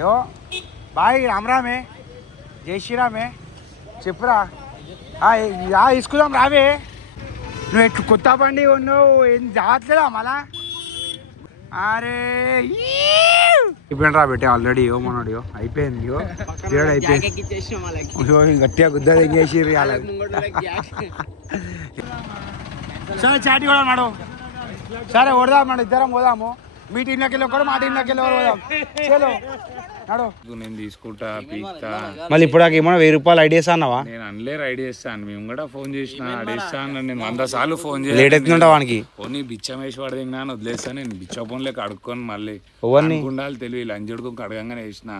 ఏవో బాయ్ రామరామే జై శ్రీరామే చెప్పురా తీసుకుందాం రావే. నువ్వు ఎట్లు కొత్త బండి ఉన్నావు ఏం జావట్లేదా మళ్ళా? అరే ఇప్పుడు రా పెట్టే ఆల్రెడీ ఇవో మనోడు అయిపోయింది అయిపోయింది గట్టిగా గుద్ద తెగేసి సరే చాటి కూడా నాడు. సరే కొడదాం నాడు, ఇద్దరం పోదాము. మీ టీంలోకి వెళ్ళి ఒకరు మా టీంలోకి వెళ్ళి ఒకరు పోదాం. చలో నాడు. నేను తీసుకుంటా పీక్తా. మళ్ళీ ఇప్పుడు ఏమన్నా 1000 రూపాయలు ఐడియాస్ అన్నావా? నేను అనలే ఐడియా ఇస్తాను. మేము కూడా ఫోన్ చేసిన అడిస్తాను. నేను 100 సార్లు ఫోన్ చేసి లేట్ అవుతుంటా వానికి. పోనీ బిచ్చం వేసి పడదు నా వదిలేస్తాను. నేను బిచ్చ ఫోన్లోకి అడుక్కొని మళ్ళీ ఉండాలి తెలివి లంజుడుకు అడగంగానే వేసిన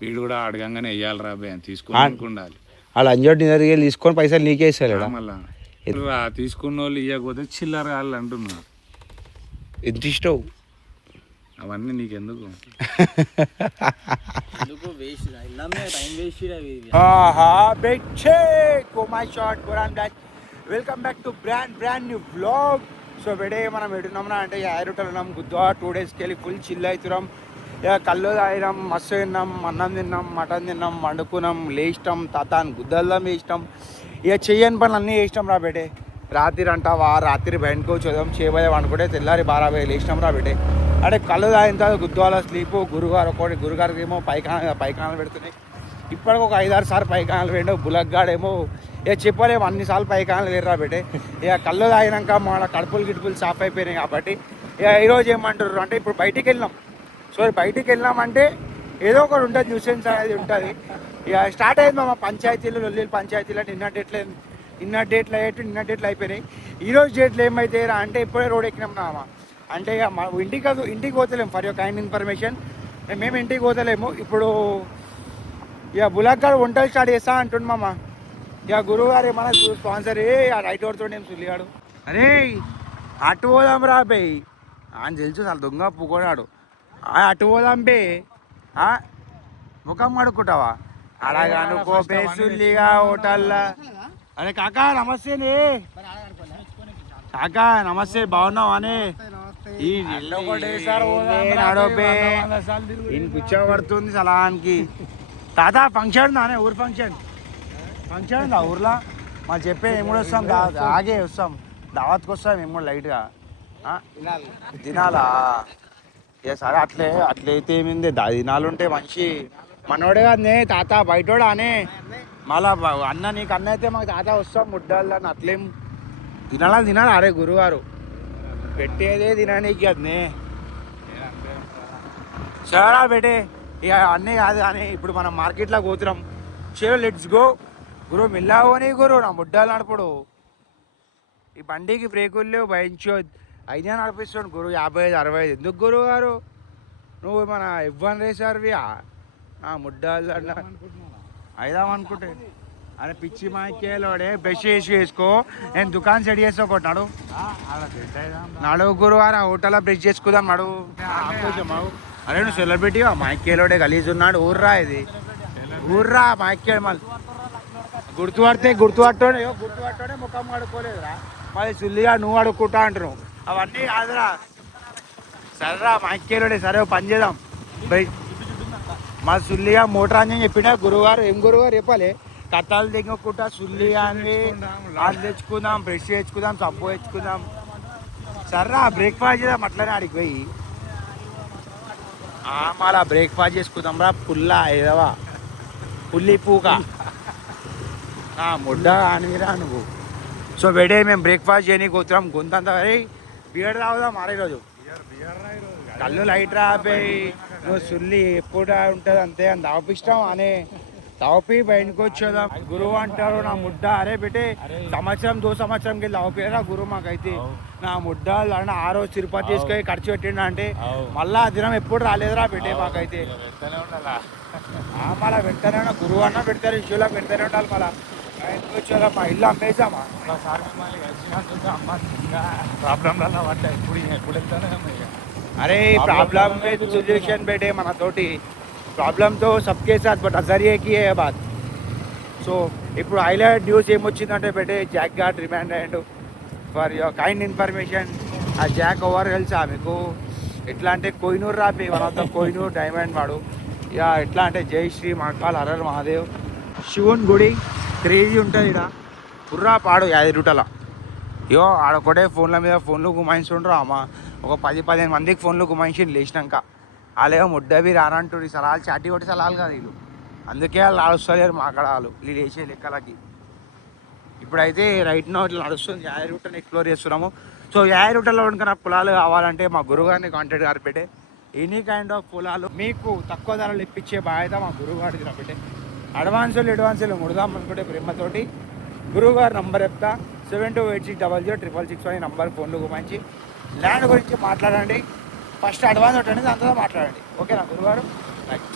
వీడు కూడా అడగంగానే వేయాలి రా బే తీసుకుని ఉండాలి. వాళ్ళు అంజోటి దగ్గరికి తీసుకొని పైసలు నీకే ఇస్తారు మళ్ళా తీసుకున్న వాళ్ళు ఇవ్వకపోతే చిల్లర వాళ్ళు అంటున్నారు. ఎంత ఇష్టం అవన్నీ నీకెందుకు? Welcome back to brand new vlog. So బెడే మనం ఎడున్నామన్నా అంటే యారుటలు ఉన్నాం. గుద్దా 2 డేస్కి వెళ్ళి ఫుల్ చిల్ అవుతున్నాం. ఇక కళ్ళు తాగినాం, మస్తు తిన్నాం, అన్నం తిన్నాం, మటన్ తిన్నాం, వండుకున్నాం, లేచినాం, తాతాను గుద్దల్లం వేసినాం. ఇక చెయ్యని పనులు అన్నీ వేసినాం రా బెడే. రాత్రి అంటావా రాత్రి బయటకు చూద్దాం చేయబోయే అనుకుంటే తెల్లారి 12 లేచినాం రా బెడే. అంటే కళ్ళు తాగిన తర్వాత గుద్దాల స్లీపు. గురుగారికి ఏమో పైకానాలు పెడుతున్నాయి. ఇప్పటికి ఒక 5-6 సార్లు పైకానాలు వేయండి. బులగ్గాడేమో ఇక చెప్పలేము అన్నిసార్లు పైకానాలు వేయరా బెటే. ఇక కళ్ళు తాగినాక మన కడుపులు సాఫ్ అయిపోయినాయి కాబట్టి ఇక ఈరోజు ఏమంటారు అంటే ఇప్పుడు బయటికి వెళ్ళినాం. సో బయటికి వెళ్ళినామంటే ఏదో ఒకటి ఉంటుంది, న్యూసెన్స్ అనేది ఉంటుంది. ఇక స్టార్ట్ అయింది మా పంచాయతీలు పంచాయతీలు నిన్న డేట్లు అయిపోయినాయి. ఈరోజు డేట్లు ఏమైతే రా అంటే ఇప్పుడే రోడ్ ఎక్కినాం నామా. అంటే ఇక మా ఇంటికి పోతలేము. ఫర్ యువర్ కైండ్ ఇన్ఫర్మేషన్ మేము ఇంటికి పోతలేము. ఇప్పుడు ఇక బులగ్గాడు వంటలు స్టార్ట్ చేస్తా అంటుండు మామ. ఇక గురువుగారు ఏమన్నా స్పాన్సర్ రైట్ ఓడుతుండే ఏం సుల్లిగాడు. అరే అటు పోదాం రా బే అని తెలుసు చాలా దొంగ పుకోడాడు. అటు పోదాం బే ముఖం కడుక్కుంటావా అలాగా అనుకో బే సుల్లిగా హోటల్లా. అరే కాకా నమస్తేనే. కాకా నమస్తే బాగున్నావా అని కూర్చోబడుతుంది సలానికి. తాత ఫంక్షన్ ఉందా ఊరు ఫంక్షన్ ఉందా ఊర్లో? మాకు చెప్పే మేము కూడా వస్తాం, ఆగే వస్తాం, దావత్కి వస్తాం మేము కూడా లైట్గా తినాలా. ఇక సరే అట్లయితే ఏమింది దినాలు ఉంటే మనిషి మనోడే కాదు తాత బయటోడా అనే. మళ్ళా అన్న నీకు అన్న అయితే మాకు తాత వస్తాం ముడ్డాలని అట్లేం తినాలా. అరే గురువారు పెట్టేదే తినడానికి అదనే సరా బెటే. ఇక అన్నీ కాదు కానీ ఇప్పుడు మనం మార్కెట్లో పోతున్నాం. చలో లెట్స్ గో. గురు మిల్లావని గురు నా ముడ్డాలు నడుపుడు. ఈ బండికి బ్రేకులు లేవు భయించో అయినా నడిపిస్తాడు గురు 55-60. ఎందుకు గురువు గారు నువ్వు మన F1 రేసర్వి నా ముడ్డాలు అయిదాం అనుకుంటే. అరే పిచ్చి మాకేలోడే బ్రష్ వేసుకో. నేను దుకాణం సెట్ చేసి ఒకటి నడువు గురువారు హోటల్లో బ్రష్ చేసుకుందాం నడువు. అరే నువ్వు సెలబ్రిటీవా? మైకేలోడే గలీజ్ ఉన్నాడు. ఊర్రా మైకేల్ మళ్ళీ గుర్తుపట్టోనే ముఖం కడుక్కోలేదురా. మళ్ళీ సుల్లిగా నువ్వు అడుక్కుంటా అంటున్నావు. అవన్నీ కాదురా. సరేరా మైకేలోడే సరే పని చేద్దాం. మా సుల్లిగా మోటార్ అని చెప్పినా గురువుగారు. ఏం గురువుగారు చెప్పాలి? కట్టాలు దిగకుండా సుల్లిగా అని అది తెచ్చుకుందాం, బ్రష్ తెచ్చుకుందాం, సబ్బు తెచ్చుకుందాం. సరేరా బ్రేక్ఫాస్ట్ చేద్దాం అట్లనే ఆడికి పోయి. మళ్ళా బ్రేక్ఫాస్ట్ చేసుకుందాం రా. ఏదవా పుల్లి పూక ముడ్డ అనిరా నువ్వు. సో బెడే మేము బ్రేక్ఫాస్ట్ చేయడానికి పోతున్నాం. గొంతంతా బియర్ తాగుదాం అరే రోజు. కళ్ళు లైట్ రాపోయి నువ్వు సుల్లి ఎప్పుడు ఉంటుంది అంతే అని దాపిస్తాం అనే దాపి బయటకు వచ్చేదాం. గురువు అంటారు నా ముడ్డ. అరే బెటే సంవత్సరం 2 సంవత్సరంకి వెళ్ళి దాపిరా గురువు మాకైతే. నా ముడ్డ అంటే ఆ రోజు తిరుపతి తీసుకొని ఖర్చు పెట్టిండు అంటే మళ్ళా దినం ఎప్పుడు రాలేదురా బెటే మాకైతే. మళ్ళీ పెడతానే ఉన్నా గురువు అన్న పెడతారు, ఇష్యూలో పెడతానే ఉండాలి. మళ్ళీ బయటకు వచ్చేదా మా ఇల్లు అమ్మేసామా ప్రాబ్లంలలో పడ్డా. ఎప్పుడు వెళ్తానే. अरे प्रॉब्लम में सोल्यूशन बैठे मना तोटी प्रॉब्लम तो सबके साथ बट नजरिए की है बात. సో ఇప్పుడు హైలైట్ న్యూస్ ఏమొచ్చిందంటే బెటే Jack got remand and for your kind information. ఆ జాక్ ఓవర్ తెలుసా మీకు? ఎట్లా అంటే కోహినూర్ రాపి one of the Kohinoor diamond వాడు. ఇక ఎట్లా అంటే జై శ్రీ మహాకాల్ హరర్ మహాదేవ్ శివుని గుడి క్రేజీ ఉంటుంది ఇక్కడ పుర్రా పాడు 50 రూపాయల. ఇయో ఆడొకటే ఫోన్ల మీద ఫోన్లు గుమాయించుండ్రు అమ్మ. ఒక 10-15 మందికి ఫోన్లు గుమాయించి లేచినాక వాళ్ళేమో ముడ్డవి రానంటారు. ఈ సలాలు చాటి కొట్టి సలాలు కాదు వీళ్ళు, అందుకే వాళ్ళు నడుస్తలేరు మా అక్కడ వాళ్ళు వీళ్ళు వేసే లెక్కలకి. ఇప్పుడైతే రైట్ నో ఇట్లా నడుస్తుంది, 50 రూపాయలు ఎక్స్ప్లోర్ చేస్తున్నాము. సో 50 రూపాయల్లో కనుక పొలాలు కావాలంటే మా గురువుగారిని కాంటాక్ట్ గారు పెట్టే ఎనీ కైండ్ ఆఫ్ పొలాలు మీకు తక్కువ ధరలు ఇప్పించే బాధ్యత మా గురువుగారిది కాబట్టి అడ్వాన్సులు ముడదాం అనుకుంటే ప్రేమతోటి గురువుగారు నంబర్ చెప్తా 7286006661 అనే నంబర్ ఫోన్లు గురించి ల్యాండ్ గురించి మాట్లాడండి. ఫస్ట్ అడ్వాన్స్ ఉంటుంది, దాంతో మాట్లాడండి. ఓకేనా గురుగారు? రైట్.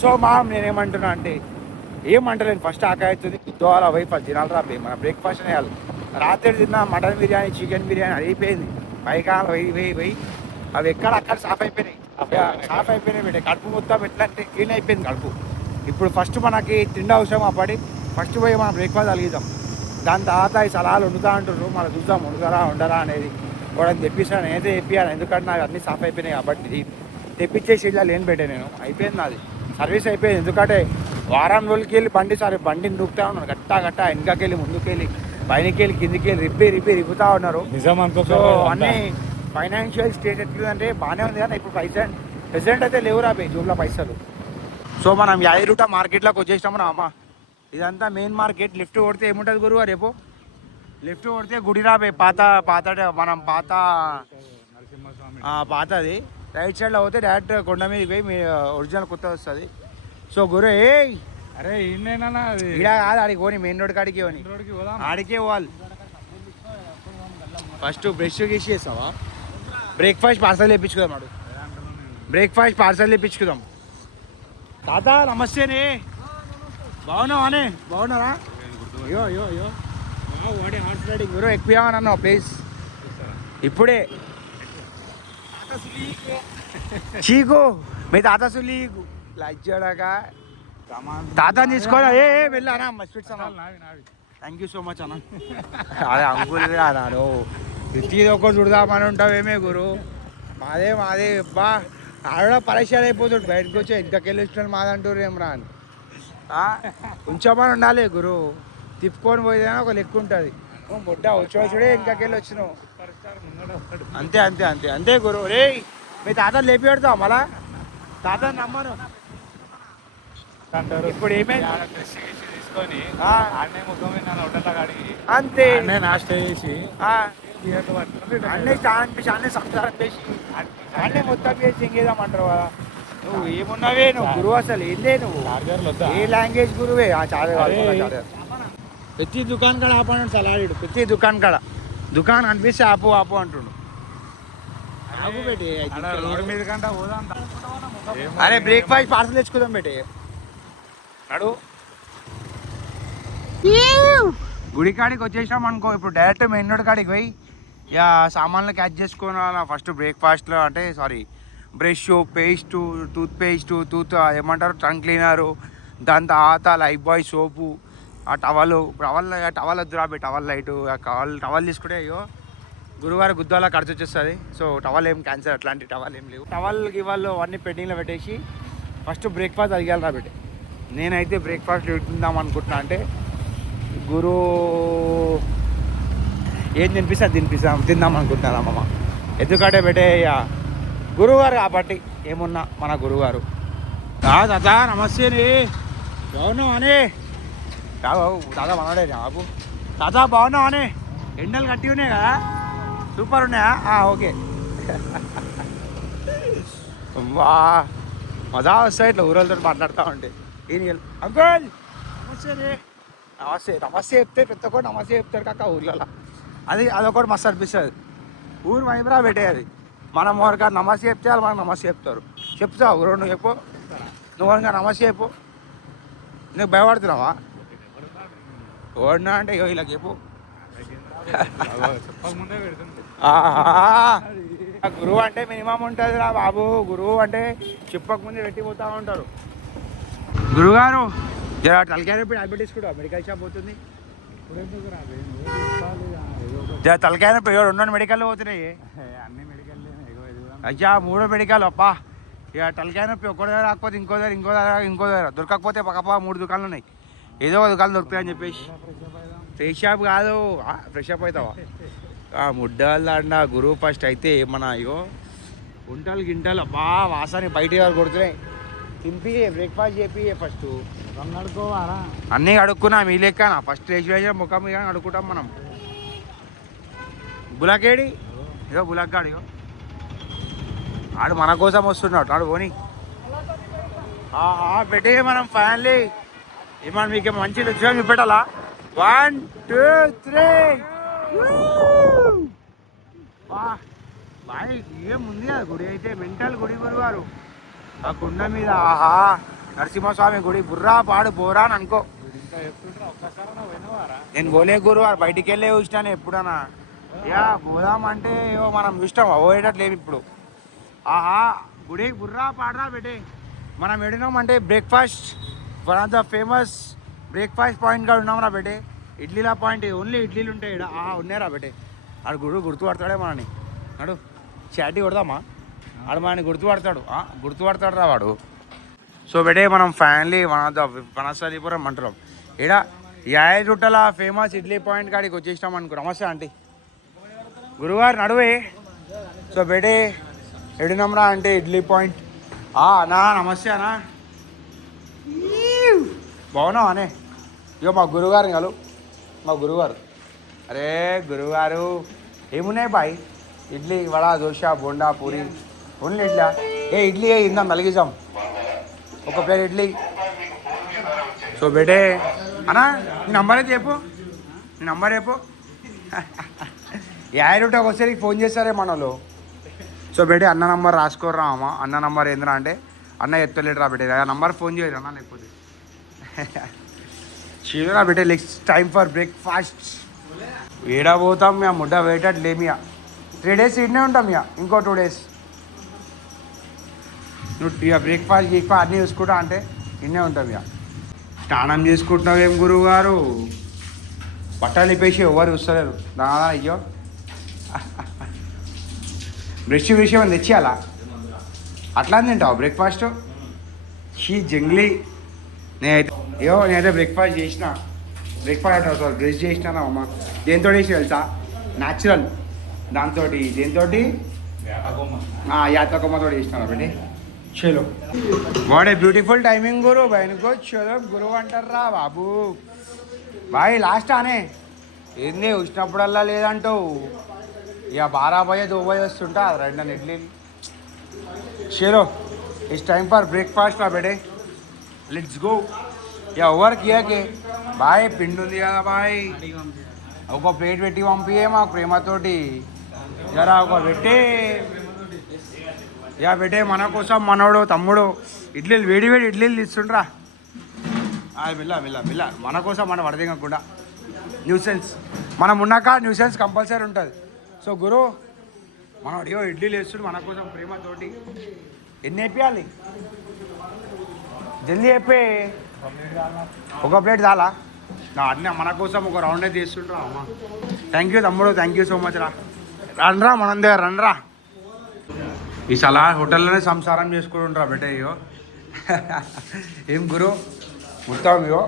సో నేనేమంటున్నా అంటే ఏమంటలేదు, ఫస్ట్ ఆకలి కుద్దోవాలి అవి ఫస్ట్ తినాలి రా. మన బ్రేక్ఫాస్ట్ వేయాలి. రాత్రి తిన్న మటన్ బిర్యానీ చికెన్ బిర్యానీ అయిపోయింది. పైకాలు వెయ్యి అవి అక్కడ సాఫ్ అయిపోయినాయి పెట్టే కడుపు మొత్తం ఎట్లా అంటే క్లీన్ అయిపోయింది కడుపు. ఇప్పుడు ఫస్ట్ మనకి తిండి అవసరం అప్పటి ఫస్ట్ పోయి మనం బ్రేక్ఫాస్ట్ కలిగిద్దాం. దాని తర్వాత ఈ సలాలు వండుతా అంటున్నారు, మనం చూద్దాం ఉండరా అనేది కూడా తెప్పిస్తాను. నేనైతే తెప్పియాలి, ఎందుకంటే నాకు అన్నీ సాఫ్ అయిపోయినాయి కాబట్టి తెప్పించేసి ఇలా లేని పెట్టే నేను అయిపోయింది నాది సర్వీస్ అయిపోయింది. ఎందుకంటే వారం రోజులకి వెళ్ళి బండిని నూపుతా ఉన్నాను గట్ట వెనకకెళ్ళి ముందుకెళ్ళి పైనకెళ్ళి కిందికెళ్ళి రిప్పుతా ఉన్నారు. సో అన్నీ ఫైనాన్షియల్ స్టేట్ ఎట్లుందంటే బాగానే ఉంది, కానీ ఇప్పుడు ప్రెసెంట్ అయితే లేవురా జూబ్లో పైసలు. సో మనం 50 రూపాయల మార్కెట్లోకి వచ్చేసినాము అమ్మ. ఇదంతా మెయిన్ మార్కెట్. లిఫ్ట్ కొడితే ఏముంటుంది గురువు రేపు? లిఫ్ట్ కొడితే గుడి రాబే పాతది రైట్ సైడ్లో పోతే డైరెక్ట్ కొండ మీద పోయి మీ ఒరిజినల్ కొత్త వస్తుంది. సో గురు అరే ఈయన ఇలా కాదు, ఆడికి పోని మెయిన్ రోడ్ కాడికి పోని ఆడికే పోవాలి. ఫస్ట్ బ్రష్ గీసేస్తావా? బ్రేక్ఫాస్ట్ పార్సల్ తెప్పించుకుందాం. బ్రేక్ఫాస్ట్ పార్సల్ తెప్పించుకుందాం. తాత నమస్తేనే, బాగున్నావానే? బాగున్నారా? అయ్యో వాడి హార్స్ రైడింగ్ గురు ఎక్కువ ప్లీజ్. ఇప్పుడే చీకు మీ తాత సులీకు లజ్జడగా తాతని తీసుకోవాలి. వెళ్ళానా స్వీట్స్ అన్న? థ్యాంక్ యూ సో మచ్ అన్న. అదే అంకుల్ అన్నాడు, ప్రతిది ఒక్కటి చూడదామని ఉంటావేమే గురు. మాదే బా ఆడ పరేషాన్ అయిపోతాడు బయటకు వచ్చి ఇంతకెళ్ళి వచ్చినాడు మాదంటారు ఏం రా అని. కొంచెమని ఉండాలి గురు, తిప్పుకొని పోయేదైనా ఒక లెక్క ఉంటుంది. బొడ్డ వచ్చుడే ఇంకకెళ్ళి వచ్చినావు అంతే గురు. రే మీ తాతను లేపి పెడతావు మళ్ళా? తాతని నమ్మను అంటారు. ఇప్పుడు ఏమైంది తీసుకొని అంతే నాష్ట చేసి అన్నీ సంసారం చేసి అన్నీ మొత్తం చేసి ఇంకేదామంటారు కదా. నువ్వు ఏమున్నావే నువ్వు గురువు, అసలు ఏందే నువ్వు? ఏ లాంగ్వేజ్ గురువే? ప్రతి దుకాణం కాడ ఆపండి సలాడు. ప్రతి దుకాణం కాడ దుకాణం అనిపిస్తే ఆపు అంటుండు. ఆపు పెట్టి రోడ్డు మీద కంటే పోదాం. అరే బ్రేక్ఫాస్ట్ పార్సల్ తెచ్చుకుందాం పెట్టి అడు. గుడి కాడికి వచ్చేసినాం అనుకో, ఇప్పుడు డైరెక్ట్ మెయిన్ రోడ్ కాడికి పోయి ఇక సామాన్లు క్యాచ్ చేసుకోవాలి. ఫస్ట్ బ్రేక్ఫాస్ట్లో అంటే brush, paste, tooth tongue cleaner, దాని తర్వాత లైఫ్ బాయ్ సోపు, ఆ టవల్ వద్దు రాబే, టవల్ లైటు టవల్ తీసుకుంటే అయ్యో గురువారం గుద్దాల ఖర్చు వచ్చేస్తుంది. సో టవల్ ఏం క్యాన్సర్, అట్లాంటి టవల్ ఏం లేవు. టవల్ గివాళ్ళు అన్నీ పెండింగ్లో పెట్టేసి ఫస్ట్ బ్రేక్ఫాస్ట్ అడిగాలి రాబెట్టి. నేనైతే బ్రేక్ఫాస్ట్ తిందాం అనుకుంటున్నా. అంటే గురు ఏం తిందాం అనుకుంటున్నాను అమ్మమ్మ. ఎందుకంటే పెట్టే గురువుగారు కాబట్టి ఏమున్నా మన గురువుగారు. తాత నమస్తేనే, బాగున్నావు అనే? తాత మనవాడే బాబు. తాత బాగున్నావు అనే? ఎండలు గట్టి ఉన్నాయి కదా, సూపర్ ఉన్నాయా? ఓకే. వా మజా వస్తాయి ఇట్లా ఊరలతో మాట్లాడుతూ ఉంటే. అంకుల్ నమస్తే చెప్తే ప్రతి ఒక్కటి నమస్తే చెప్తారు కాక ఊర్లలో. అదొకటి మస్తు అనిపిస్తుంది. ఊరు మైబ్రా పెట్టేది. మనం ఎవరికైనా నమస్తే చెప్తే వాళ్ళు మనకు నమస్తే చెప్తారు. చెప్తావు రెండు చెప్పు, నువ్వు ఇంకా నమస్తే చెప్పు. నువ్వు భయపడుతున్నావా? ఓడినా అంటే ఇలా చెప్పు. గురువు అంటే మినిమం ఉంటుంది రా బాబు. గురువు అంటే చెప్పకముందే పెట్టిపోతూ ఉంటారు. గురువుగారు జర తలకాయ ఇప్పుడు డయాబెటీస్ కూడా మెడికల్ షాప్ పోతుంది. జర తలకాయ 2 మెడికల్ పోతున్నాయి. అన్ని మెడికల్ అయ్యా 3 మెడికల్ అప్పా. ఇక తలకాయ నొప్పి ఒక్కో దగ్గర రాకపోతే ఇంకో దగ్గర దొరకకపోతే పక్కపా 3 దుకాణాలు ఉన్నాయి, ఏదో ఒక దుకాణం దొరుకుతాయని చెప్పేసి. ఫ్రెష్ అప్ కాదు, ఫ్రెష్ అప్ అవుతావా? ముడ్డాల గురువు ఫస్ట్ అయితే మన అయ్యో గుంటలు గింటలు బా వాసన బయట కొడుతున్నాయి. తింపి బ్రేక్ఫాస్ట్ చేపి ఫస్ట్ అడుకోవారా అన్నీ అడుక్కున్నా మీ లెక్కనా. ఫస్ట్ వేసి ముఖం మీద అడుక్కుంటాం మనం. బులాకేడి ఏదో బులాక్గాడు ఇగో ఆడు మన కోసం వస్తున్నాడు, ఆడు పోనీ పెట్టే మనం ఫ్యాన్లీ ఏమన్నా మీకు మంచి రుచిగా చూపెట్టాలా. 1 2 3 బాయ్ ఏముంది కదా గుడి అయితే మెంటల్ గుడి గురువారు. ఆ కొండ మీద ఆహా నరసింహస్వామి గుడి బుర్రా పాడు బోరా అని అనుకో. నేను పోలే గురువారు బయటికి వెళ్ళే చూసినాను ఎప్పుడన్నా. యా పోదాం అంటే మనం ఇష్టం పోయేటట్లు ఏమి ఇప్పుడు. ఆహా గుడి బుర్రా పాడరా పెట్టే. మనం ఎడినామంటే breakfast one of the famous breakfast point కాడ ఉన్నాం రా బెటే. ఇడ్లీలా పాయింట్ ఓన్లీ ఇడ్లీలు ఉంటాయి ఇక్కడ. ఉన్నాయిరా బెటే. ఆడు గుర్తుపడతాడే మనని. నాడు చాటీ కొడదామా? ఆడు మనని గుర్తుపడతాడు రా వాడు. సో బెటే మనం family one of the Vanasthalipuram అంటున్నాం. ఇక్కడ యాయరుట్టల ఫేమస్ ఇడ్లీ పాయింట్ కాడికి వచ్చేసినాం అనుకో. నమస్తే ఆంటీ గురువారు నడువే. సో బెటే ఎడినమ్రా అంటే ఇడ్లీ పాయింట్. అన్నా నమస్తే అన్నా, బాగున్నావు అనే. ఇగో మా గురుగారు కలు, మా గురుగారు. అరే గురుగారు ఏమున్నాయి బాయ్? ఇడ్లీ వడ దోశ బోండా పూరి ఓన్లీ ఇడ్లీ. ఇడ్లీ ఇందాం నలిగిద్దాం ఒక ప్లేట్ ఇడ్లీ. సో బేటే అన్నా నీ నంబర్ అయితే చెప్పు, నీ నంబర్ చెప్పు. 50 రూపాయకి వచ్చేసరికి ఫోన్ చేస్తారే మనలో. సో బేటే అన్న నంబర్ రాసుకోర్రా అమ్మ. అన్న నంబర్ ఏంద్రా అంటే అన్న ఎత్తలేడు రా బేటే. ఆ నంబర్ ఫోన్ చేయరు అన్న లేకపోతే. చీరా బేటే నెక్స్ట్ టైం ఫర్ బ్రేక్ఫాస్ట్. ఏడా పోతాం మేము ముడ్డ వేయటట్లేమియా. 3 days ఇన్నే ఉంటాం ఇక, ఇంకో 2 days. నువ్వు ఇక బ్రేక్ఫాస్ట్ అన్నీ చూసుకుంటా అంటే ఇన్నే ఉంటాం ఇక. స్నానం చేసుకుంటున్నావు ఏం గురువు గారు? బట్టలు ఇప్పేసి ఎవరు చూస్తలేరు దాదా. అయ్యో బ్రష్ విషయం తెచ్చేయాలా? అట్లా తింటావు బ్రేక్ఫాస్ట్? షీ జంగ్లీ. నేనైతే బ్రేక్ఫాస్ట్ చేసిన. బ్రేక్ఫాస్ట్ అంటే బ్రష్ చేసినా అమ్మ. దేంతో వేసి వెళ్తా న్యాచురల్ దాంతో. దేంతో యాతకొమ్మతో చేసినా బట్టి. చలో వాట్ ఏ బ్యూటిఫుల్ టైమింగ్ గురు బయనుకో. చలో గురువు అంటారా బాబు. బాయ్ లాస్ట్ అనే ఏంది వచ్చినప్పుడల్లా లేదంటావు. ఇక 12 బజే 2 బజే వస్తుంటా 2 ఇడ్లీ. చలో ఇట్స్ టైం ఫర్ బ్రేక్ఫాస్ట్ రా బేటే. Let's go. ఇక ఓవర్ కియాకే బాయ్ పిండి ఉంది కదా బాయ్, ఒక ప్లేట్ పెట్టి పంపియే మాకు ప్రేమతోటి. జరా ఒక పెట్టే. యా బేటే మన కోసం మనోడు తమ్ముడు ఇడ్లీలు వేడి ఇడ్లీలు తీస్తుండ్రా. మిల్ల మిల్ల మిల్ల మన కోసం మనం వడదింగకుండా. న్యూసెన్స్ మనం ఉన్నాక న్యూసెన్స్ కంపల్సరీ ఉంటుంది. సో గురు మనం అడిగో ఇడ్లీలు వేస్తుండు మన కోసం ప్రేమతోటి. ఎన్ని వేపియాలి జల్దీ చెప్పే. ఒక ప్లేట్ చాలా నా అన్న మన కోసం ఒక రౌండ్ అయితే తీస్తుండ్రా అమ్మ. థ్యాంక్ యూ తమ్ముడు, థ్యాంక్ యూ సో మచ్ రా. రండ్రా మనం దగ్గర రండ్రా. ఈ సలా హోటల్లోనే సంసారం చేసుకుంటుండ్రా బెటే. ఇయో ఏం గురు మొత్తం ఇయో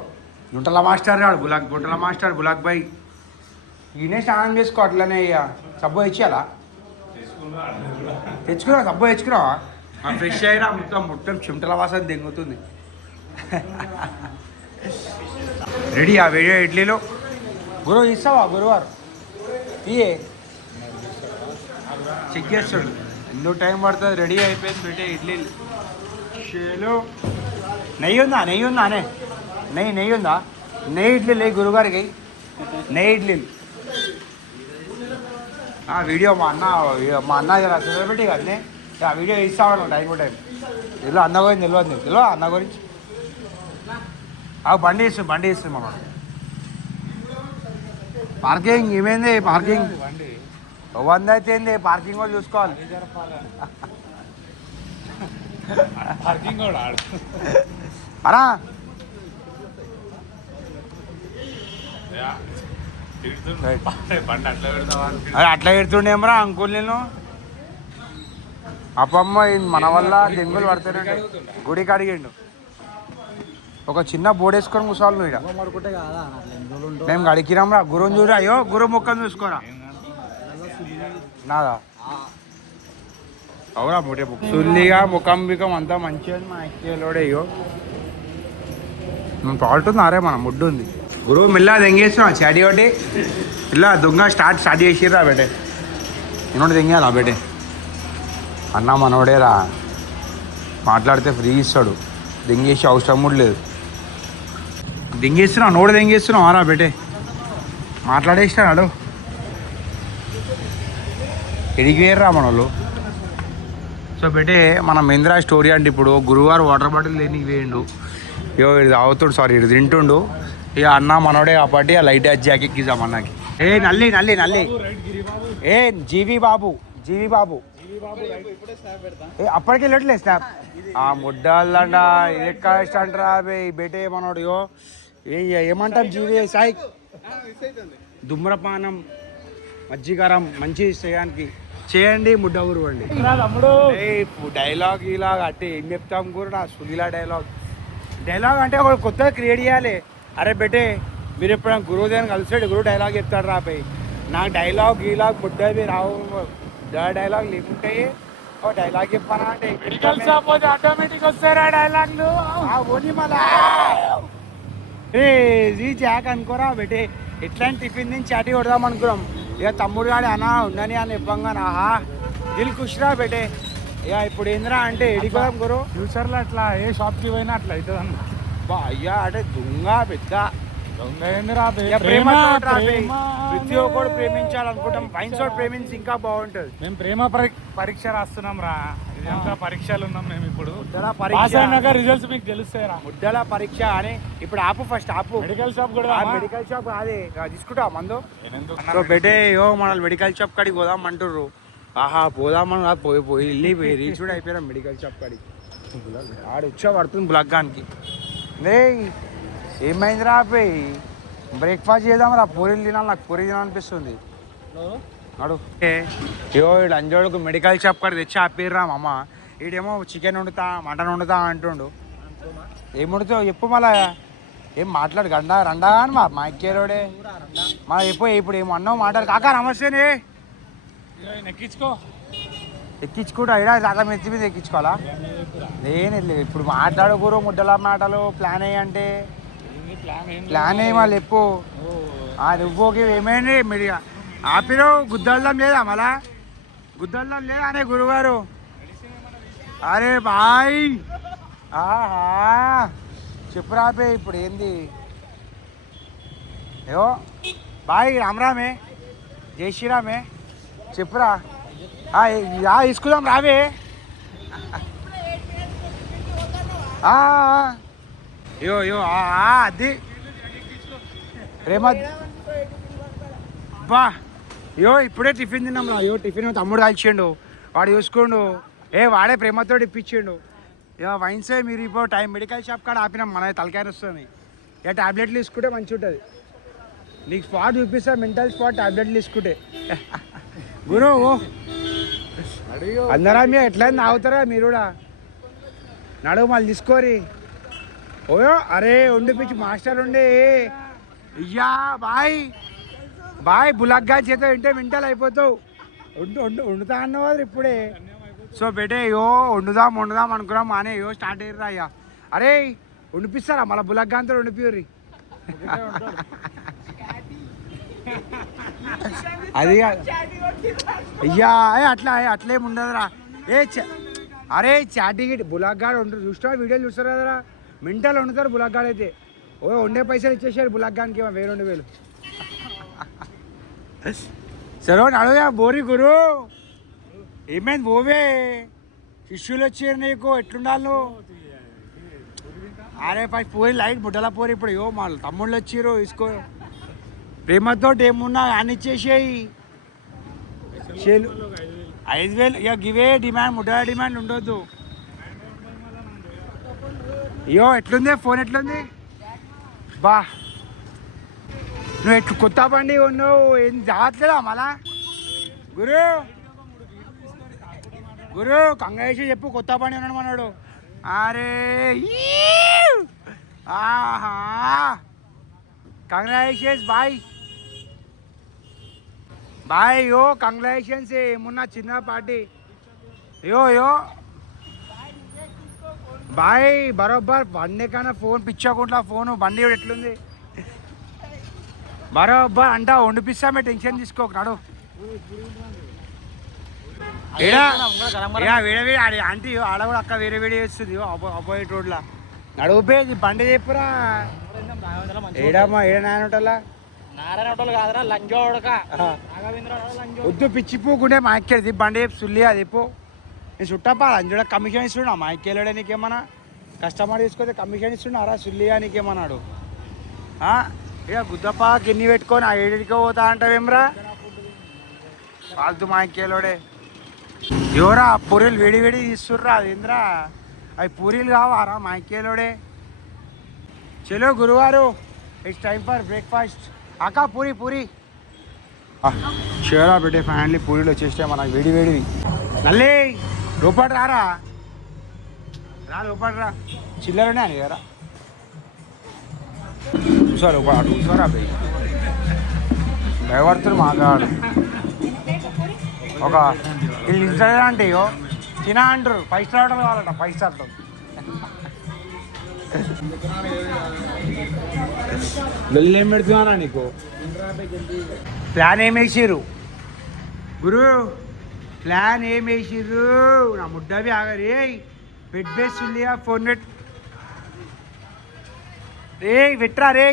గుంటల మాస్టర్ కాడు గుంటల మాస్టర్ బులాక్ బాయ్. ఈయనే స్నానం చేసుకో అట్లనే. ఇక సబ్బు తెచ్చేయాలా? తెచ్చుకున్నావా? సబ్బు తెచ్చుకున్నావా? ఫ్రెష్ అయినా మొత్తం చెమటల వాసన దెంగుతుంది. రెడీ ఆ వేడియో ఇడ్లీలో. గురు ఇస్తావా గురువారు? ఇయే చెక్ చేస్తాడు ఎన్నో టైం పడుతుంది. రెడీ అయిపోయింది పెట్టే ఇడ్లీలు. షేలో నెయ్యి ఉందా? నెయ్యి ఉందా అనే? నెయ్యి ఉందా? నెయ్యి ఇడ్లీలు గురుగారికి నెయ్యి ఇడ్లీలు. వీడియో మా అన్న సెలబ్రిటీ కదనే. ఆ వీడియో ఇస్తాను టైం టు టైం. ఇలా అన్న గురించి తెలియదు అన్న గురించి. బండి ఇస్తుంది మనం. పార్కింగ్ ఏమైంది? పార్కింగ్ 100 అయితే ఏంది? పార్కింగ్ కూడా చూసుకోవాలి. అరా అట్లా పెడుతుండేమరా అంకుల్ నేను. అప్పమ్మ మన వల్ల దెంగులు పడుతుంటే గుడి కడిగిండు. ఒక చిన్న బోర్డు వేసుకొని కూర్చోవాలి నువ్వు ఇక్కడ. మేము గడికిరాంరా గురువుని చూడ. అయ్యో గురువు ముఖం చూసుకోరా నాదా అవురా బుటే సుల్లిగా ముఖం బికం అంతా మంచిగా మా ఎక్కేలోడే. అయ్యో మేము పాడుతున్నారే మన ముడ్డు ఉంది. గురువు మిల్లా దెంగేస్తున్నావు చాటి ఒకటి ఇలా దొంగ స్టార్ట్ చేసిర్రా బేటే. నేను దెంగేయాలా బేటే. అన్న మనోడేరా మాట్లాడితే ఫ్రీ ఇస్తాడు. దెంగేసి అవసరం కూడా లేదు. దెంగేస్తున్నావు నోడు దెంగేస్తున్నావు రా బేటే. మాట్లాడేసినాడు ఎడిగిపోయారా మన వాళ్ళు. సో బేటే మన మహేంద్ర స్టోరీ అంటే ఇప్పుడు గురువారు వాటర్ బాటిల్ లేని వేయండు. ఇగో ఇది తాగుతాడు సారీ ఇది తింటుండు. ఇక అన్న మనోడే కాబట్టి ఆ లైట్ జాకెట్ ఎక్కిద్దాం అన్నకి. ఏ నల్లి నల్లి నల్లి ఏ జీవి బాబు ఏ అప్పటికి వెళ్ళట్లేదు స్నాప్ ఆ ముడ్డాలంట ఇది ఎక్కడ స్టాండ్ రా బేటే మనోడు. ఇగో ఏమంటాం జీవి సాయి ధూమ్రపానం మజ్జిగరం మంచి చేయడానికి చేయండి ముడ్డ ఊరు అండి. డైలాగ్ ఇలాగ్ అంటే ఏం చెప్తాం కూడా సునీలా డైలాగ్ అంటే ఒక కొత్తగా క్రియేట్ చేయాలి. అరే బెటే మీరు ఎప్పుడైనా గురువు దగ్గర కలిసాడు గురువు డైలాగ్ చెప్తాడు రాపై. నాకు డైలాగ్ గీలాగ్ ముడ్డవి రావు. డైలాగ్ లేకుంటే ఓ డైలాగ్ చెప్పానా అంటే ఆటోమేటిక్ వస్తారా డైలాగ్లు ఓని మళ్ళా రీ జాక్ అనుకోరా బెటే. ఎట్లాంటి టిఫిన్ నుంచి చాటి కొడదాం అనుకున్నాం. ఇక తమ్ముడు గాడి అనా ఉండని అని ఇవ్వంగా ఆహా దిల్ ఖుషిరా బెటే. ఇక ఇప్పుడు ఏందిరా అంటే ఎడిపోదాం గురు ఫ్యూచర్లో అట్లా ఏ షాప్కి పోయినా అట్లా అవుతుంది అన్న. బా అయ్యా అంటే దొంగ పెద్ద దొంగ ఏందిరా ప్రేమ. ప్రతి ఒక్కడు ప్రేమించాలనుకుంటాం. వైన్స్ తోటి ప్రేమించి ఇంకా బాగుంటుంది. మేము ప్రేమ పరీక్ష రాస్తున్నాం రా. ఇదంతా పరీక్షలు ఉన్నాం మేము ఇప్పుడు. రిజల్ట్స్ మీకు తెలుస్తాయిరా. ముడ్డల పరీక్ష అని ఇప్పుడు ఆపు ఫస్ట్ ఆపు. మెడికల్ షాప్ కూడా మెడికల్ షాప్ అదే తీసుకుంటా మందు బెటే. యో మన మెడికల్ షాప్ కాడికి పోదాం అంటుర్రు. ఆహా పోదామని పోయి వెళ్ళి రీచ్ కూడా అయిపోయినా మెడికల్ షాప్ కాడికి. ఆడు వచ్చా పడుతుంది బులగ్గానికి. రే ఏమైందిరా పోయి బ్రేక్ఫాస్ట్ చేద్దాం రా. పూరీలు తినాలి నాకు పూరీ తినాలనిపిస్తుంది. అడు యో వీడు అంజోడుకు మెడికల్ షాప్ కాడ తెచ్చి ఆపిర్రా అమ్మ. వీడేమో చికెన్ వండుతా మటన్ వండుతా అంటుండు. ఏం వండుతావు చెప్పు మళ్ళా ఏం మాట్లాడు గండా రండా అని మా ఎక్కేరోడే మా ఇప్పుడు ఏమో అన్నావు మాట్లాడు. కాకా నమస్తేనే ఎక్కించుకుంటా ఇడా రాగా మెత్తి మీద ఎక్కించుకోవాలా. నేను ఇప్పుడు మాట్లాడుకోరు ముడ్డల మాటలు ప్లాన్ అయ్యంటే ప్లాన్ అయ్యి వాళ్ళు ఎప్పు నువ్వుకి ఏమైంది మీరు ఆపిరు గుద్దల్దాం లేదా మళ్ళా గుద్దల్దాం లేదా అనే గురుగారు. అరే బాయ్ ఆహా చెప్పురా ఆపే ఇప్పుడు ఏంది. ఏవో బాయ్ రామరామే జై శ్రీరామే చెప్పురా తీసుకుందాం రావే. యో యో అది ప్రేమ బా యో ఇప్పుడే టిఫిన్ తిన్నాం రా. యో టిఫిన్ తమ్ముడు కాల్చిండు వాడు చూసుకోండు. వాడే ప్రేమతో ఇప్పించిండు. ఇక వైన్స్ మీరు ఇప్పుడు టైం మెడికల్ షాప్ కాడ ఆపినాం మన తలకాయ వస్తుంది. ఇక టాబ్లెట్లు తీసుకుంటే మంచిగా ఉంటుంది. నీకు స్పాట్ చూపిస్తా మెంటల్ స్పాట్ టాబ్లెట్లు తీసుకుంటే. గురు అందరా మీరు ఎట్లా తాగుతారా మీరు కూడా నడువు మళ్ళీ తీసుకోరి. ఓయో అరే ఉండిపించి మాస్టర్ ఉండి ఇయ్యా బాయ్ బాయ్ బులగ్గా చేత వింటే వింటలు అయిపోతావు. వండుతా అన్నవారు ఇప్పుడే. సో బేటే యో వండుదాం అనుకున్నాం మానే యో స్టార్ట్ అయ్యారా అయ్యా. అరే వండిపిస్తారా మళ్ళీ బులగ్గా అంతా వండిపోర్రి. అది అయ్యా అట్లేం ఉండదురా. అరే చాటి బులగ్గాడు ఉంటారు చూస్తారా వీడియోలు చూస్తారు కదరా. మింటలు వండుతారు బులగ్గాడు అయితే. వండే పైసలు ఇచ్చేసాడు బులగ్గానికి 1000 సరే అడుగుయా బోరి గురు ఏమైంది పోవే శిష్యులు వచ్చారు నీకు ఎట్లుండాలి నువ్వు. అరే పోయి లైట్ బుడ్డల పోరు ఇప్పుడు యో మా తమ్ముళ్ళు వచ్చిర్రు తీసుకో. ప్రేమతో ఏమున్నా అని ఇచ్చేసేయి. 5000 ఇక గివే డిమాండ్ ముడ్డల డిమాండ్ ఉండొద్దు. అయ్యో ఎట్లుంది ఫోన్ ఎట్లుంది బా. నువ్వు ఎట్లు కొత్త బండి ఉన్నావు ఏం జాగ్రత్తలేదా మళ్ళా గురు. గురు కంగ్రాచులేషన్ చెప్పు, కొత్త బండి ఉన్నాడు మనోడు. అరే ఆహా కంగ్రాచులేషన్స్ బాయ్ బాయ్. యో కంగ్రాచులేషన్స్. ఏమున్నా చిన్న పార్టీ. యో బాయ్. బరోబ్బర్ బండి కన్నా ఫోన్ పిచ్చకుండా ఫోను బండి ఎట్లుంది బరోబ్బర్ అంటా వండిపిస్తామే, టెన్షన్ తీసుకోకు. నడు వేడి ఆంటీ ఆడ కూడా అక్క వేరే వేడి చేస్తుంది అపోజిట్ రోడ్లా. నడుపుపోయేది బండి చెప్పురా. ఏడమ్మా ఏడ నాయనటల్లా వద్దు పిచ్చిపోకుంటే మా ఎక్కేది బండి చెప్పు సుల్లి అది చెప్పు. నేను చుట్టప్ప లంజోడ కమిషన్ ఇస్తున్నా మా ఎక్కేళ్ళడే నీకేమన్నా కస్టమర్ తీసుకొస్తే కమిషన్ ఇస్తున్నారా సుల్లియా నీకేమన్నాడు. ఇక గుద్దప్ప గిన్నె పెట్టుకొని ఆ ఏడికో పోతా అంటావేమ్రా ఫాల్తు మా ఎక్కేలోడే. ఎవరా పూరీలు వేడి వేడి తీస్తుర్రా అదేంద్రా అవి పూరీలు కావారా మా ఎక్కేలోడే. చలో గురువారు ఇట్స్ టైం ఫర్ బ్రేక్ఫాస్ట్. అక్క పూరి చీరా పెట్టే ఫ్యాన్లీ పూరీలు వచ్చేస్తే మనకు వేడి వేడివి. నల్లి లోపటి రా లోపటి రా. చిల్లరనే అని కదా చూసారు చూసారా బై భయపడుతున్నారు మాగాడు. ఒక వీళ్ళు ఇంట్లో అంటే తినా అంటారు 5 స్టార్ హోటల్ కావాలంట 5 స్టార్తో. లొల్లి ఏం పెడుతున్నారా నీకు? ప్లాన్ ఏం వేసిర్రు గురు? ప్లాన్ ఏం వేసిర్రు? నా ముడ్డవి ఆగరే బెడ్ బేస్ ఉంది ఫోన్ నెట్ రే విట్రా రే.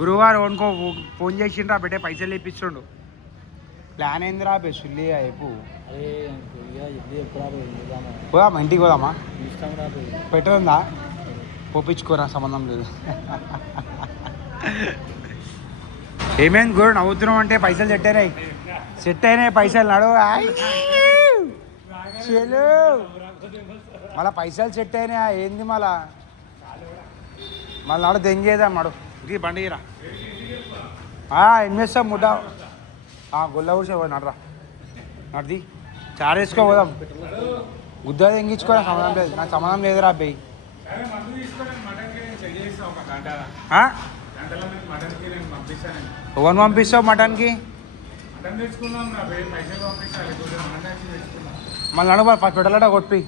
గురువారు ఓనుకో ఫోన్ చేసిండ్రా పెట్టే పైసలు ఇప్పిస్తుండు. ప్లాన్ ఏందిరా బెస్సుల్లి చెప్పు. పోదామా ఇంటికి పోదామా? పెట్టరుందా? పోపించుకోరా సంబంధం లేదు. ఏమేం గురు నవ్వుతున్నావు అంటే పైసలు సెట్ అయినాయి పైసలు. నడు చెలు మళ్ళా పైసలు సెట్ అయినాయి ఏంది మళ్ళా నాడు దెంగేదా మడు ఇది బండిరా ఏం చేస్తాం ముడ్డ గొల్ల ఊసే నడరా నడిది చారేసుకో పోదాం. గుద్ద దెంగించుకోరా సంబంధం లేదు నాకు సంబంధం లేదురా అబ్బాయి. ఎవరిని పంపిస్తావు మటన్కి? మళ్ళీ నడు పెట్టాలట కొట్టి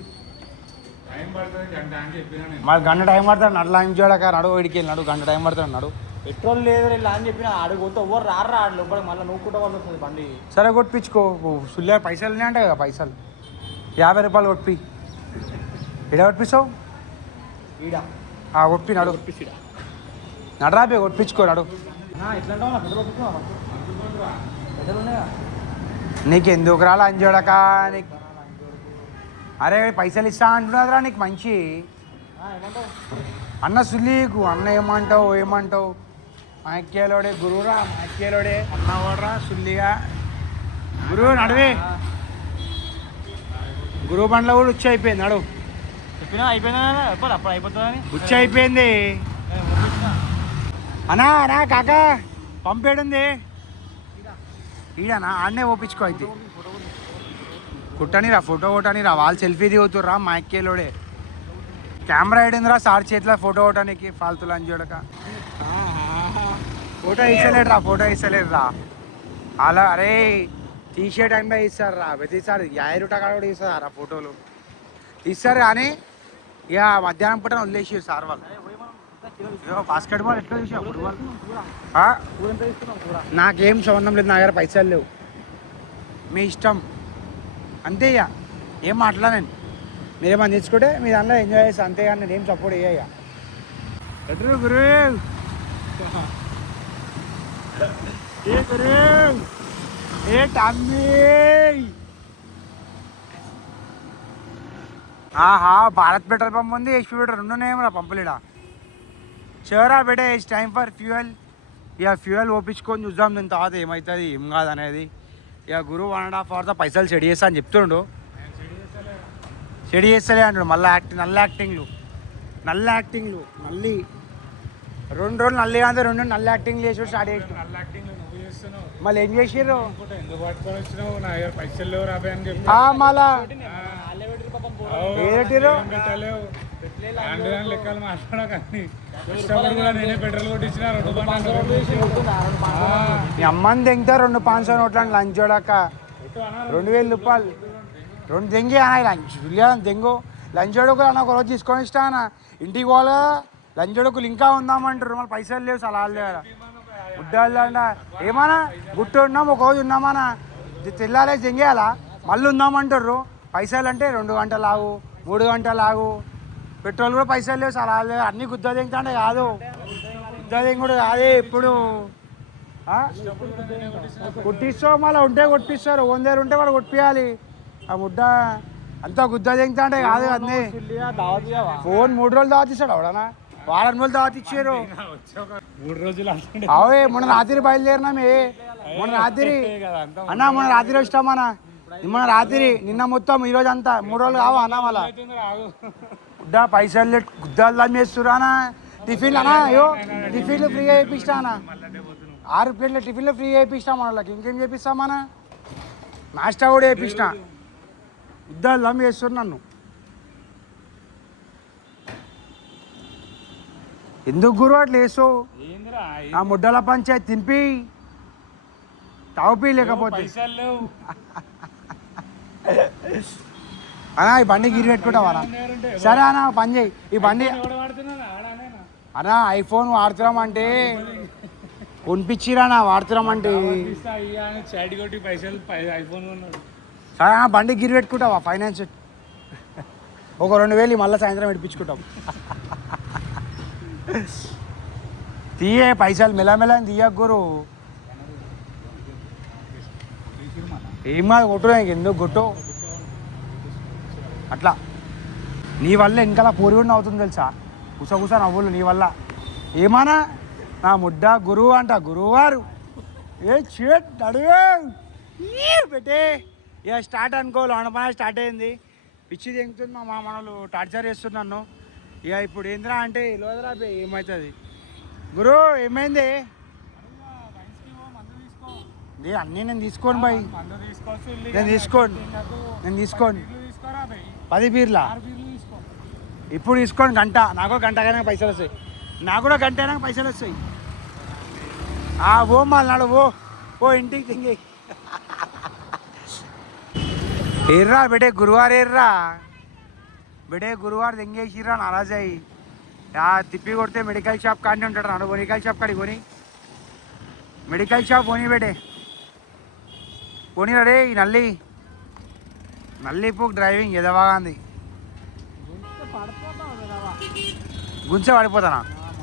మరి గంట టైం పడతాడు నడు ఏం చూడక నడు వేడికి నడు గంట టైం పడతాడు నడు. పెట్రోల్ లేదు ఇలా అని చెప్పిన ఆడిపోతే ఎవరు రారా లోపల మళ్ళీ నూక్కుంటా వాళ్ళు వస్తుంది బండి. సరే కొట్టించుకో సుల్లి పైసలు ఉన్నాయంట కదా పైసలు 50 రూపాయలు కొట్టి ఇడ కొట్టిస్తావు ఈడ కొట్టి నడు నడరా బే కొట్టించుకో నడు. ఎట్లా పెట్రోల్ ఉన్నాయా నీకు ఎందుకు రాలా అని చూడక నీకు? అరే పైసలు ఇస్తా అంటున్నారా నీకు మంచి అన్న సుల్లీకు అన్న ఏమంటావు మా ఎక్కేలోడే గురువురా మా ఎక్కేలోడే అన్న ఓడరా సుల్లిగా గురువు నడువే. గురువు బండ్లో కూడా ఉచ్చి అయిపోయింది నడు. చెప్పినా అయిపోయిందా అప్పుడు అయిపోతుందని ఉచ్చి అయిపోయింది అన్నా కాక పంపేడుంది ఈడనా ఆడనే ఓపించుకో అయితే కుట్టనిరా ఫోటో కొట్టనిరా వాళ్ళు సెల్ఫీ దిగుతుర్రా మా ఎక్కేలోడే. కెమెరా ఏడిందిరా సార్ చేతిలో ఫోటో కొట్టడానికి ఫాల్తులు అని చూడక. ఫోటో ఇస్తలేడురా అలా. అరే తీసే టైంలో ఇస్తారు రా ప్రతిసారి 50 రూపాయలు కూడా ఇస్తారు రా ఫోటోలు తీస్తారు కానీ ఇక మధ్యాహ్నం పూట వదిలేసి సార్ వాళ్ళు. బాస్కెట్బాల్ ఎట్లా చూసా ఫుట్బాల్ నాకేం సంబంధం లేదు, నా దగ్గర పైసలు లేవు, మీ ఇష్టం అంతే. ఇక ఏం మాట్లాడ నేను మీరేమని తెచ్చుకుంటే మీ దాంట్లో ఎంజాయ్ చేస్తా అంతేగాని నేను ఏం సపోర్ట్ అయ్యా. ఎటు గురు ఏ టమ్మీ భారత్ పెట్రోల్ పంప్ ఉంది, హెచ్పి పెట్రోల్ 2 ఉన్నాయేమో పంపులేడా. షూరా బేటే ఇట్స్ టైం ఫర్ ఫ్యూయల్. ఇక ఫ్యూయల్ ఓపించుకొని చూద్దాం దీని తర్వాత ఏమవుతుంది ఏం కాదు అనేది. ఇక గురువు 1.5 అవర్తో పైసలు సెట్ చేస్తా అని చెప్తుండు. సెట్ చేస్తలే అంటాడు మళ్ళీ నల్ల యాక్టింగ్లు మళ్ళీ 2 రోజులు నల్లి కాదు 2 నల్ల యాక్టింగ్లు చేసి స్టార్ట్ చేసి మళ్ళీ ఏం చేసిర్రు ఎందుకు పట్టుకొని వచ్చినావు నా దగ్గర పైసలు లేవు రాబే అని చెప్పి మళ్ళా వాళ్ళే పెట్టి పాపం ఏం పెట్టిర్రు పెట్టలేవు లెక్కలు మాట్లాడకండి ఇష్టపడి కూడా నేనే పెట్రోల్ కొట్టించిన 2 మీ అమ్మని తెంగితే 200 నోట్ల లంచ్ చూడక 2000 రూపాయలు 2 తెంగి అన్న లంచ్ తెంగు లంచ్ అడుగులు అన్న ఒక రోజు తీసుకొని ఇష్టా అన్న ఇంటికి పోలే లంచ్ అడుగులు ఇంకా ఉందామంటారు మళ్ళీ పైసలు లేవు సలాలు లేవు గుడ్డాలు అంట ఏమన్నా గుట్టు ఉన్నాం ఒక రోజు ఉన్నామన్నా తెల్లారే తెంగేయాలా మళ్ళీ ఉందామంటారు పైసలు అంటే 2 గంటలు ఆగు 3 గంటలు ఆగు పెట్రోల్ కూడా పైసలు లేవు సలాలు లేవు అన్నీ గుద్ద తెంగుతాంటే కాదు గుద్ద తెంగుడు కాదే ఇప్పుడు కొట్టిస్తావు మళ్ళీ ఉంటే కొట్టిస్తారు దగ్గర ఉంటే వాడు కొట్టియాలి ఆ ముడ్డ అంతా గుద్ద తెంగుతా అంటే కాదు అన్నీ ఫోన్ 3 రోజులు దావతిస్తాడు అవడనా వారం రోజులు దావతిచ్చారు 3 రోజులు అవే మొన్న రాత్రి బయలుదేరినామే మొన్న రాత్రి అన్న మొన్న రాత్రి వచ్చామన్నా మొన్న రాత్రి నిన్న మొత్తం ఈరోజు అంతా 3 రోజులు కావా అన్న మళ్ళా గుడ్డ పైసలు గుద్దాలు చేస్తురా అన్న టిఫిన్లు అన్నా అయ్యో టిఫిన్లు ఫ్రీగా చేపిస్తా అన్న 6 ప్లేట్ల టిఫిన్లు ఫ్రీ చేపిస్తాం వాళ్ళకి ఇంకేం చేపిస్తామన్నా నాస్టా కూడా చేపిస్తా గుద్దాలు చేస్తున్నారు నన్ను ఎందుకు గురు అట్లా వేసావు ఆ ముడ్డల పంచాయతీ తినిపి తావుపి లేకపోతే అన్నా ఈ బండి గిరి పెట్టుకుంటావా సరే అన్న పని చేయి ఈ బండి అన్నా ఐఫోన్ వాడుతున్నామంటే కొనిపించిరా వాడుతున్నామంటే సరే అన్న బండి గిరి పెట్టుకుంటావా ఫైనాన్స్ ఒక 2000 మళ్ళీ సాయంత్రం పెట్టించుకుంటాం తీయే పైసలు మెల్లమెల్ల తీయకు గురు ఏం కాదు కొట్టు ఎందుకు కొట్టు అట్లా నీ వల్ల వెనకాల పోరుగుడిని అవుతుంది తెలుసా కుస నవ్వులు నీ వల్ల ఏమన్నా నా ముడ్డ గురువు అంట గురువువారు ఏ చేట్ అడుగు పెట్టే ఇక స్టార్ట్ అనుకో లోనపన స్టార్ట్ అయింది పిచ్చి తెంగుతుంది మా మనలు టార్చర్ చేస్తున్నాను ఇక ఇప్పుడు ఏంద్రా అంటే లోదరా ఏమవుతుంది గురు ఏమైంది అన్నీ నేను తీసుకోను బాయ్ నేను తీసుకోను 10 బీర్లా ఇప్పుడు తీసుకోండి గంట నాకు గంట అయినా పైసలు వస్తాయి నాకు కూడా గంట అయినా పైసలు వస్తాయి ఓ మళ్ళీ నాడు ఓ ఇంటికి తింగి ఎర్రా బెటే గురువారు ఎర్రా బెటే గురువారు తెంగేసిర్రా నారాజాయి తిప్పి కొడితే మెడికల్ షాప్ కాడనే ఉంటాడు నాడు మెడికల్ షాప్ కాడికి కొని మెడికల్ షాప్ పోనీ బెటే పోనీరా రే ఈ నల్లి ఇప్పుడు డ్రైవింగ్ ఎదవాగాంది గుంచె పడిపోతానా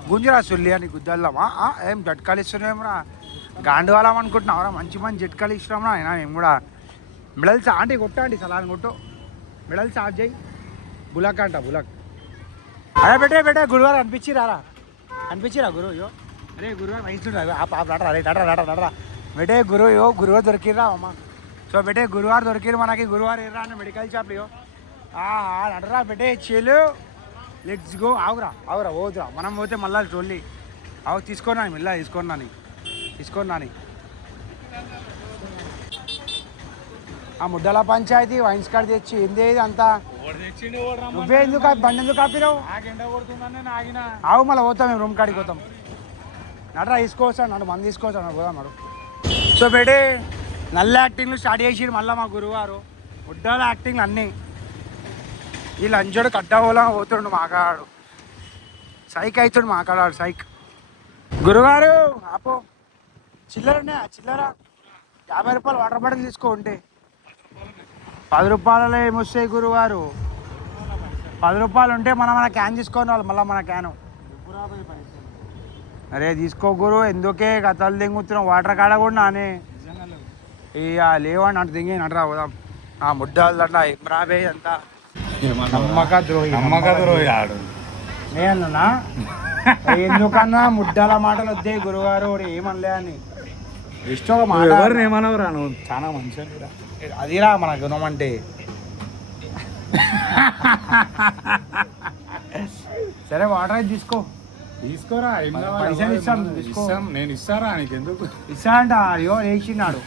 గుంజరా సుల్లి అని గుద్దల్లామా ఏం జట్కాలు ఇస్తున్నామరా గాండు వాళ్ళం అనుకుంటున్నావురా మంచి జట్కాలు ఇస్తున్నామరా అయినా మేము కూడా మిడల్ ఆంటీ కొట్టండి సలాన్ కొట్టు మిడల్ చార్జ్ చేయి బులక్ అంట బులక్ అదే బెటే గురువారు అనిపించిరా గురు అయ్యో అరే గురువారు రైతుండ నడరా బెటే గురువారు దొరికిర్రా అమ్మ సో బెటే గురువారు దొరికిరు మనకి గురువారు ఎర్రా అన్న మెడికల్ షాప్లో నడరా బెటే చెలు లెట్స్ గో ఆవురా పోదురా మనం పోతే మళ్ళీ ట్రోల్లీ తీసుకున్నాను మెల్ల తీసుకున్నాను ఆ ముడ్డల పంచాయతీ వైన్స్ కార్డ్ తెచ్చి ఏంది అంతా నువ్వే ఎందుకు బండి ఎందుకు ఆపినావు ఆవు మళ్ళీ పోతాం మేము రూమ్ కాడికి పోతాం నడరా తీసుకోవచ్చాను నన్ను మంది తీసుకోవచ్చాను పోదాం నడు సో బెటే నల్ల యాక్టింగ్లు స్టార్ట్ చేసిరు మళ్ళీ మా గురువారు ముడ్డల యాక్టింగ్లు అన్నీ ఈ లంచోడు కట్టవోలా పోతుండు మాకాడు సైక్ అవుతుండు మాకాడాడు సైక్ గురుగారు ఆపో చిల్లరనే చిల్లరా 50 రూపాయలు వాటర్ బాటిల్ తీసుకో ఉంటే 10 రూపాయలలో ఏమొస్తాయి గురువారు 10 రూపాయలు ఉంటే మన క్యాన్ తీసుకోని వాళ్ళు మళ్ళీ మన క్యాను అరే తీసుకో గురు ఎందుకే కథలు దింగుతున్నాం వాటర్ కాడ కూడా నానే ఇక లేవండి అటు దింగి నటరా పోదాం ఆ ముడ్డాలు అట్లా రాబే అంతా నమ్మక ద్రోహి ఆడు నేనన్నా ఎందుకన్నా ముడ్డాల మాటలు వద్దే గురువారు ఏమనలే అని ఇష్టం ఒక మాట ఏమనవురా నువ్వు చాలా మంచిగా అదిరా మన గుణం అంటే సరే వాటర్ అయితే తీసుకో తీసుకోరా ఏం కావాలి? పైసలు ఇస్తాం, తీసుకో. ఇస్తాం, నేను ఇస్తారా నీకు ఎందుకు? ఇస్తా అంట అయ్యో వేసినాడు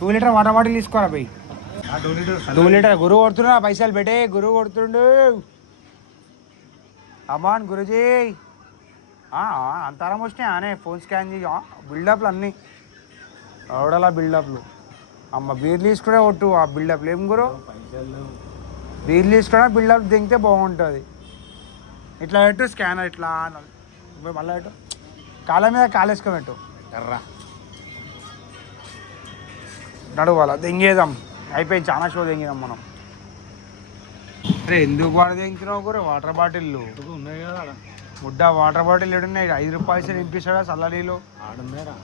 2 లీటర్ వాటర్ బాటిల్ తీసుకోరా పోయి 2 లీటర్ గురువు కొడుతున్నా పైసలు పెట్టే గురువు కొడుతుండు అమ్మాన్ గురుజీ అంతరం వచ్చినాయి అనే ఫోన్ స్కాన్ చేయ బిల్డప్లు అన్నీ ఎవడలా బిల్డప్లు అమ్మ బీర్లు తీసుకునే కొట్టు ఆ బిల్డప్లు ఏం గురు బీర్లు తీసుకునే బిల్డప్ దింగితే బాగుంటుంది ఇట్లా పెట్టు స్కానర్ ఇట్లా మళ్ళీ పెట్టు కాళ్ళ మీద కాలేసుకొని పెట్టు ఎర్రా నడువాల దెంగేద్దాం అయిపోయింది చాలా షో దెంగిదాం మనం అరే ఎందుకు వాడు దెంగినావు కూడా వాటర్ బాటిల్లు ఉన్నాయి కదా ఆడ. ముడ్డ వాటర్ బాటిల్ ఏడున్నాయి 5 రూపాయలు నింపిస్తాడా చల్ల నీళ్ళు ఆడుందేరా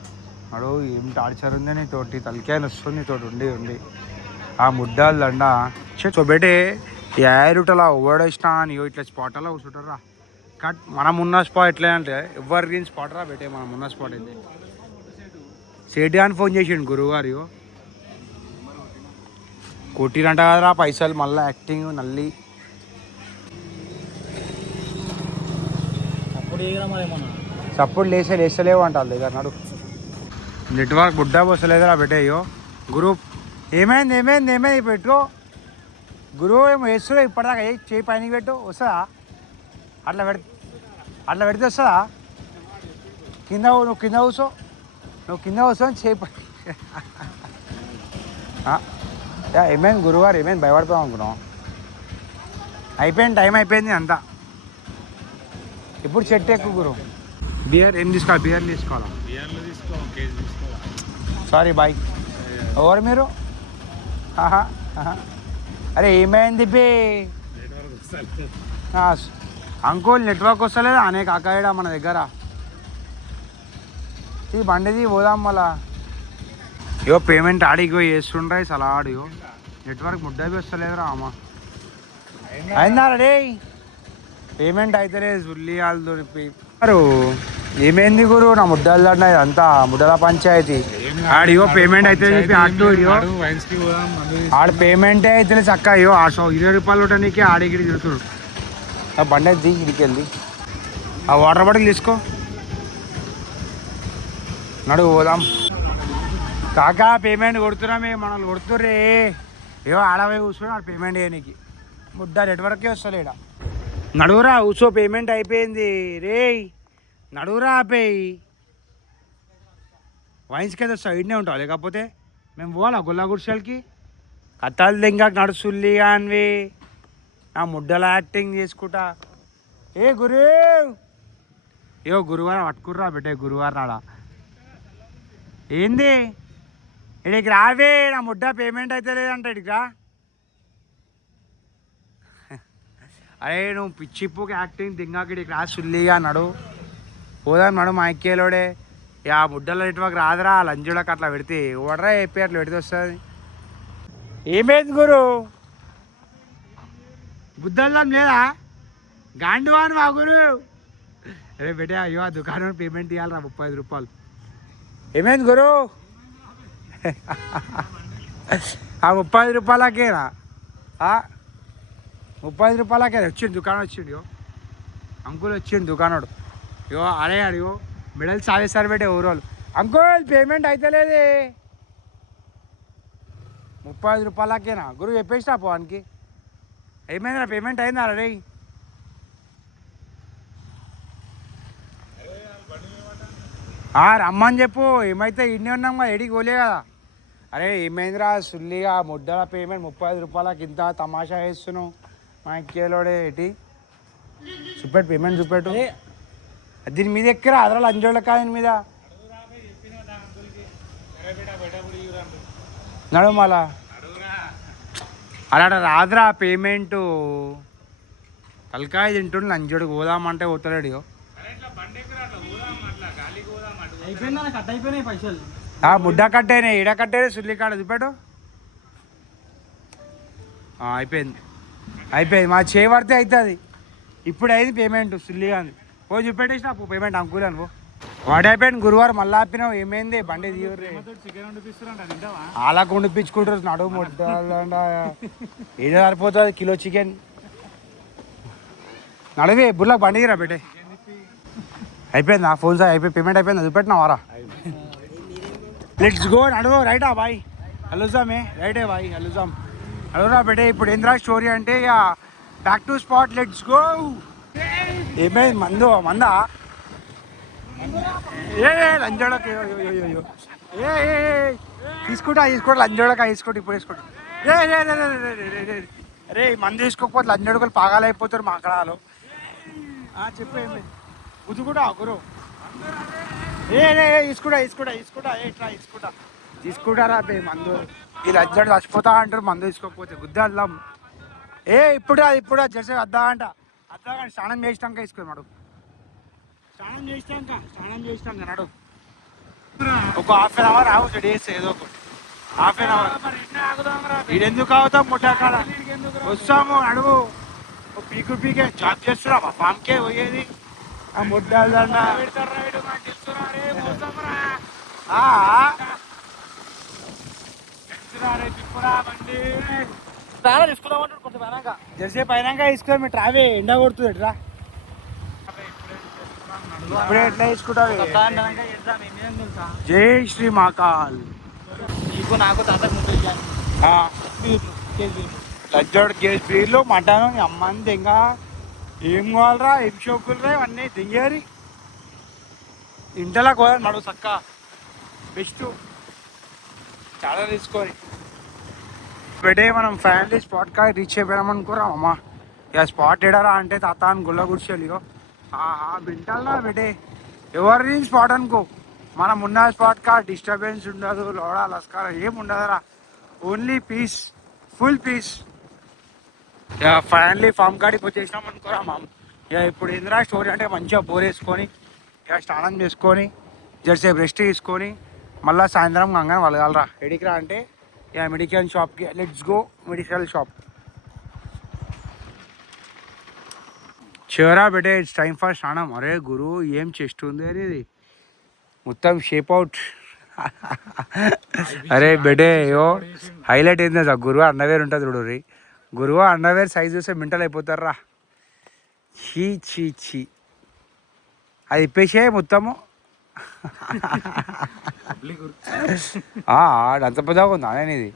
అడు ఏం టార్చర్ ఉంది నీతోటి తలకాయలు వస్తుంది నీతోటి ఉండి ఆ ముడ్డాలు దండ సో బేటే 50 రూపాయల ఓడేసినా అని ఇట్లా స్పాట్ అలా కూర్చుంటారా కట్ మనం ఉన్న స్పాట్ ఎట్లా అంటే ఎవరు గ్రీన్ స్పాట్ రా బేటే మనం ఉన్న స్పాట్ అయితే సేటి అని ఫోన్ చేసిండు గురువు గారు కొట్టిరంట కదరా పైసలు మళ్ళీ యాక్టింగ్ నల్లి అప్పుడు ఏరా మరి ఏమన్నా సపోర్ట్ లేస్తలేవు అంట వాళ్ళ దగ్గర నడు నెట్వర్క్ బుడ్డా వస్తలేదురా పెట్టేయో గురువు ఏమైంది పెట్టుకో గురువు ఏమో వేస్తుందో ఇప్పటిదాకా చేయి పైనకి పెట్టు వస్తుందా అట్లా పెడితే వస్తుందా నువ్వు కింద కూర్చో చేయి పై ఏమైంది గురువారు ఏమైంది భయపడతాం అనుకున్నాం అయిపోయింది టైం అయిపోయింది అంతా ఇప్పుడు చెట్టు ఎక్కువ గురువు బియర్ ఏం తీసుకోవాలి బియర్లు తీసుకోవాలా బియ్యాలు తీసుకో కేజీ తీసుకో సారీ బాయ్ ఎవరు మీరు అరే ఏమైంది బే నెట్వర్క్ వస్తలేదు. అంకుల్ నెట్వర్క్ వస్తలేదు అనేక అకాయడా మన దగ్గర ఈ బండిది పోదాం మళ్ళా పేమెంట్ ఆడికి పోయి చేస్తుండ్రా సలాడియో నెట్వర్క్ ముడ్డవి వస్తలేదురా అమ్మ అయిందా రే పేమెంట్ అయితే జుల్లి వాళ్ళు దొరికి ఏమైంది గురు నా ముడ్డలు అన్న అంతా ముడ్డల పంచాయతీ ఆడియో పేమెంట్ అయితే అటు ఆడు వైన్స్ కి పోదాం, మందు తీసుకో. ఆడ పేమెంటే అయితే చక్క అయ్యో ఆ 20 రూపాయలు ఉండడానికి ఆడికి తిరుగుతుడు ఆ బండి అయితే ఇడికి వెళ్ళి ఆ వాటర్ బాటిల్ తీసుకో నడు పోదాం కాకా పేమెంట్ కొడుతున్నామే మనల్ని కొడుతుర్రే ఏవో ఆడవై కూర్చొని పేమెంట్ చేయడానికి ముడ్డ నెట్వర్కే వస్తలేడ నడువురా కూర్చో పేమెంట్ అయిపోయింది రే నడువురా ఆపేయి వైన్స్కి అయితే సైడ్నే ఉంటావు లేకపోతే మేము పోవాలా గొల్లా గుడిసెలకి కథలు దింగా నడుచుల్లి కానివి నా ముడ్డల యాక్టింగ్ చేసుకుంటా ఏ గురు గురువారం పట్టుకుర్రా బిడ్డ గురువారం నాడ ఏంది ఇడికి రావే నా ముడ్డ పేమెంట్ అయితే లేదంట ఇడికి రా అరే నువ్వు పిచ్చిప్పుకి యాక్టింగ్ దింగాకి ఇడికి రా సుల్లిగా నడు పోదాం నడు మా ఎక్కేలోడే ఆ ముడ్డల నెట్వర్క్ రాదురా లంజులకు అట్లా పెడితే ఓడరా చెప్పి అట్లా పెడితే వస్తుంది ఏమైంది గురు బుద్ధల్లం లేదా గాండు అని మా గురు అరే బేటే అయ్యో ఆ దుకాణం పేమెంట్ ఇవ్వాలరా 35 రూపాయలు ఏమైంది గురు ఆ 30 రూపాయలకేనా 30 రూపాయలకే వచ్చిండు దుకాణం వచ్చిండు అంకుల్ వచ్చిండు దుకాణోడు అరే అడిగో మిడల్ సావేస్తారు బేటే ఓవరాల్ అంకుల్ పేమెంట్ అయితే లేదే 30 రూపాయలకేనా గురు చెప్పేసినా పోవానికి ఏమైందిరా పేమెంట్ అయిందా రే రమ్మని చెప్పు ఏమైతే ఇన్ని ఉన్నాం కదా ఎడికి పోలే కదా అరే ఏమైందిరా సుల్లిగా ముడ్డల పేమెంట్ 30 రూపాయలకి ఇంత తమాషా వేస్తున్నావు మా ఎక్కేలోడే ఏంటి చూపెట్టు పేమెంట్ చూపెట్టు దీని మీద ఎక్కరా అదరా లంజోళ్ళ కాదని మీద నడు మళ్ళా అలా రాదురా పేమెంటు తలకాయ తింటుండు లంజోడికి పోదామంటే పోతాడు అయిపోయిందా కట్ అయిపోయినాయి పైసలు ముడ్డ కట్టేనాయి ఈడ కట్టేనే సుల్లి కాడ చూపెట్టు అయిపోయింది మా చేయబడితే అవుతుంది ఇప్పుడు అయింది పేమెంట్ సుల్లిగా పో చూపెట్టేసిన పేమెంట్ అంకుల్ అని వాడు అయిపోయింది గురువారం మళ్ళీ ఆపినావు ఏమైంది బండి తీయర్రే అలా కొండిపించుకుంటారు నడువు ముడ్డ ఏదో సరిపోతుంది కిలో చికెన్ నడివి బుర్లకు బండిరా పెట్టే అయిపోయింది నా ఫోన్ సార్ అయిపోయి పేమెంట్ అయిపోయింది అది పెట్టినావారా లెట్స్ గో నడువు రైటా బాయ్ హలుజామే రైటే బాయ్ హలుజాం అడుగురా బెటే ఇప్పుడు ఏంద్రా స్టోరీ అంటే ఇక back to spot let's go ఏమైంది మందా ఏ లంజోడక తీసుకుంటా లంజోడక తీసుకోండి ఇప్పుడు వేసుకోండి అరే మంది తీసుకోకపోతే లంజోడకలు పాగాలైపోతారు మా అక్కడాలు చెప్పు ఏమి గుద్దుకుంటా గురు తీసుకుంటారా బే మందు ఈ లంజోడు చచ్చిపోతా అంటారు మందు తీసుకోకపోతే గుద్దేద్దాం ఇప్పుడు జెర్సీ అద్దా కానీ స్నానం చేసినాక వేసుకో మడు స్నానం చేసినాక నడు ఒక హాఫ్ అన్ అవర్ ఆగు డేస్ ఏదో ఒకటి హాఫ్ అన్ అవర్ ఇదెందుకు అవుతాం ముట్టాకాడ వస్తాము అడుగు పీకే జాబ్ చేస్తున్నా మా ఫామ్కే పోయేది ఆ ముడ్డాలన్నా జెర్సీ పైనాక వేసుకో మీ ట్రావే ఎండ కొడుతుంది ఎట్రా ఇప్పుడే ఎట్లా వేసుకుంటావు జై శ్రీ మహాకాల్ నీకు నాకు తాతకు లజ్జోడు కేజీ బీర్లు మటన్ అమ్మని దింగ ఏం కావాలరా ఏం షోకులరా ఇవన్నీ దింగేరి ఇంటలా కోదాలి నడు చక్క బెస్ట్ చాలా తీసుకొని బెటే మనం ఫ్యామిలీ స్పాట్ కా రీచ్ అయిపోయాం అనుకోరా అమ్మ ఇక స్పాట్ ఏడారా అంటే తాత అని గుల్ల కూర్చోవాలి ఇగో వింటారా బెటే ఎవరిని స్పాట్ అనుకో మనం ఉన్న స్పాట్ కా డిస్టర్బెన్స్ ఉండదు లోడా లస్కార ఏం ఉండదురా ఓన్లీ పీస్ ఫుల్ పీస్ ఇక ఫైనల్లీ ఫామ్ కాడికి వచ్చేసినాం అనుకోరా మామ్ ఇక ఇప్పుడు ఏంద్రా స్టోరీ అంటే మంచిగా బోర్ వేసుకొని ఇక స్నానం చేసుకొని జరసేపు రెస్ట్ తీసుకొని మళ్ళీ సాయంత్రం గంగన వలగాలరా ఎడికిరా అంటే ఇక మెడికల్ షాప్కి లెట్స్ గో మెడికల్ షాప్ చివరా బెటే ఇట్స్ టైం ఫర్ స్నానం అరే గురు ఏం చెస్ట్ ఉంది అనేది మొత్తం షేప్ అవుట్ అరే బెటే యో హైలైట్ ఏంది సార్ గురువు అండర్వేర్ ఉంటుంది చూడు రీ గురువు అండర్వేర్ సైజ్ చూస్తే మింటల్ అయిపోతారా చీ అది ఇప్పేసే మొత్తము అంత పెద్దగా ఉందా అనేది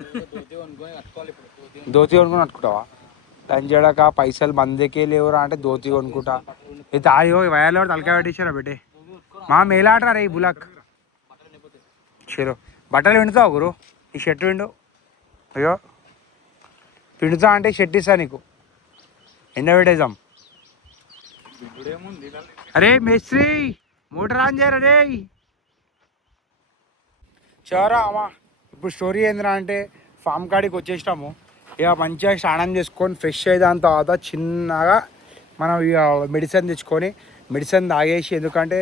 ధోతి కొనుక్కొని కట్టుకుంటావా లంజడక పైసలు మందికే లేవురా అంటే ధోతి కొనుక్కుంటా ఇది తాయో వయాలో తలకాయ పెట్టేసారా బెటే మా మేలాటరా రే బులక్ చలో బట్టలు విండుతావు గురు ఈ షర్ట్ విండు అయ్యో పిండుతా అంటే షర్ట్ ఇస్తా నీకు ఎండ పెట్టేద్దాం అరే మేస్త్రి మోటార్ ఆన్ చేయరా రే చవరా అమ్మా ఇప్పుడు స్టోరీ ఏందిరా అంటే ఫామ్ కాడికి వచ్చేసినాము ఇక మంచిగా స్నానం చేసుకొని ఫ్రెష్ అయ్యేదాని తర్వాత చిన్నగా మనం ఇక మెడిసిన్ తెచ్చుకొని మెడిసిన్ తాగేసి ఎందుకంటే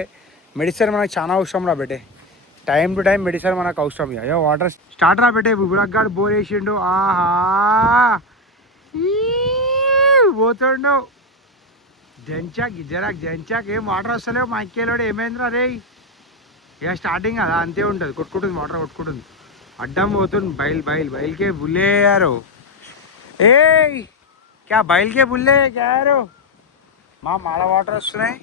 మెడిసిన్ మనకు చాలా అవసరం రా బెటే టైం టు టైం మెడిసిన్ మనకు అవసరం అయ్యో వాటర్ స్టార్ట్ రా బెటే బుడగ్గాడు బోర్ వేసిండు ఆహా పోతుండు జంచాక్ ఏం వాటర్ వస్తలేవు మా ఇంకేలోడు ఏమైందిరా రే ఇక స్టార్టింగ్ కదా అంతే ఉంటుంది కొట్టుకుంటుంది వాటర్ కొట్టుకుంటుంది అడ్డం పోతుంది బయలుకే బుల్లే యారో ఏ క్యా బయలుకే బుల్లే క్యారో మా మాడ వాటర్ వస్తున్నాయి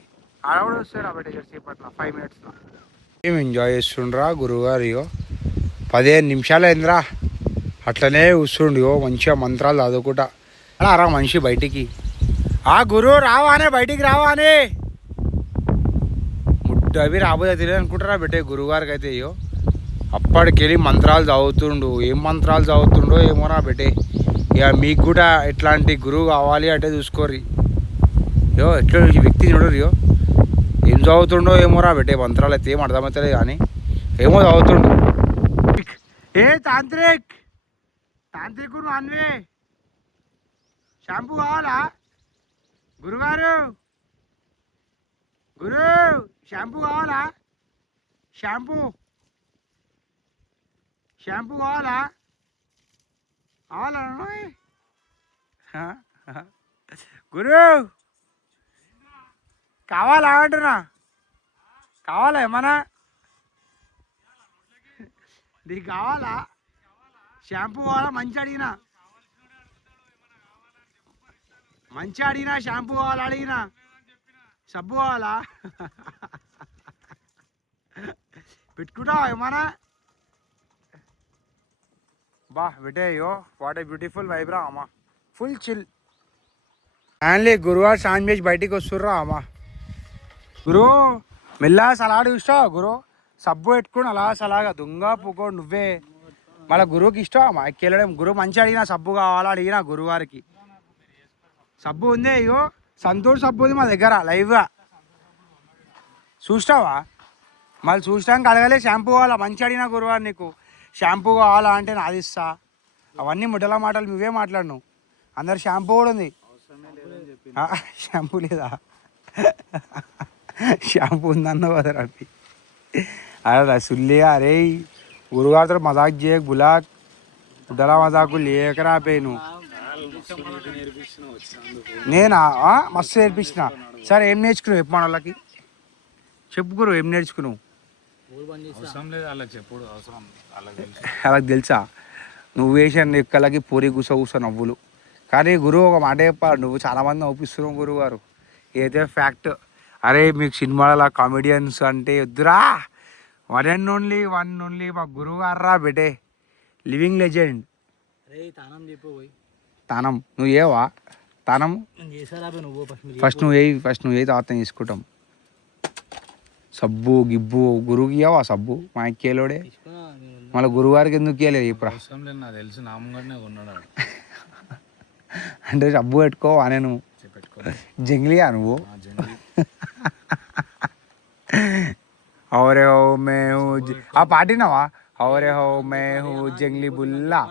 ఆడ కూడా వస్తాయి రాబట్టి సేపట్లో 5 minutesలో ఏం ఎంజాయ్ చేస్తుండ్రా గురువుగారు ఇగో 15 నిమిషాలు అయిందిరా అట్లనే కూర్చుండు మంచిగా మంత్రాలు చదువుకుంటా అలా రా మనిషి బయటికి గురువు రావానే బయటికి రావానే అవి రాబోయే తెలియదు అనుకుంటారా బెట్టే గురువుగారికి అయితే అయ్యో అప్పటికెళ్ళి మంత్రాలు చదువుతుండు ఏం మంత్రాలు చదువుతుండో ఏమోరా బెట్టే ఇక మీకు కూడా ఎట్లాంటి గురువు కావాలి అంటే చూసుకోర్రి యో ఎట్లా వ్యక్తి చూడరు యో ఏం చదువుతుండో ఏమోరా బెట్టే మంత్రాలు అయితే ఏం అర్థమవుతలేదు కానీ ఏమో చదువుతుండు ఏ తాంత్రికుడు అన్వే షాంపూ కావాలా గురుగారు గురు షాంపూ కావాలా షాంపూ కావాలా గురు కావాలా అంటున్నా కావాలా ఏమన్నా నీకు కావాలా షాంపూ కావాలా మంచి అడిగినా మంచిగా అడిగినా షాంపూ కావాలా అడిగినా సబ్బు కావాలా పెట్టుకుంటావా ఏమన్నా బా పెట్టేయో వాట్ ఏ బ్యూటిఫుల్ వైబ్రా అమ్మా ఫుల్ చిల్ ఫ్యాన్లీ గురువారు స్నానం చేసి బయటికి వస్తుర్రా అమ్మా గురు మెల్లా సలాడు ఇస్తావా గురు సబ్బు పెట్టుకుని అలా సలాగా దుంగ పుకో నువ్వే మళ్ళీ గురువుకి ఇష్టం అమ్మా ఎక్కెళ్ళడం గురువు మంచిగా అడిగినా సబ్బు కావాలా అడిగినా గురువు గారికి సబ్బు ఉంది అయ్యో సంతూర్ సబ్బు ఉంది మా దగ్గర లైవ్గా చూస్తావా మళ్ళీ చూసినాక అడగలే షాంపూ కావాలా మంచి అడిగినా గురువారు నీకు షాంపూ కావాలా అంటే నాది ఇస్తా అవన్నీ ముడ్డల మాటలు నువ్వే మాట్లాడినావు అందరు షాంపూ కూడా ఉంది షాంపూ లేదా షాంపూ ఉందన్నావు కదా రండి అరే సుల్లిగా అరే గురుగారితో మజాక్ చేయకు బులాక్ ముడ్డల మజాకు లేకరా పేను నేనా మస్తు నేర్పించిన సరే ఏం నేర్చుకున్నావు చెప్పు మన వాళ్ళకి చెప్పు గురు ఏం నేర్చుకున్నావు అవసరం లేదు అలా చెప్పుడు అవసరం వాళ్ళకి తెలుసా నువ్వు వేసిన ఎక్కలకి పూరి కూస నవ్వులు కానీ గురువు ఒక మాట చెప్పాలి నువ్వు చాలామంది నవ్వుపిస్తున్నావు గురువు గారు ఏదే ఫ్యాక్ట్ అరే మీకు సినిమాల కామెడియన్స్ అంటే వద్దురా వన్ ఓన్లీ మా గురువు గారు బెటే లివింగ్ లెజెండ్ తానం నువ్వు ఏవా తానం ఫస్ట్ నువ్వు ఏ తర్వాత తీసుకుంటాం సబ్బు గిబ్బు గురువుకి ఇవ్వవా సబ్బు మా ఎక్కేలోడే మళ్ళీ గురువుగారికి ఎందుకు ఇవ్వలేదు ఇప్పుడు అవసరం లేదు నాకు తెలుసు నా ముంగటనే కొన్నాడు అంటే సబ్బు పెట్టుకోవా నేను పెట్టుకో జంగ్లియా నువ్వు అవరే హో మే ఆ పాటినావా అవరే హో మే హూ జంగ్లీ బుల్లా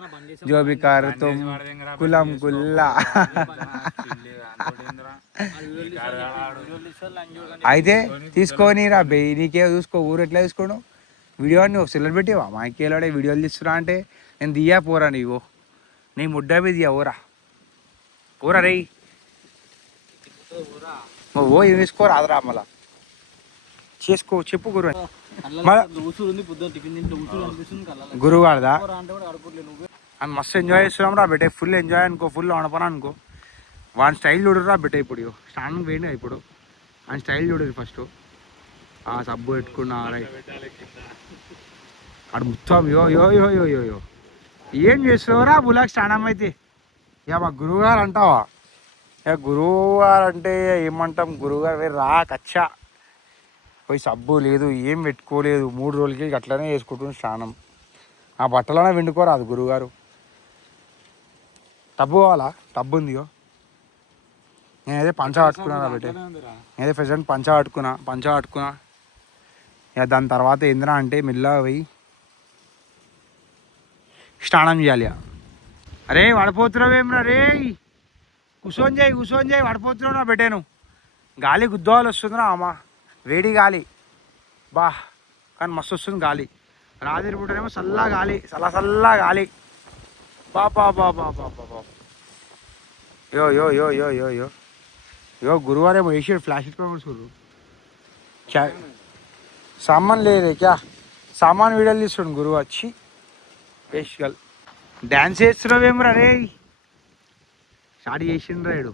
జో బి కర్ తుమ్ కులం గుల్లా అయితే తీసుకొని రా బే నీకే చూసుకో ఊరు ఎట్లా చూసుకోను వీడియో నువ్వు సెలబ్రిటీవా మా ఎక్కేలాడే వీడియోలు తీస్తున్నా అంటే నేను దియ్యా పోరా నీవు నీ ముడ్డా మీద దియ్యా పోరా రే ఓ ఏం తీసుకోరా అదరా మళ్ళా చేసుకో చెప్పు గురువు గురువు గారిదా అని మస్తు ఎంజాయ్ చేస్తున్నాం రా బెటే ఫుల్ ఎంజాయ్ అనుకో ఫుల్ వనపన అనుకో వాని స్టైల్ చూడరా బెటే ఇప్పుడు స్టాండింగ్ పోయినా ఇప్పుడు ఆయన స్టైల్ చూడరు ఫస్ట్ సబ్బు పెట్టుకున్నా అక్కడ మొత్తం యో యో యో యో యో యో ఏం చేస్తావురా బులాక్ స్టాండ్ అయితే ఇక మా గురువుగారు అంటావా ఇక గురువుగారు అంటే ఏమంటాం గురువుగారు వేరు రా కచ్చా పోయి సబ్బు లేదు ఏం పెట్టుకోలేదు 3 రోజులకి అట్లనే వేసుకుంటుంది స్నానం ఆ బట్టలనే వెండుకోరాదు గురువుగారు టబ్బు కావాలా టబ్బు ఉందియో నేనైతే పంచ పట్టుకున్నా బెటే నేనైతే ప్రెసెంట్ పంచ పట్టుకున్నా ఇక దాని తర్వాత ఏందిరా అంటే మెల్లగా పోయి స్నానం చేయాలి అరే పడిపోతున్నావేమ్రా రే కూర్చొని చేయి పడిపోతున్నావు నా బెటేను గాలి గుద్దవాళ్ళు వస్తుందిరా అమ్మ వేడి గాలి బా కానీ మస్తు వస్తుంది గాలి రాత్రి పూటనేమో చల్ల గాలి బా బా బా బా బా బా బా యో యో యో యో యో యో యో గురువారేమో వేసాడు ఫ్లాష్ చూడు క్యా సామాన్ లేదే క్యా సామాన్ వీడియోలు తీస్తుండు గురువు వచ్చి వేసుగల్ డ్యాన్స్ చేస్తున్నావేమరా రే స్టార్ట్ చేసిండ్రా రేడు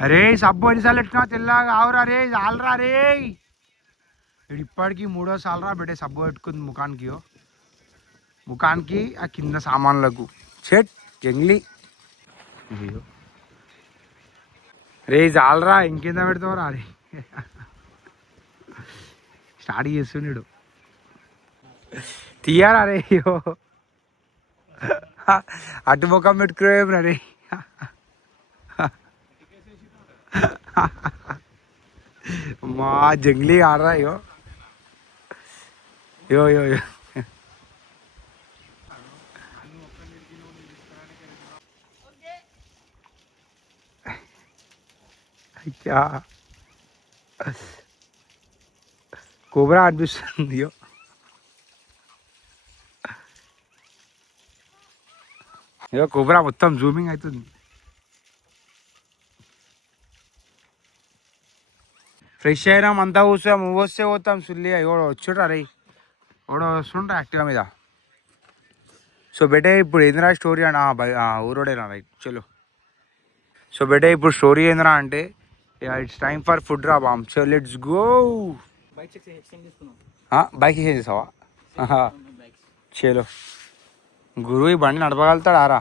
అరే సబ్బు ఎన్నిసార్లు ఎట్టినా తెల్లగా ఆవురా రే చాలరా రే వీడు ఇప్పటికీ 3వ సార్లు రా బెటే సబ్బు పెట్టుకుంది ముఖానికి ఆ కింద సామాన్లకు చెట్ జంగ్లీ రే చాలరా ఇంకేంత పెడతావురా రే స్టార్ట్ చేస్తున్నాడు తీయారా రే అయ్యో అటు ముఖం పెట్టుకునేం రే మా జంగ్లీ ఆడరా అయ్యో యో యో యో क्या కోబ్రా అనిపిస్తుంది ఇగో కోబ్రా మొత్తం జూమింగ్ అవుతుంది ఫ్రెష్ అయినాం అంతా కూర్చోం వస్తే పోతాం సుల్లి ఎవడో వచ్చుడ్రా రే ఎవడో వస్తుండ్రా యాక్టివ్ మీద సో బెటే ఇప్పుడు ఏందిరా స్టోరీ అని ఊరోడేనా రైట్ చలో సో బేటే ఇప్పుడు స్టోరీ ఏంద్రా అంటే ఇట్స్ టైమ్ ఫర్ ఫుడ్ రా balm. So let's go. Bike exchange చేసుకున్నాం. బైక్ ఏం చేసావా? చలో. గురువు ఈ బండి నడపగలుగుతాడా రా?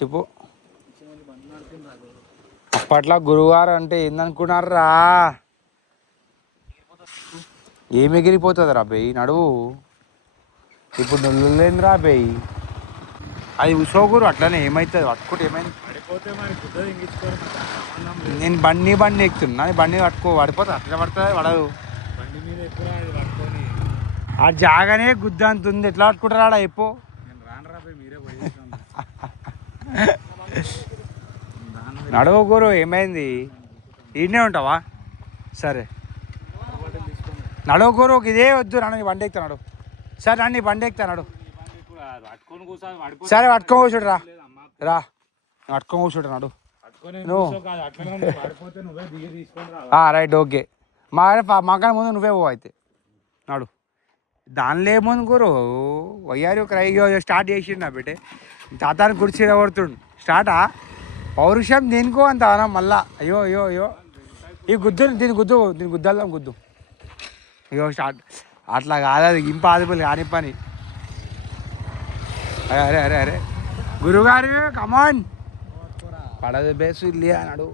చెప్పు. అప్పట్లో గురువుగారు అంటే ఏందనుకున్నారా? ఏం ఎగిరిపోతుంది రా బెయ్యి, నడువు. ఇప్పుడు నువ్వులేందిరా బెయ్యి, అది ఉసోగురు అట్లనే ఏమవుతుంది పట్టుకుంటే ఏమైంది? నేను బండి ఎక్కుతున్నా, బండి పట్టుకో పడిపోతుంది. అట్లా పడుతుంది పడదు. ఆ జాగానే గుద్దంతుంది, ఎట్లా పట్టుకుంటారా ఎప్పు? నడువు గురు, ఏమైంది? ఈడనే ఉంటావా? సరే నడువు గురు, ఇదే వద్దు. నీ బండి ఎక్కుతాడు. సరే రండి బండి ఎక్కుతాడు. సరే పట్టుకొని కూర్చోడు రా పట్టుకొని కూర్చోడు నడు. Right okay. మాకన్నా ముందు నువ్వే పో అయితే నడు. దానిలో ఏముంది గురు, వయ్యారి ఒక స్టార్ట్ చేసిండు నా బిడ్డే. తాతాన్ని కుర్చీ కొడుతుండు. స్టార్టా పౌరుషం దేనికో అంత మళ్ళా. అయ్యో అయ్యో అయ్యో ఈ దీని గుద్దాం గుద్దు. అయ్యో స్టార్ట్ అట్లా కాదు, అది ఇంపాసిబుల్ కాని పని. అరే అరే అరే గురుగారు కమాన్, పడదు బేసు ఇల్లి అన్నాడు.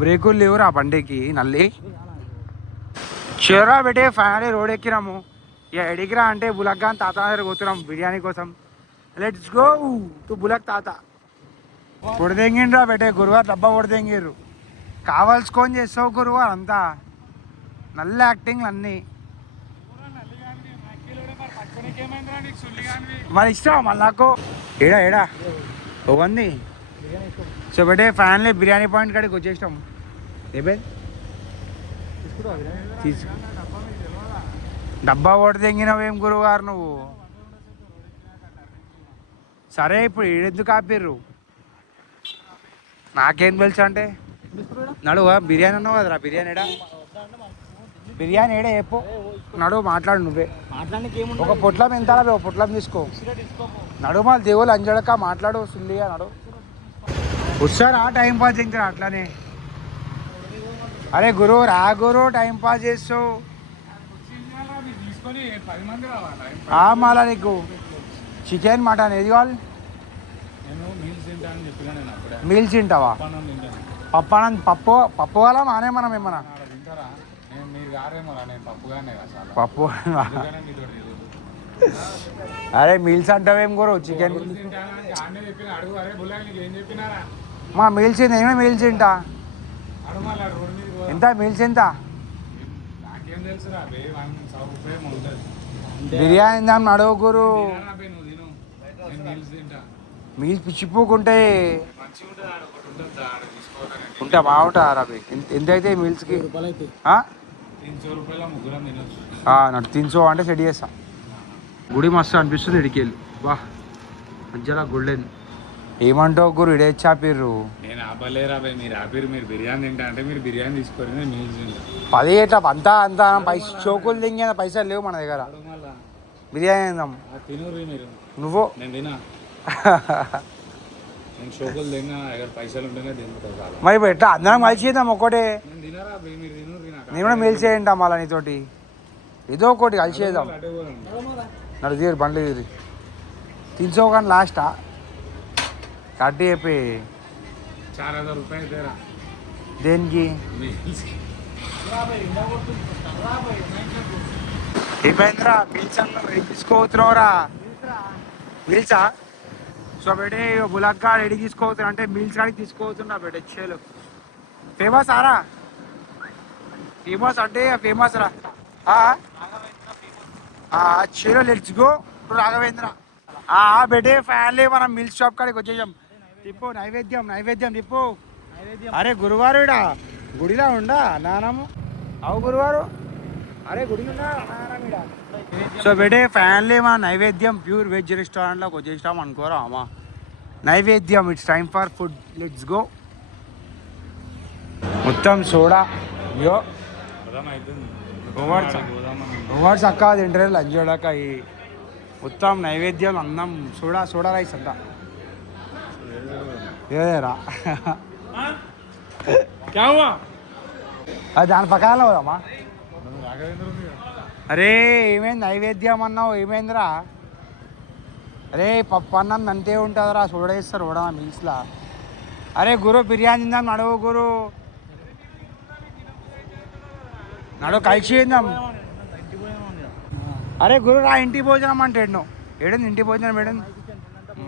బ్రేకులు లేవురా బండికి నల్లి. చివరా పెట్టే ఫైనలీ రోడ్ ఎక్కినాము. ఇక ఎడిగిరా అంటే బులక్గాన్ తాత దగ్గర పోతున్నాం బిర్యానీ కోసం. లెట్స్ గో టు బులక్ తాత. పొడిదెంగిండ్రా పెట్టే గురువారు, డబ్బా పొడిదెంగిర్రు. కావాల్సుకొని చేస్తావు గురువారు అంతా నల్ల యాక్టింగ్లు అన్నీ. మరి ఇష్టం మళ్ళీ నాకు ఏడా ఓవంది. సో బట్టే ఫ్యాన్లీ బిర్యానీ పాయింట్ కాడికి వచ్చేసినాం. ఏబే తీసు డబ్బా ఓటు తెంగినవేం గురువుగారు నువ్వు? సరే ఇప్పుడు ఏడెందుకు ఆపిర్రు? నాకేం తెలుసు అంటే నడువా. బిర్యానీ అన్నావు కదరా, బిర్యానీ ఏడా? బిర్యానీ ఏడా చెప్పు. నడువు మాట్లాడు నువ్వే. ఒక పొట్లం ఎంత? ఒక పొట్లం తీసుకో. నడువు మళ్ళీ దేవుళ్ళు అంజడక మాట్లాడు సుల్లిగా నడు. వస్తారా టైం పాస్ చేయించారు అట్లానే. అరే గురువు రా గురు, టైం పాస్ చేస్తావు మళ్ళా. నీకు చికెన్ మటన్ ఏది కావాలి? మీల్స్ తింటావా? పప్పు కావాలా మానే మనం ఏమన్నా? పప్పు అరే మీల్స్ అంటావేం గురు? చికెన్ మా మీల్స్ నేనే మీల్స్ తింటా. ఎంత మీల్స్ ఎంత? బిర్యానీ దాన్ని అడవు గురు. మీల్స్ పిచ్చిపోకుంటాయి ఉంటా బాగుంటారా? ఎంత అయితే మీల్స్కి? నాకు 300 అంటే సెట్ చేస్తా. గుడి మస్తు అనిపిస్తుంది ఇడికెళ్ళి. వా మధ్యలో గుళ్ళేంది. ఏమంటావు గురు? ఇడే చాపిర్రు. నేను ఆపలేరా భయ్, మీరు ఆపిర్రు. మీరు బిర్యానీ తింటా అంటే మీరు బిర్యానీ తీసుకోరు, మీల్స్ తింటా. 10 ఎట్లా అంతా చోకులు దింగే పైసలు లేవు మన దగ్గర. బిర్యానీ తిందాం. తినరు మీరు. నువ్వు? నేను తినా. నేను చోకులు తిన్నా, దగ్గర పైసలు ఉంటేనే తింటాను. మరి ఇప్పుడు ఎట్లా అందరం కలిసి చేద్దాం ఒకటే. నేను తినరా భయ్, మీరు తినరు. నేను కూడా మీల్స్ చేయండి మళ్ళీ నీతోటి. ఏదో ఒకటి కలిసి చేద్దాం. నడు తీరు బండ్లు తీరి 300 కానీ లాస్టా కట్టి చెప్పి 4000 రూపాయలు తేరా. దేనికి? ఏమైందిరా? మీల్స్ అన్న ఎడికి తీసుకోవచ్చురా? మీల్సా? సో బేటే బులక్గా ఎడికి తీసుకోవచ్చు అంటే మీల్స్ కాడికి తీసుకోవచ్చున్నా బేటే. చేలు ఫేమస్ ఆరా? ఫేమస్ అంటే ఫేమస్ రా. చలో లెట్స్ గో టు రాఘవేంద్ర. బేటే ఫ్యాన్లీ మనం మిల్క్ షాప్ కాడికి వచ్చేసాం. తిప్పు నైవేద్యం తిప్పు. అరే గురువారు ఇడా గుడిలా ఉండా నానము? అవు గురువారు. అరే గుడిలో ఉండా. సో బేటే ఫ్యాన్లీ మా నైవేద్యం ప్యూర్ వెజ్ రెస్టారెంట్లోకి వచ్చేసాం అనుకోరా అమ్మా. నైవేద్యం it's time for food. Let's go. మొత్తం సోడా. యో ఓవర్స్ అక్క తింటారు లంచ్ చేయడాక. మొత్తం నైవేద్యం అన్నం సోడా రైస్ అంతా ఏదేరా అది దాని పక్కన పోదామా? అరే ఏమైంది నైవేద్యం అన్నావు, ఏమైందిరా? అరే పప్పు అన్నం అంతే ఉంటుందిరా, చూడేస్తారు చూడ మీల్స్లా. అరే గురు బిర్యానీ తిందాం నడువు గురు, నడువు కలిసి తిందాం. అరే గురు రా ఇంటి భోజనం అంటే ఏడంది ఇంటి భోజనం ఏడంది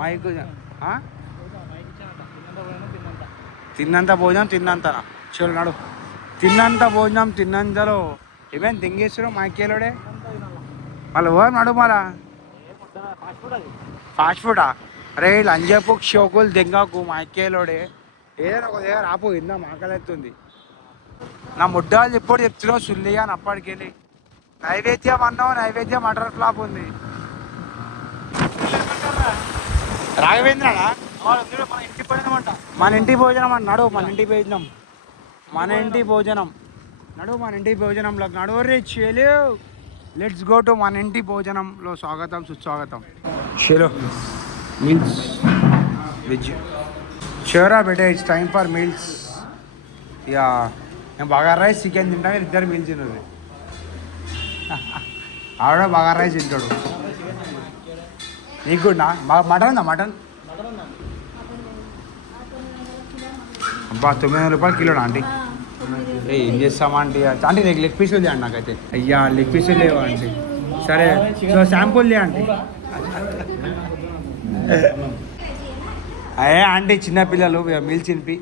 మైకు తిన్నంత భోజనం తిన్నంతనా చలో నడు. తిన్నంత భోజనం తిన్నంతలో ఏమేమి తింగేస్తున్నావు మైకేలోడే మళ్ళీ నడు మళ్ళా ఫాస్ట్ ఫుడా? అరే లంజపు షోకులు దెంగకు మైకేలోడే ఏదైనా ఒక దగ్గర రాపు ఇందా మాకలెత్తుంది. నా ముడ్డాలు ఎప్పుడు చెప్తున్నావు సుల్లిగా అని అప్పటికెళ్ళి నైవేద్యం అన్నావు, నైవేద్యం మటర్ ఫ్లాప్ ఉంది. రాఘవేంద్రనా మన ఇంటి భోజనం అంట నడు, మన ఇంటి భోజనం నడు, మన ఇంటి భోజనంలో నడువు రే చెలు. లెట్స్ గో టు మన ఇంటి భోజనంలో స్వాగతం సుస్వాగతం. చలో మీల్స్ వెజ్ షూరా బేటా, ఇట్స్ టైమ్ ఫర్ మీల్స్. ఇక నేను బగారా రైస్ చికెన్ తింటా, ఇద్దరు మీల్స్ తిన్నది. ఆవిడ బగారా రైస్ తింటాడు. నీకు కూడా మటన్ ఉందా? మటన్ అబ్బా 900 రూపాయలు కిలోనా ఆంటీ? ఏం చేస్తామా ఆంటీ? ఆంటీ నీకు లెగ్ పీసులు లేండి నాకైతే. అయ్యా లెగ్ పీసులు లేవా ఆంటీ? సరే సో శాంపుల్ లే ఆంటీ. అయ్యే ఆంటీ చిన్నపిల్లలు మీల్స్ తినిపి.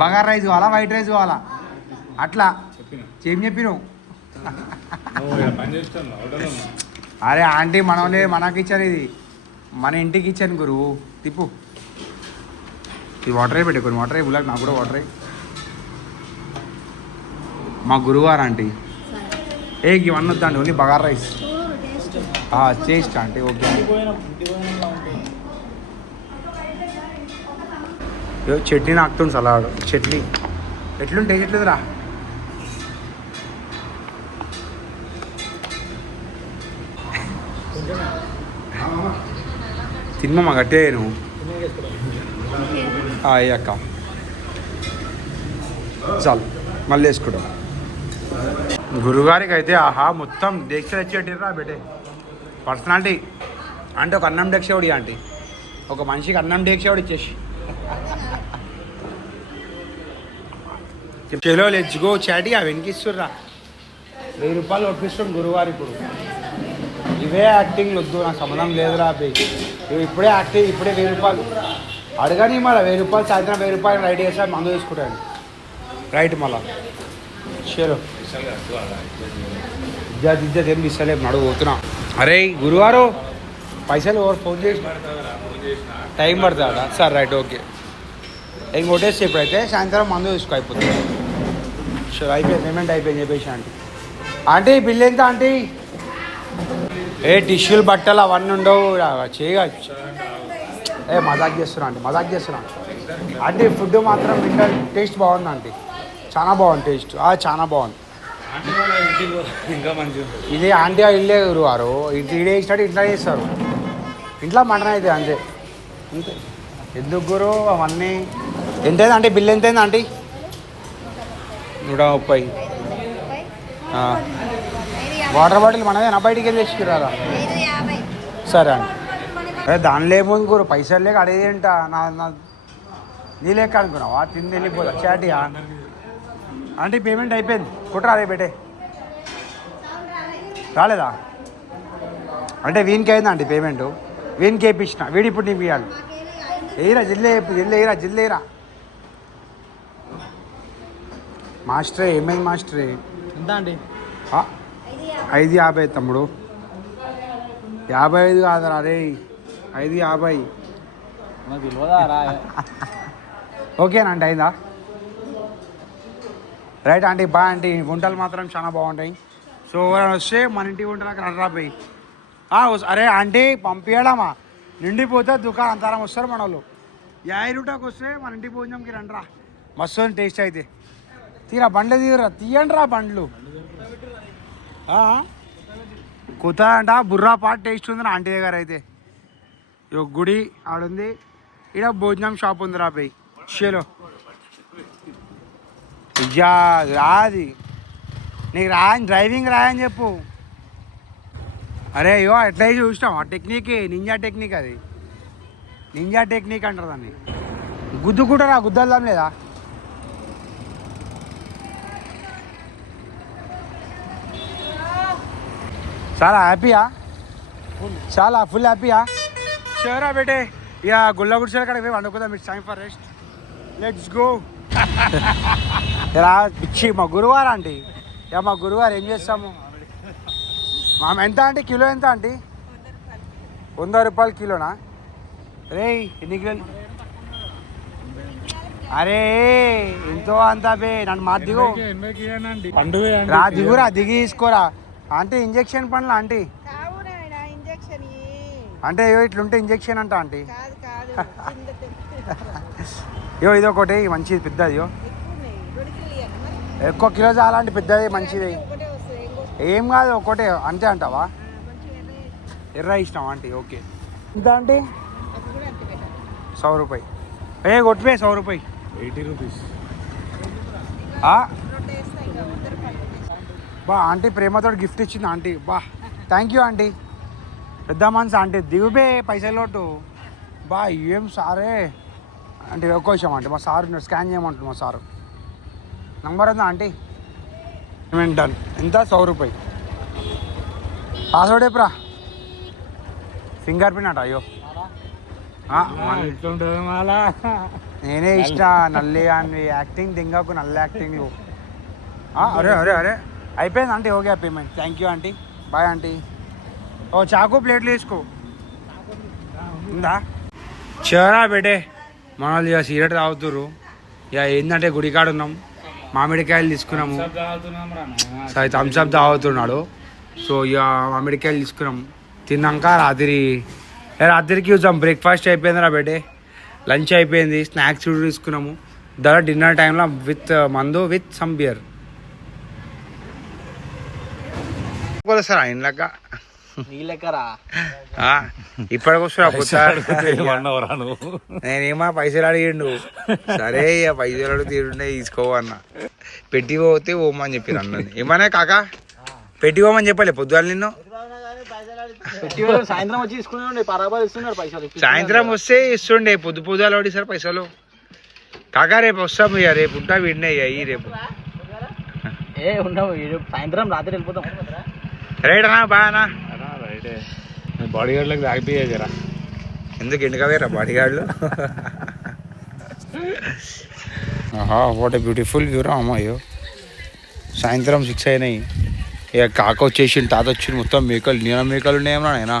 బగారా రైస్ కావాలా వైట్ రైస్ కావాలా అట్లా ఏం చెప్పినావు? అరే ఆంటీ మనోలే మనకి ఇచ్చారు, ఇది మన ఇంటికి ఇచ్చాను గురువు. తిప్పు ఇది వాటర్ పెట్టే కొన్ని వాటర్ బులాక్ నాకు కూడా వాటర్. మా గురువారు ఆంటీ ఇవన్నీ వద్దండి, only bagara rice taste aunty. Okay chutney నాకుతుంది సలాడ్ చట్నీ ఎట్లుంటే ఎట్లేదురా? తిన్నమ్మా గట్టే నువ్వు అయ్యాక చాలు మళ్ళీ వేసుకుంటాం. గురుగారికి అయితే ఆహా మొత్తం దీక్ష తెచ్చేటిరా బేటే. పర్సనాలిటీ అంటే ఒక అన్నం డేక్షవుడి ఆంటీ, ఒక మనిషికి అన్నం డేక్షవుడు ఇచ్చేసి. చలో లెట్స్ గో చాటి. అవి వెనకిస్తుర్రా 1000 రూపాయలు ఒప్పిస్తుంది గురువారి. ఇప్పుడు ఇవే యాక్టింగ్ వద్దు, నాకు సంబంధం లేదురా అబ్బాయి. ఇప్పుడే యాక్టింగ్, ఇప్పుడే 1000 రూపాయలు అడగని. మళ్ళీ 1000 రూపాయలు సాయంత్రం 1000 రూపాయలు రైట్ చేస్తారు, మందు తీసుకుంటాను రైట్. మళ్ళా చలో ఇజ్జత్ ఏం తీసలేదు నడువు పోతున్నా. అరే గురువారు పైసలు ఎవరు ఫోన్ చేసి టైం పడుతుందా? Sir right okay. ఇంకొట్టేసి ఇప్పుడైతే సాయంత్రం మందు తీసుకో అయిపోతుంది. షూర్ అయిపోయింది, పేమెంట్ అయిపోయింది చెప్పేసి ఆంటీ. ఆంటీ బిల్ ఎంత ఆంటీ? ఏ టిష్యూలు బట్టలు అవన్నీ ఉండవు చేయవచ్చు. మజాక్ చేస్తున్నా ఆంటీ, మజాక్ చేస్తున్నా ఆంటీ. ఫుడ్ మాత్రం వింటర్ టేస్ట్ బాగుంది ఆంటీ, చాలా బాగుంది టేస్ట్, చాలా బాగుంది. ఇంకా మంచిగా ఇది ఆంటీ ఇల్లే గురువారు, ఇడే ఇస్తాడు ఇంట్లో చేస్తారు, ఇంట్లో మటన్ అయితే అంతే అంతే. ఎందుకు గురు అవన్నీ? ఎంతైంది ఆంటీ బిల్? ఎంతైంది ఆంటీ? 130. వాటర్ బాటిల్ మనదేనా బయటికి వెళ్ళి తెచ్చుకురారా? సరే అండి. అదే దానిలో ఏముంది గురు, పైసలు లేక అడేదేంట నా నీ లెక్క అనుకున్నావా? తింది వెళ్ళిపోతా చాటి ఆంటీ. పేమెంట్ అయిపోయింది కుట్రా అదే బేటే. రాలేదా అంటే వీనికి అయిందా ఆంటీ పేమెంట్? వీనికి వేయించిన, వీడి ఇప్పుడు నీకు ఇవ్వాలి. ఎయిరా జిల్లే జిల్లేరా జిల్లేరా. మాస్టరే ఏమైంది మాస్టరే? ఎంత అండి? 5.50 తమ్ముడు. 55 కాదురా అరే, 5.50. ఓకేనా అంటే అయిందా? Right aunty, bye aunty. వంటలు మాత్రం చాలా బాగుంటాయి. సో వస్తే మన ఇంటి వంటలకు రర్రాపోయి. అరే ఆంటీ పంపించడమా, నిండిపోతే దుకాణం అంతరం వస్తారు మన వాళ్ళు. 50 రూపాయకి వస్తే మన ఇంటి భోజనంకి రండిరా, మస్తు టేస్ట్ అయితే. తీరా బండ్లు తీయరా, తీయండి రా బండ్లు. కొత్త అంట బుర్రా పాట్ టేస్ట్ ఉంది ఆంటీ దగ్గర అయితే. ఇక గుడి ఆడుంది, ఇక్కడ భోజనం షాప్ ఉంది రా పోయి షేలో. ఇజా రాది నీకు డ్రైవింగ్ రాయని చెప్పు. అరే అయ్యో ఎట్లా చూసినాం ఆ టెక్నిక్, నింజా టెక్నిక్, అది నింజా టెక్నిక్ అంటారు దాన్ని. గుద్దుకుంటారా, గుద్దల్దాం లేదా? చాలా హ్యాపీయా? చాలా ఫుల్ హ్యాపీయా? షూరా బేటే. ఇక గుళ్ళ గుడిసెల కాడికి పోయి వండుకుందాం. It's time for rest, let's go. రా పిచ్చి మా గురువారు ఆంటీ. ఇక మా గురువారు ఏం చేస్తాము. ఎంత ఆంటీ కిలో ఎంత ఆంటీ? 100 రూపాయలు కిలోనా? రే ఎన్ని కిలోలు? అరే ఎంతో అంతా బే నన్ను మా దిగు రా, దిగురా, దిగి తీసుకోరా. అంటే ఇంజెక్షన్ పనులు ఆంటీ అంటే ఇట్లుంటే ఇంజెక్షన్ అంట ఆంటీ. యో ఇది ఒకటి మంచిది పెద్దది. ఎక్కువ కిలో చాలంటే పెద్దది మంచిది. ఏం కాదు ఒకటే అంతే అంటావా? ఎర్ర ఇష్టం ఆంటీ. ఓకే ఎంత ఆంటీ? 100 రూపాయి. కొట్టిపోయి 100 రూపాయి. 80 రూపీస్. బా ఆంటీ ప్రేమతో గిఫ్ట్ ఇచ్చింది ఆంటీ. బా థ్యాంక్ యూ ఆంటీ. పెద్ద మనసు ఆంటీ. దిగుబే పైసలోటు. బా ఏం సారే అంటే ఒక్క విషయం ఆంటీ, మా సార్ స్కాన్ చేయమంటుంది మా సారు. నంబర్ ఉందా ఆంటీ? Payment done. ఎంత? 100 రూపాయి. పాస్వర్డ్ ఎప్పురా? ఫింగర్ ప్రింట్ అంట. అయ్యో నేనే ఇష్ట నల్లి అని యాక్టింగ్ దింగకు, నల్ల యాక్టింగ్. అరే అరే అరే అయిపోయింది aunty. Okay payment. Thank you aunty. Bye aunty. ఓ చాకు ప్లేట్లు వేసుకో ఉందా? చరా బేటే మన వాళ్ళు ఇక సిగరెట్ తాగుతుర్రు. ఇక ఏంటంటే గుడికాడ ఉన్నాం, మామిడికాయలు తీసుకున్నాము. సరే థమ్స్అప్ తాగుతున్నాడు. సో ఇక మామిడికాయలు తీసుకున్నాం. తిన్నాక రాత్రికి చూసాం. బ్రేక్ఫాస్ట్ అయిపోయింది రా బేటే, లంచ్ అయిపోయింది, స్నాక్స్ కూడా తీసుకున్నాము. దాని డిన్నర్ టైంలో విత్ మందు విత్ సమ్ బియర్. సార్ ఆయనలాగా ఇప్పటికొస్తున్నా నేనేమా పైసలు అడిగిండు. సరే ఇక పైసలు అడుగు తీరుండే తీసుకోవన్న. పెట్టి పోతే ఓమని చెప్పారు అన్నది. ఏమన్నా కాకా పెట్టి పోమని చెప్పలే పొద్దుగా నిన్ను? సాయంత్రం వచ్చి తీసుకున్నాడు. సాయంత్రం వస్తే ఇస్తుండే, పొద్దుగాల వాడి సార్ పైసలు. కాకా రేపు వస్తాము. ఇక రేపు ఉంటా విన్నే అయ్యి రేపు సాయంత్రం రాత్రి వెళ్ళిపోతాం. రైట్ అన్నా బాగా బాడీ గార్డ్లకు తాగిపోయారా? ఎందుకు ఎండుకవేరా బాడీ గార్డులు? వాట్ ఏ బ్యూటిఫుల్ వ్యూ రా అమ్మాయో. సాయంత్రం 6 అయినాయి. ఇక కాక వచ్చేసి తాత వచ్చి మొత్తం మేకలు, నేను మేకలు ఉన్నాయేమో నాయనా.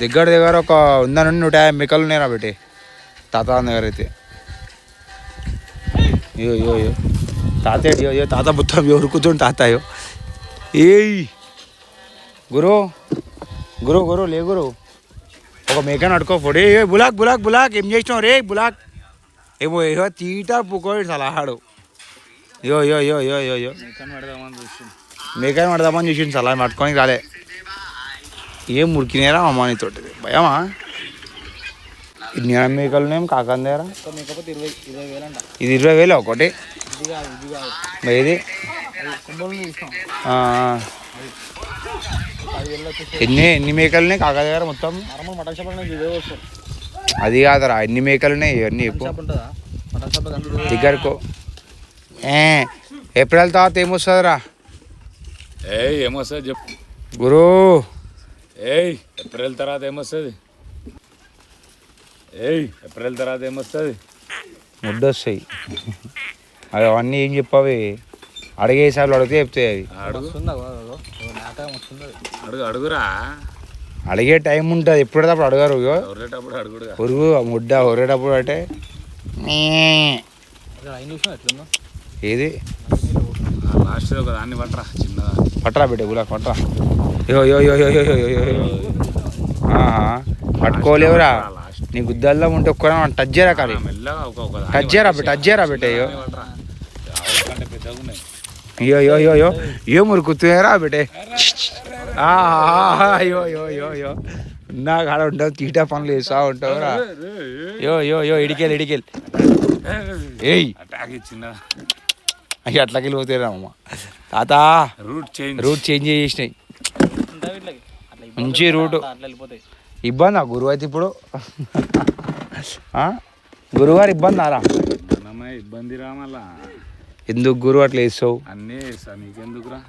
దగ్గర ఒక 100 నుండి 150 మేకలు ఉన్నాయిరా బేటే తాత దగ్గర అయితే. అయ్యో తాత తాత మొత్తం ఎవరుకుతుండు తాతయ్యో. ఏయ్ గురు గురు గురు లే గురు, ఒక మేకను అడుకో ఫోడే. బులాక్ ఏం చేసినావు రే బులాక్? ఏమో తీట పుకోడు సలహాడు. యో మేకని పడదామని చూసిండు, సలహా పట్టుకొని రాలే. ఏం మురికినేరా అమ్మ నీతోటి భయమా? ఇన్ని మేకలునేం కాకంది దగ్గర. ఇది 20,000 ఒకటి. ఇది ఎన్ని మేకలున్నాయి కాకా దగ్గర మొత్తం? అది కాదరా, ఎన్ని మేకలున్నాయి ఇవన్నీ దగ్గరకు. ఏప్రిల్ తర్వాత ఏమొస్తుందిరా? ఏమొస్తుంది చెప్పు గురు. ఏప్రిల్ తర్వాత ఏమొస్తుంది? ముద్దొస్తాయి. అది అవన్నీ ఏం చెప్పావి? అడిగే సార్లు అడిగితే చెప్తాయి అవి. అడుగురా. అడిగే టైం ఉంటుంది, ఎప్పుడప్పుడు అడగారు. పురుగు ముడ్డ ఒరేటప్పుడు అంటే ఏది లాస్ట్ ఒక దాన్ని పట్టరా, చిన్నదా పట్టరా బిడ్డ గులాక్ పట్టరా. పట్టుకోలేవురా. నీ గుద్దల్లో ఉంటే ఒక్క టచ్ చేయరా. కానీ టచ్ చేయరా బిడ్డ. పెద్దగా ఉన్నాయి. అయ్యో అయ్యో అయ్యో అయ్యో ఏ మురుకుతున్నారా బేటే అయ్యో అయ్యో అయ్యో అయ్యో నా కాడ ఉంటావు తీటా పనులు చేస్తా ఉంటావురా యో యో యో ఇడికెళ్ళి ఏయ్ అటాక్ ఇచ్చిందా అయ్యి అట్లకెళ్ళి పోతారా అమ్మ తాత రూట్ చేంజ్ చేసినాయి మంచి రూట్ ఇబ్బందా గురువు అయితే ఇప్పుడు గురువారు ఇబ్బంది రా ఇబ్బంది రా మళ్ళా ఎందుకు గురువు అట్లా వేస్తావు అన్నీ వేస్తా నీకెందుకురా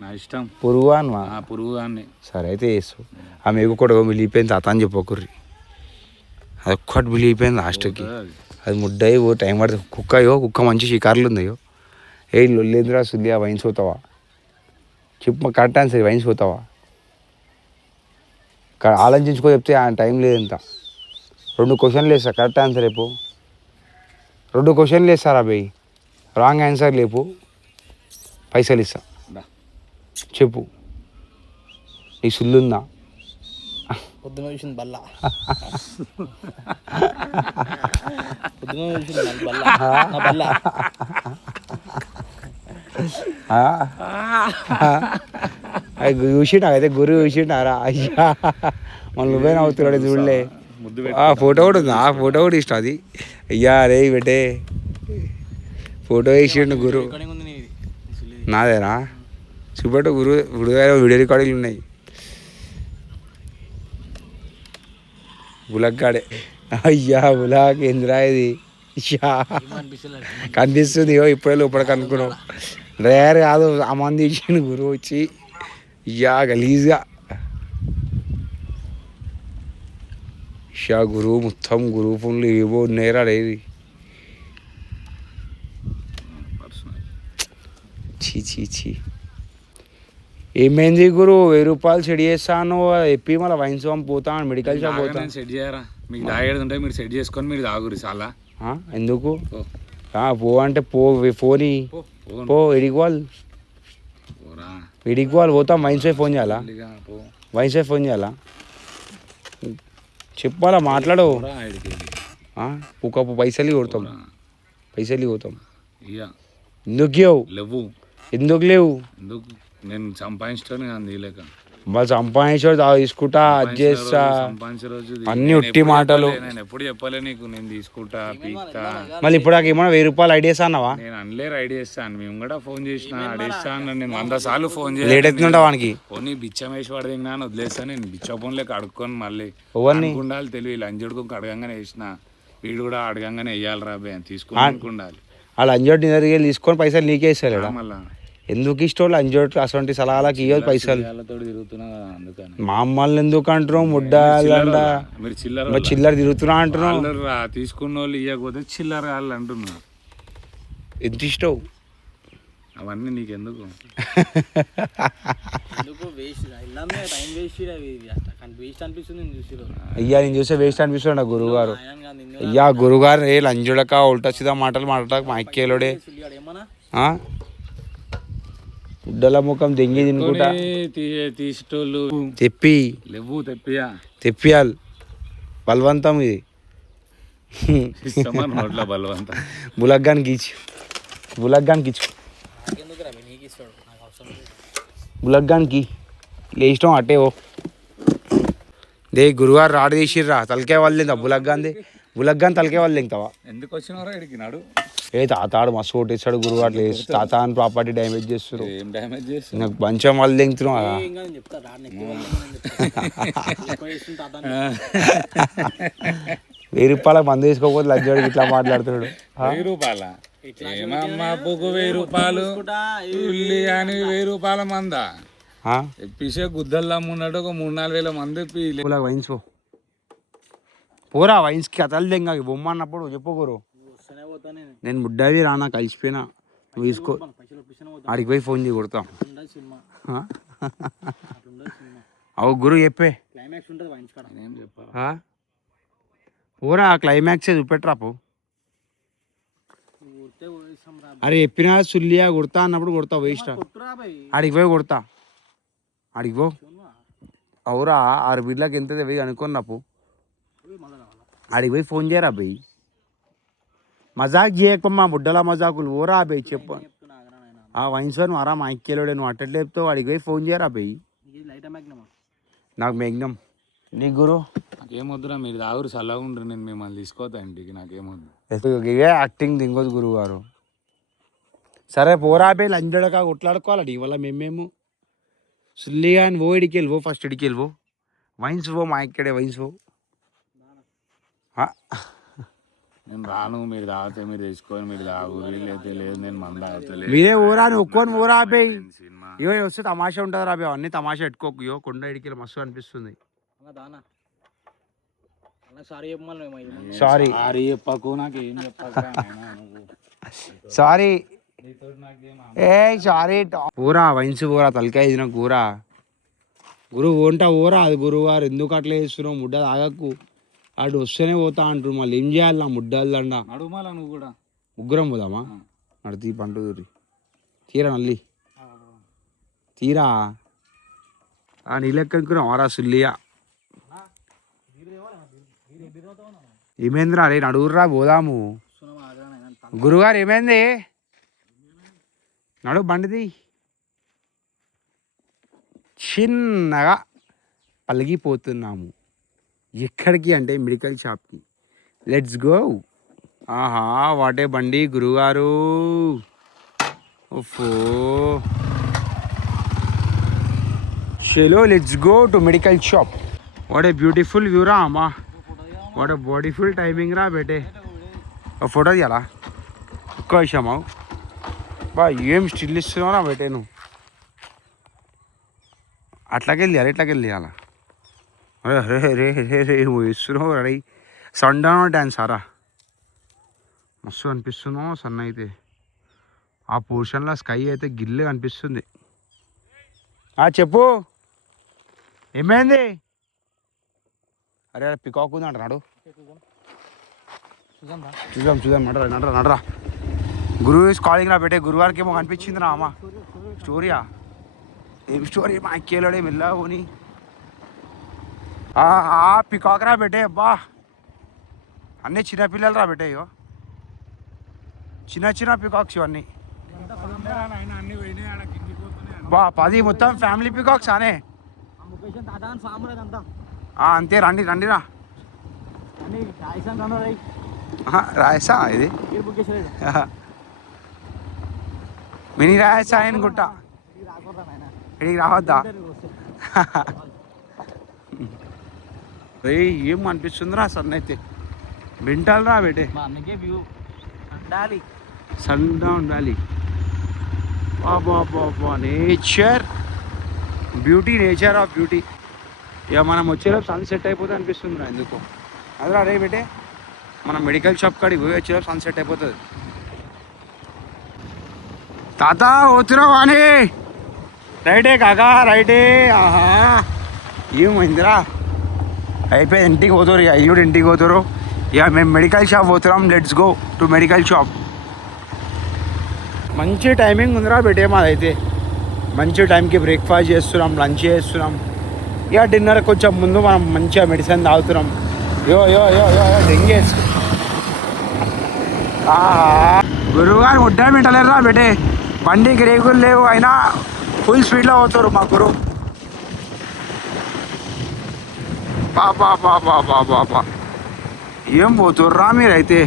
నా ఇష్టం పురుగు అన్నమా పురుగు అన్ని సరే అయితే వేస్తావు ఆ మేకు కూడా మిలిగిపోయింది తాత అని చెప్పకుర్రి అది ఒక్కటి మిలిగిపోయింది లాస్ట్కి అది ముద్దయి ఓ టైం పడుతుంది కుక్క మంచి షికార్లు ఉందయ్యో ఏ లొల్లేదురా సుల్లియా వైన్స్ పోతావా చెప్పు కరెక్ట్ ఆన్సర్ వైన్స్ పోతావా ఆలోచించుకో చెప్తే ఆ టైం లేదంత 2 క్వశ్చన్లు వేస్తా కరెక్ట్ ఆన్సర్ రేపు 2 క్వశ్చన్లు వేస్తారా అబ్బాయి రాంగ్ ఆన్సర్ లేపు పైసలు ఇస్తా చెప్పు నీ సుల్లుందా పొద్దున చూసింది బల్ల పొద్దున చూసింది బల్ల చూసినా అయితే గురువు చూసినారా అయ్యా మళ్ళీ నువ్వే నవ్వుతున్నాడు చూడలే ఫోటో కూడా ఉంది ఆ ఫోటో కూడా ఇష్టం అది అయ్యా రే పెట్టే ఫోటో వేసిండు గురువు నాదేనా చూపెట్టు గురువు వీడియో రికార్డింగ్లు ఉన్నాయి బులక్కాడే అయ్యా బులాక్ ఏంద్రా ఇది కనిపిస్తుంది ఇప్పుడే లోపలికి అనుకున్నావు రేర్ కాదు అమ్మంది ఇచ్చిండు గురువు వచ్చి ఇయ్యా గలీజ్గా గురువు మొత్తం గురువు ఫోన్లు ఏవో ఉన్నాయిరా లేదు చీ ఏమైంది గురు 1000 రూపాయలు సెట్ చేస్తాను ఎప్పి మళ్ళీ వైన్స్ పోతాను మెడికల్ షాప్ పోతాను సెట్ చేయరా మీకు తాగేది ఉంటే మీరు సెట్ చేసుకొని మీరు తాగురు చాలా ఎందుకు పో అంటే ఫోని పో ఎడికి వాళ్ళు పోతాం వైన్స్ వైఫ్ ఫోన్ చేయాలా వైన్స్ వైఫ్ ఫోన్ చేయాలా చెప్పాలా మాట్లాడు ఒక పైసలు కొడతాం ఎందుకు లేవు నేను సంపాదించడం లేక వాళ్ళు సంపాదించాడు తీసుకుంటా అది చేస్తా అన్ని ఉట్టి మాటలు నేను ఎప్పుడు చెప్పలే నీకు నేను తీసుకుంటా పీక్తా మళ్ళీ ఇప్పుడు ఏమన్నా 1000 రూపాయలు ఐడియా అన్నావా నేను అనలేరు ఐడియా ఇస్తాను మేము కూడా ఫోన్ చేసిన అడిస్తాను నేను 100 సార్లు ఫోన్ చేసి లేట్ అవుతుంటా వానికి పోనీ బిచ్చం వేసి పడది అని వదిలేస్తాను నేను బిచ్చ ఫోన్లోకి అడుక్కొని మళ్ళీ ఉండాలి తెలివి లంజడుకు అడగంగానే వేసిన వీడు కూడా అడగంగానే వేయాలి రాబే అని తీసుకుని ఉండాలి వాళ్ళు అంజోటి దగ్గర తీసుకొని పైసలు నీకే ఇస్తారు మళ్ళీ ఎందుకు ఇష్టం అంజోటి అటువంటి సలహాలకి ఇవ్వదు పైసలు మా అమ్మల్ని ఎందుకు అంటున్నావు ముడ్డాలంట చిల్లర తిరుగుతున్నా అంటున్నావు తీసుకున్న వాళ్ళు ఇవ్వకపోతే చిల్లర వాళ్ళు అంటున్నా ఎంత ఇష్టం అవన్నీ నీకెందుకు అయ్యా నేను చూసే వేస్ట్ అనిపిస్తుంది గురువు గారు అయ్యా గురువుగారు ఏ లంజుడక ఉల్టా సీదా మాటలు మాట్లాడక మా అక్కేలోడే ఉడ్డల ముఖం దెంగి తినుకుంటా తీసేటోళ్ళు తెప్పి లేవు తెప్పియాలి బలవంతం ఇది బలవంతం బులగ్గానికి ఇచ్చు బులగ్గానికి లేచడం అట్టే ఓ దే గురువారు రాడు తీసిర్రా తలకే వాళ్ళు తింటా బులగ్గాని తలకే వాళ్ళు తింటావా ఎందుకు వచ్చినారా ఇడికి నాడు ఏ తాతాడు మస్తు కొట్టేస్తాడు గురువు అట్లా తాత అని ప్రాపర్టీ డ్యామేజ్ చేస్తారు నాకు మంచం వాళ్ళు దింగుతున్నావు కదా 1000 రూపాయలకు మందు తీసుకోకపోతే లంచోడికి ఇట్లా మాట్లాడుతున్నాడు 1000 రూపాయల ఏమమ్మా పువ్వు 1000 రూపాయలు ఉల్లి అని 1000 రూపాయల మందా పిసే గుద్దల్లా ఉన్నట్టు ఒక 3-4 వేల మంది వైన్స్ పోరా వైన్స్కి కథలు దెంగా బొమ్మ అన్నప్పుడు చెప్పుకోరు నేను ముడ్డావి రానా కలిసిపోయినా నువ్వు తీసుకో ఆడికి పోయి ఫోన్ చేయి కొడతా అవు గురు చెప్పే పోరా క్లైమాక్స్ చూపెట్టరా పో అరే చెప్పినా సుల్లియా కొడతా అన్నప్పుడు కొడతా వేస్ట్ ఆడికి పోయి కొడతా ఆడికి పో అవురా 6 బిడ్లకి ఎంత వెయ్యి అనుకున్నా పో ఆడికి పోయి ఫోన్ చేయరా అబ్బాయి మజాక్ చేయకమ్మా బుడ్డల మజాకులు ఓరా అబ్బాయి చెప్పు ఆ వైన్స్ వన్ మారా మా ఇక్కేలోడే నువ్వు అట్టట్లు చెప్తావు వాడికి పోయి ఫోన్ చేయరా పోయి. లైట్ మ్యాగ్నమా నాకు మెగ్నం నీ గురు నాకేమొద్దురా మీరు తాగురు చల్లగా ఉండరు నేను మిమ్మల్ని తీసుకోతా ఇంటికి నాకేమొద్దు. ఇవే యాక్టింగ్ దింగోదు గురువు గారు. సరే పోరా పోయి లంజడక కొట్లాడుకోవాలి ఇవాళ మేము సుల్లిగా అని ఇడికి వెళ్ళిపో ఫస్ట్ ఇడికి వెళ్ళిపో వైన్స్ పో మా ఇక్కడే వైన్స్ పో. నేను రాను మీరు తాగితే మీరు తెచ్చుకొని మీరు తాగురు లేకపోతే లేదు నేను మంద తాగుతలేదు. మీరే ఓరా అని ఒక్కొని ఓరా పోయి సినిమా ఇవో వస్తే తమాషా ఉంటుంది రా అన్నీ తమాషా పెట్టుకోకు. ఇయో కొండ ఇడికి మస్తు అనిపిస్తుంది. సారీ చెప్పమని సారీ సారీ చెప్పకు నాకు ఏం చెప్పకు సారీ ఏ సారీ పూరా వైన్స్ పోరా తలకాయ తిన కూరా గురు ఓంటా ఓరా అది గురువు గారు ఎందుకు అట్లా చేస్తున్నావు ముడ్డ తాగకు. అటు వస్తేనే పోతా అంటారు మళ్ళీ ఏం చేయాలి నా ముడ్డలు దండ. నడుమాల నువ్వు కూడా ముగ్గురం పోదామా నడితీ పంట తీరా నల్లి తీరా నీళ్ళెక్కనుకున్నాం ఆరా సుల్లియా ఏమైందిరా అరే నడువుర్రా పోదాము. గురుగారు ఏమైంది నడువు బండిది చిన్నగా పలిగిపోతున్నాము. ఎక్కడికి అంటే మెడికల్ షాప్కి. Let's go. ఆహా వాటే బండి గురుగారు. ఓఫో చలో let's go to medical shop. What a beautiful view రా అమ్మా. వాట్ ఏ బ్యూటిఫుల్ టైమింగ్ రా బేటే. ఫోటో తీయాలా ఒక్క విషయమా బా ఏం స్టిల్ ఇస్తున్నావు రా బేటే నువ్వు. అట్లాకెళ్ళి ఇట్లాకెళ్ళి అలా అరే రే రే రే రే నువ్వు ఇస్తున్నావు రెడీ సన్ డౌన్ డ్యాన్స్ సారా మస్తు అనిపిస్తున్నావు సన్ అయితే. ఆ పోర్షన్లో స్కై అయితే గిల్లే అనిపిస్తుంది. చెప్పు ఏమైంది. అరే పికాక్ ఉంది అంటున్నాడు. చూద్దాం నడరా గురువు ఈస్ కాలింగ్ రా బేటే. గురువారికి ఏమో కనిపించింది రా అమ్మ. స్టోరీయా ఏం స్టోరీ మా అక్కేలోడే మెల్లా పోని. పికాక్ రా బేటే. అబ్బా అన్నీ చిన్నపిల్లలు రా బేటే. ఇగో చిన్న పికాక్స్ ఇవన్నీ బా 10 మొత్తం ఫ్యామిలీ పికాక్స్ అనే. అంతే రండి రా రాయసా ఇది మినీ రాయసా అనుకుంటా. ఇక్కడికి రావద్దా రే ఏం అనిపిస్తుందిరా సన్ అయితే వింటాలు రా బేటే. సన్ డౌన్ వ్యాలీ బాబా nature beauty nature of beauty. ఇక మనం వచ్చేలోపు సన్సెట్ అయిపోతుంది అనిపిస్తుంది రా ఎందుకు. అదిరా రే బేటే మనం మెడికల్ షాప్ కాడికి పోయి వచ్చేలోపు సన్సెట్ అయిపోతుంది. తాత పోతున్నావు అని రైటే కాకా రైటే. ఆహా ఏమైందిరా అయిపోయి ఇంటికి పోతారు. ఇక అయ్యుడు ఇంటికి పోతారు. ఇక మేము మెడికల్ షాప్ పోతున్నాం. Let's go to medical shop. మంచి టైమింగ్ ఉందిరా బేటే మాదైతే. మంచి టైంకి బ్రేక్ఫాస్ట్ చేస్తున్నాం, లంచ్ చేస్తున్నాం. ఇక డిన్నర్ కొంచెం ముందు మనం మంచిగా మెడిసిన్ తాగుతున్నాం. యో డెంగేస్ గురువుగారు ముడ్డా పెట్టలేరా బేటే. బండికి రేగులు లేవు అయినా ఫుల్ స్పీడ్లో పోతారు మా గురువు. బాబా ఏం పోతుర్రా మీరైతే.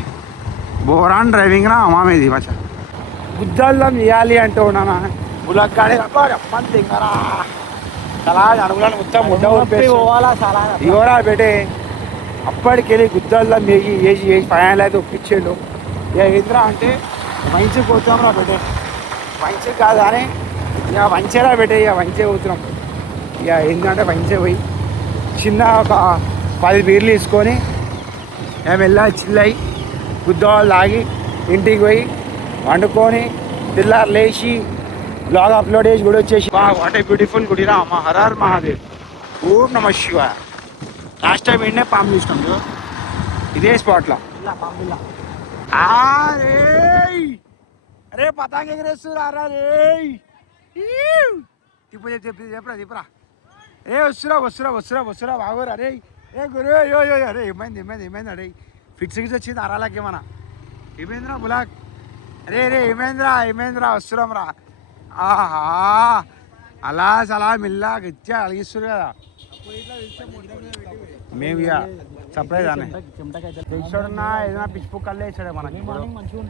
బోరాన్ డ్రైవింగ్ రా అమ్మా మీది మచ్చ. గుద్దాల్లో చేయాలి అంటే ఉన్నానా గులక్కాడే రమ్మని తింగరా చాలా అనుగుణాలు మొత్తం ముడ్డ ఇవరా బేటే. అప్పటికెళ్ళి గుద్దాల్లో మేగి వేసి ఫైనల్ అయితే ఒప్పించాడు. ఇక ఏంద్రా అంటే మంచికి పోతున్నాం రా బేటే. మంచి కాదు కానీ ఇక వంచేరా బేటే. ఇక వంచే పోతున్నాం. ఇక ఏంటంటే వంచే పోయి చిన్న ఒక 10 బీర్లు తీసుకొని మేము వెళ్ళా చిల్లయి గుద్దవాళ్ళు తాగి ఇంటికి పోయి వండుకొని పిల్లలు లేచి బ్లాగ్ అప్లోడ్ చేసి గుడి వచ్చేసి వాట్ ఏ బ్యూటిఫుల్ గుడిరా అమ్మ. హరర్ మహాదేవ్ ఓం నమ శివ. లాస్ట్ టైం ఏంటనే పాము చూసినాం ఇదే స్పాట్లో. అరే పతాంగ ఎగరేస్తురా రే. చెప్పరా ఏ వస్తురా బాగోరా అరే. ఏ గురు అరే ఏమైంది అరే. ఫిక్స్ వచ్చింది అరాలకి ఏమన్నా ఏమైందిరా బులాక్. అరే ఏమైందిరా వస్తున్నాం రా. ఆహా అలా సలా మిల్లా గట్టిగా అలిగిస్తారు కదా మేము ఇక సర్ప్రైజ్ అనే చూడన్నా ఏదైనా పిచ్చి కళ్ళే ఇచ్చాడు మనకి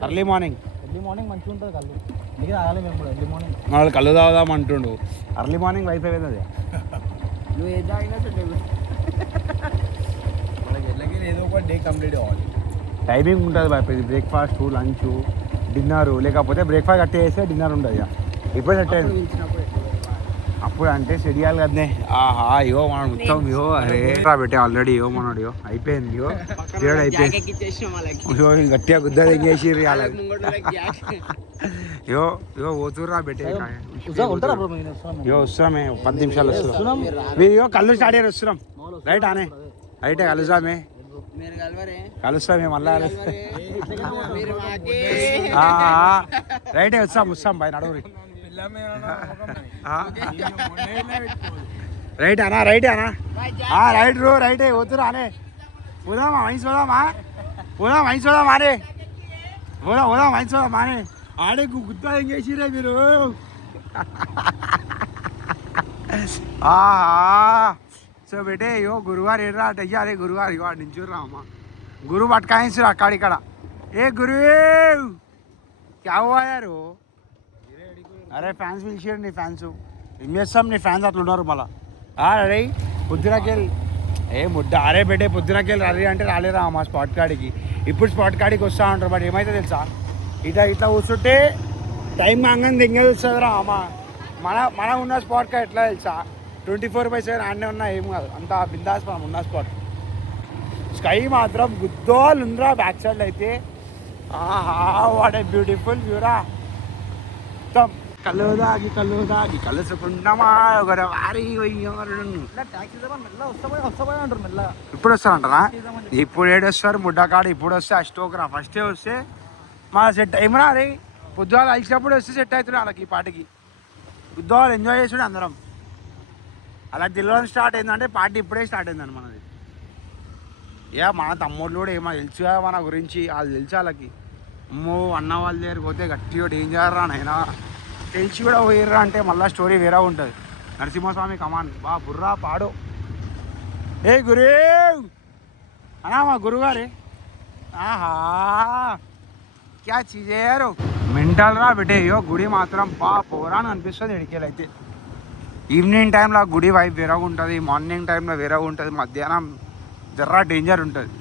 ఎర్లీ మార్నింగ్ మంచిగా ఉంటుంది కళ్ళు అందుకే తాగాలి మేము కూడా ఎర్లీ మార్నింగ్ వాళ్ళు కళ్ళు తాగుదాం అంటుండు ఎర్లీ మార్నింగ్ వైఫ్ అయింది అది నువ్వు ఏం తాగినా మనకి ఎల్లకి ఏదో ఒక డే కంప్లీట్ అవ్వాలి టైమింగ్ ఉంటుంది బాయ్ బ్రేక్ఫాస్ట్ లంచ్ డిన్నర్ లేకపోతే బ్రేక్ఫాస్ట్ కట్టేస్తే డిన్నర్ ఉండదు ఇక ఇప్పుడు కట్టేయండి అప్పుడు అంటే సెడియాలి కదనే ఆహా ఇగో మన మొత్తం ఇగో అరే పెట్టే ఆల్రెడీ ఇగో మనోడు ఇగో అయిపోయింది ఇగో పీరియడ్ అయిపోయింది ఇగో గట్టిగా గుద్ద తెగేసి ఇగో ఇగో పోతుర్రా పెట్టే ఇగో వస్తున్నామే 10 నిమిషాలు వస్తున్నాం మీరు ఇగో కళ్ళు స్టార్ట్ అయ్యారు వస్తున్నాం రైట్ ఆనే రైటే కలుస్తామే కలుస్తామే మళ్ళా రైటే వస్తాం బాయ్ నడువురి రైట్ అనా రైట్ అనా రైట్ రో రైటే పోతురా అనే పోదామా వైన్స్ పోదామా వైన్స్ పోదామా అనే పోదాం వైన్స్ పోదామా అనే ఆడే గుద్దా ఏం చేసిరే మీరు సో బేటే ఇగో గురువారు ఏర్రా అయ్యా అరే గురువారు ఇగో నించుర్రా అమ్మ గురువు పట్టుకాయించురా అక్కడిక్కడ ఏ గురు క్యా హువా యారు అరే ఫ్యాన్స్ పిలిచారు నీ ఫ్యాన్స్ ఏం చేస్తాం నీ ఫ్యాన్స్ అట్లా ఉన్నారు మళ్ళా అరే పొద్దునకెళ్ళి ఏ ముడ్డ అరే బెట్టే పొద్దునకెళ్ళి రరీ అంటే రాలేరా మా స్పాట్ కాడికి ఇప్పుడు స్పాట్ కాడికి వస్తా ఉంటారు బట్ ఏమైతే తెలుసా ఇట్లా కూర్చుంటే టైం కాగానే దింగ తెలుస్తుందిరా అమ్మా మన ఉన్న స్పాట్ కాడ ఎట్లా తెలుసా 24/7 ఆడనే ఉన్నా ఏం కాదు అంత బిందాస్ మనం ఉన్న స్పాట్ స్కై మాత్రం గుద్దోలు ఉందిరా బ్యాక్ సైడ్ అయితే ఆహా వాట్ ఏ బ్యూటిఫుల్ వ్యూరా మొత్తం కళ్ళు దాగి కలుసుకున్నామా ఒకరు వారి ఇప్పుడు వస్తారంటారా ఇప్పుడు ఏడు వస్తారు ముడ్డకాడ ఇప్పుడు వస్తే అష్టోకరా ఫస్టే వస్తే మా సెట్ ఏమరా అరే పొద్దుగాలు కలిసినప్పుడు వస్తే సెట్ అవుతున్నాయి వాళ్ళకి ఈ పాటకి పొద్దుగాలు ఎంజాయ్ చేస్తుండే అందరం అలా తెలియడం స్టార్ట్ అయిందంటే పార్టీ ఇప్పుడే స్టార్ట్ అయిందని మనది మా తమ్ముళ్ళు కూడా ఏమో తెలుసు కదా మన గురించి వాళ్ళు తెలుసు వాళ్ళకి అమ్మో అన్న వాళ్ళ దగ్గరికి పోతే గట్టిగా డేంజర్ రా నైనా తెలిసి కూడా పోయిర్రా అంటే మళ్ళీ స్టోరీ వేరే ఉంటుంది నరసింహస్వామి కమాన్ బుర్రా పాడు ఏ గురు అనా మా గురుగారే ఆహా క్యా చీజేయారు మెంటల్ రా బిడ్డే గుడి మాత్రం పోరా అని అనిపిస్తుంది ఎడికేలైతే ఈవినింగ్ టైంలో గుడి వైపు వేరేగా ఉంటుంది మార్నింగ్ టైంలో వేరేగా ఉంటుంది మధ్యాహ్నం జర్రా డేంజర్ ఉంటుంది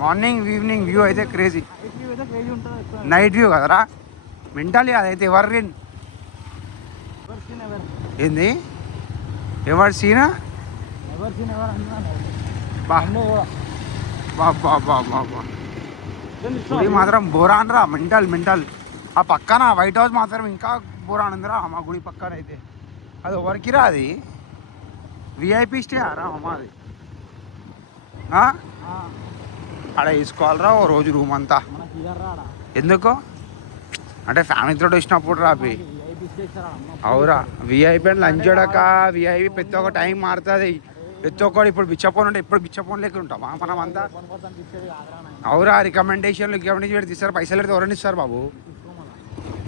మార్నింగ్ ఈవినింగ్ వ్యూ అయితే క్రేజీ నైట్ వ్యూ కదరా మెంటలీ అదైతే ఎవర్రిన్ ఏంది ఎవరు సీనా గుడి మాత్రం బోరాన్ రా మెంటల్ ఆ పక్కన వైట్ హౌస్ మాత్రం ఇంకా బోరాన్ ఉందిరా మా గుడి పక్కన అయితే అది ఎవరికి రా అది విఐపి స్టే రా అమ్మ అది ఆడ వేసుకోవాలరా ఓ రోజు రూమ్ అంతా ఎందుకు అంటే ఫ్యామిలీతో వచ్చినప్పుడు రా అవి అవురా విఐపి అని లంచ్ చేయడాక విఐపి ప్రతి ఒక్క టైం మారుతుంది ప్రతి ఒక్కడు ఇప్పుడు బిచ్చపోన్ ఉంటే ఇప్పుడు బిచ్చపోన్ లెక్క ఉంటామా మనం అంతా అవురా రికమెండేషన్లు పెడితే తీస్తారు పైసలు పెడితే ఎవరైనా ఇస్తారు బాబు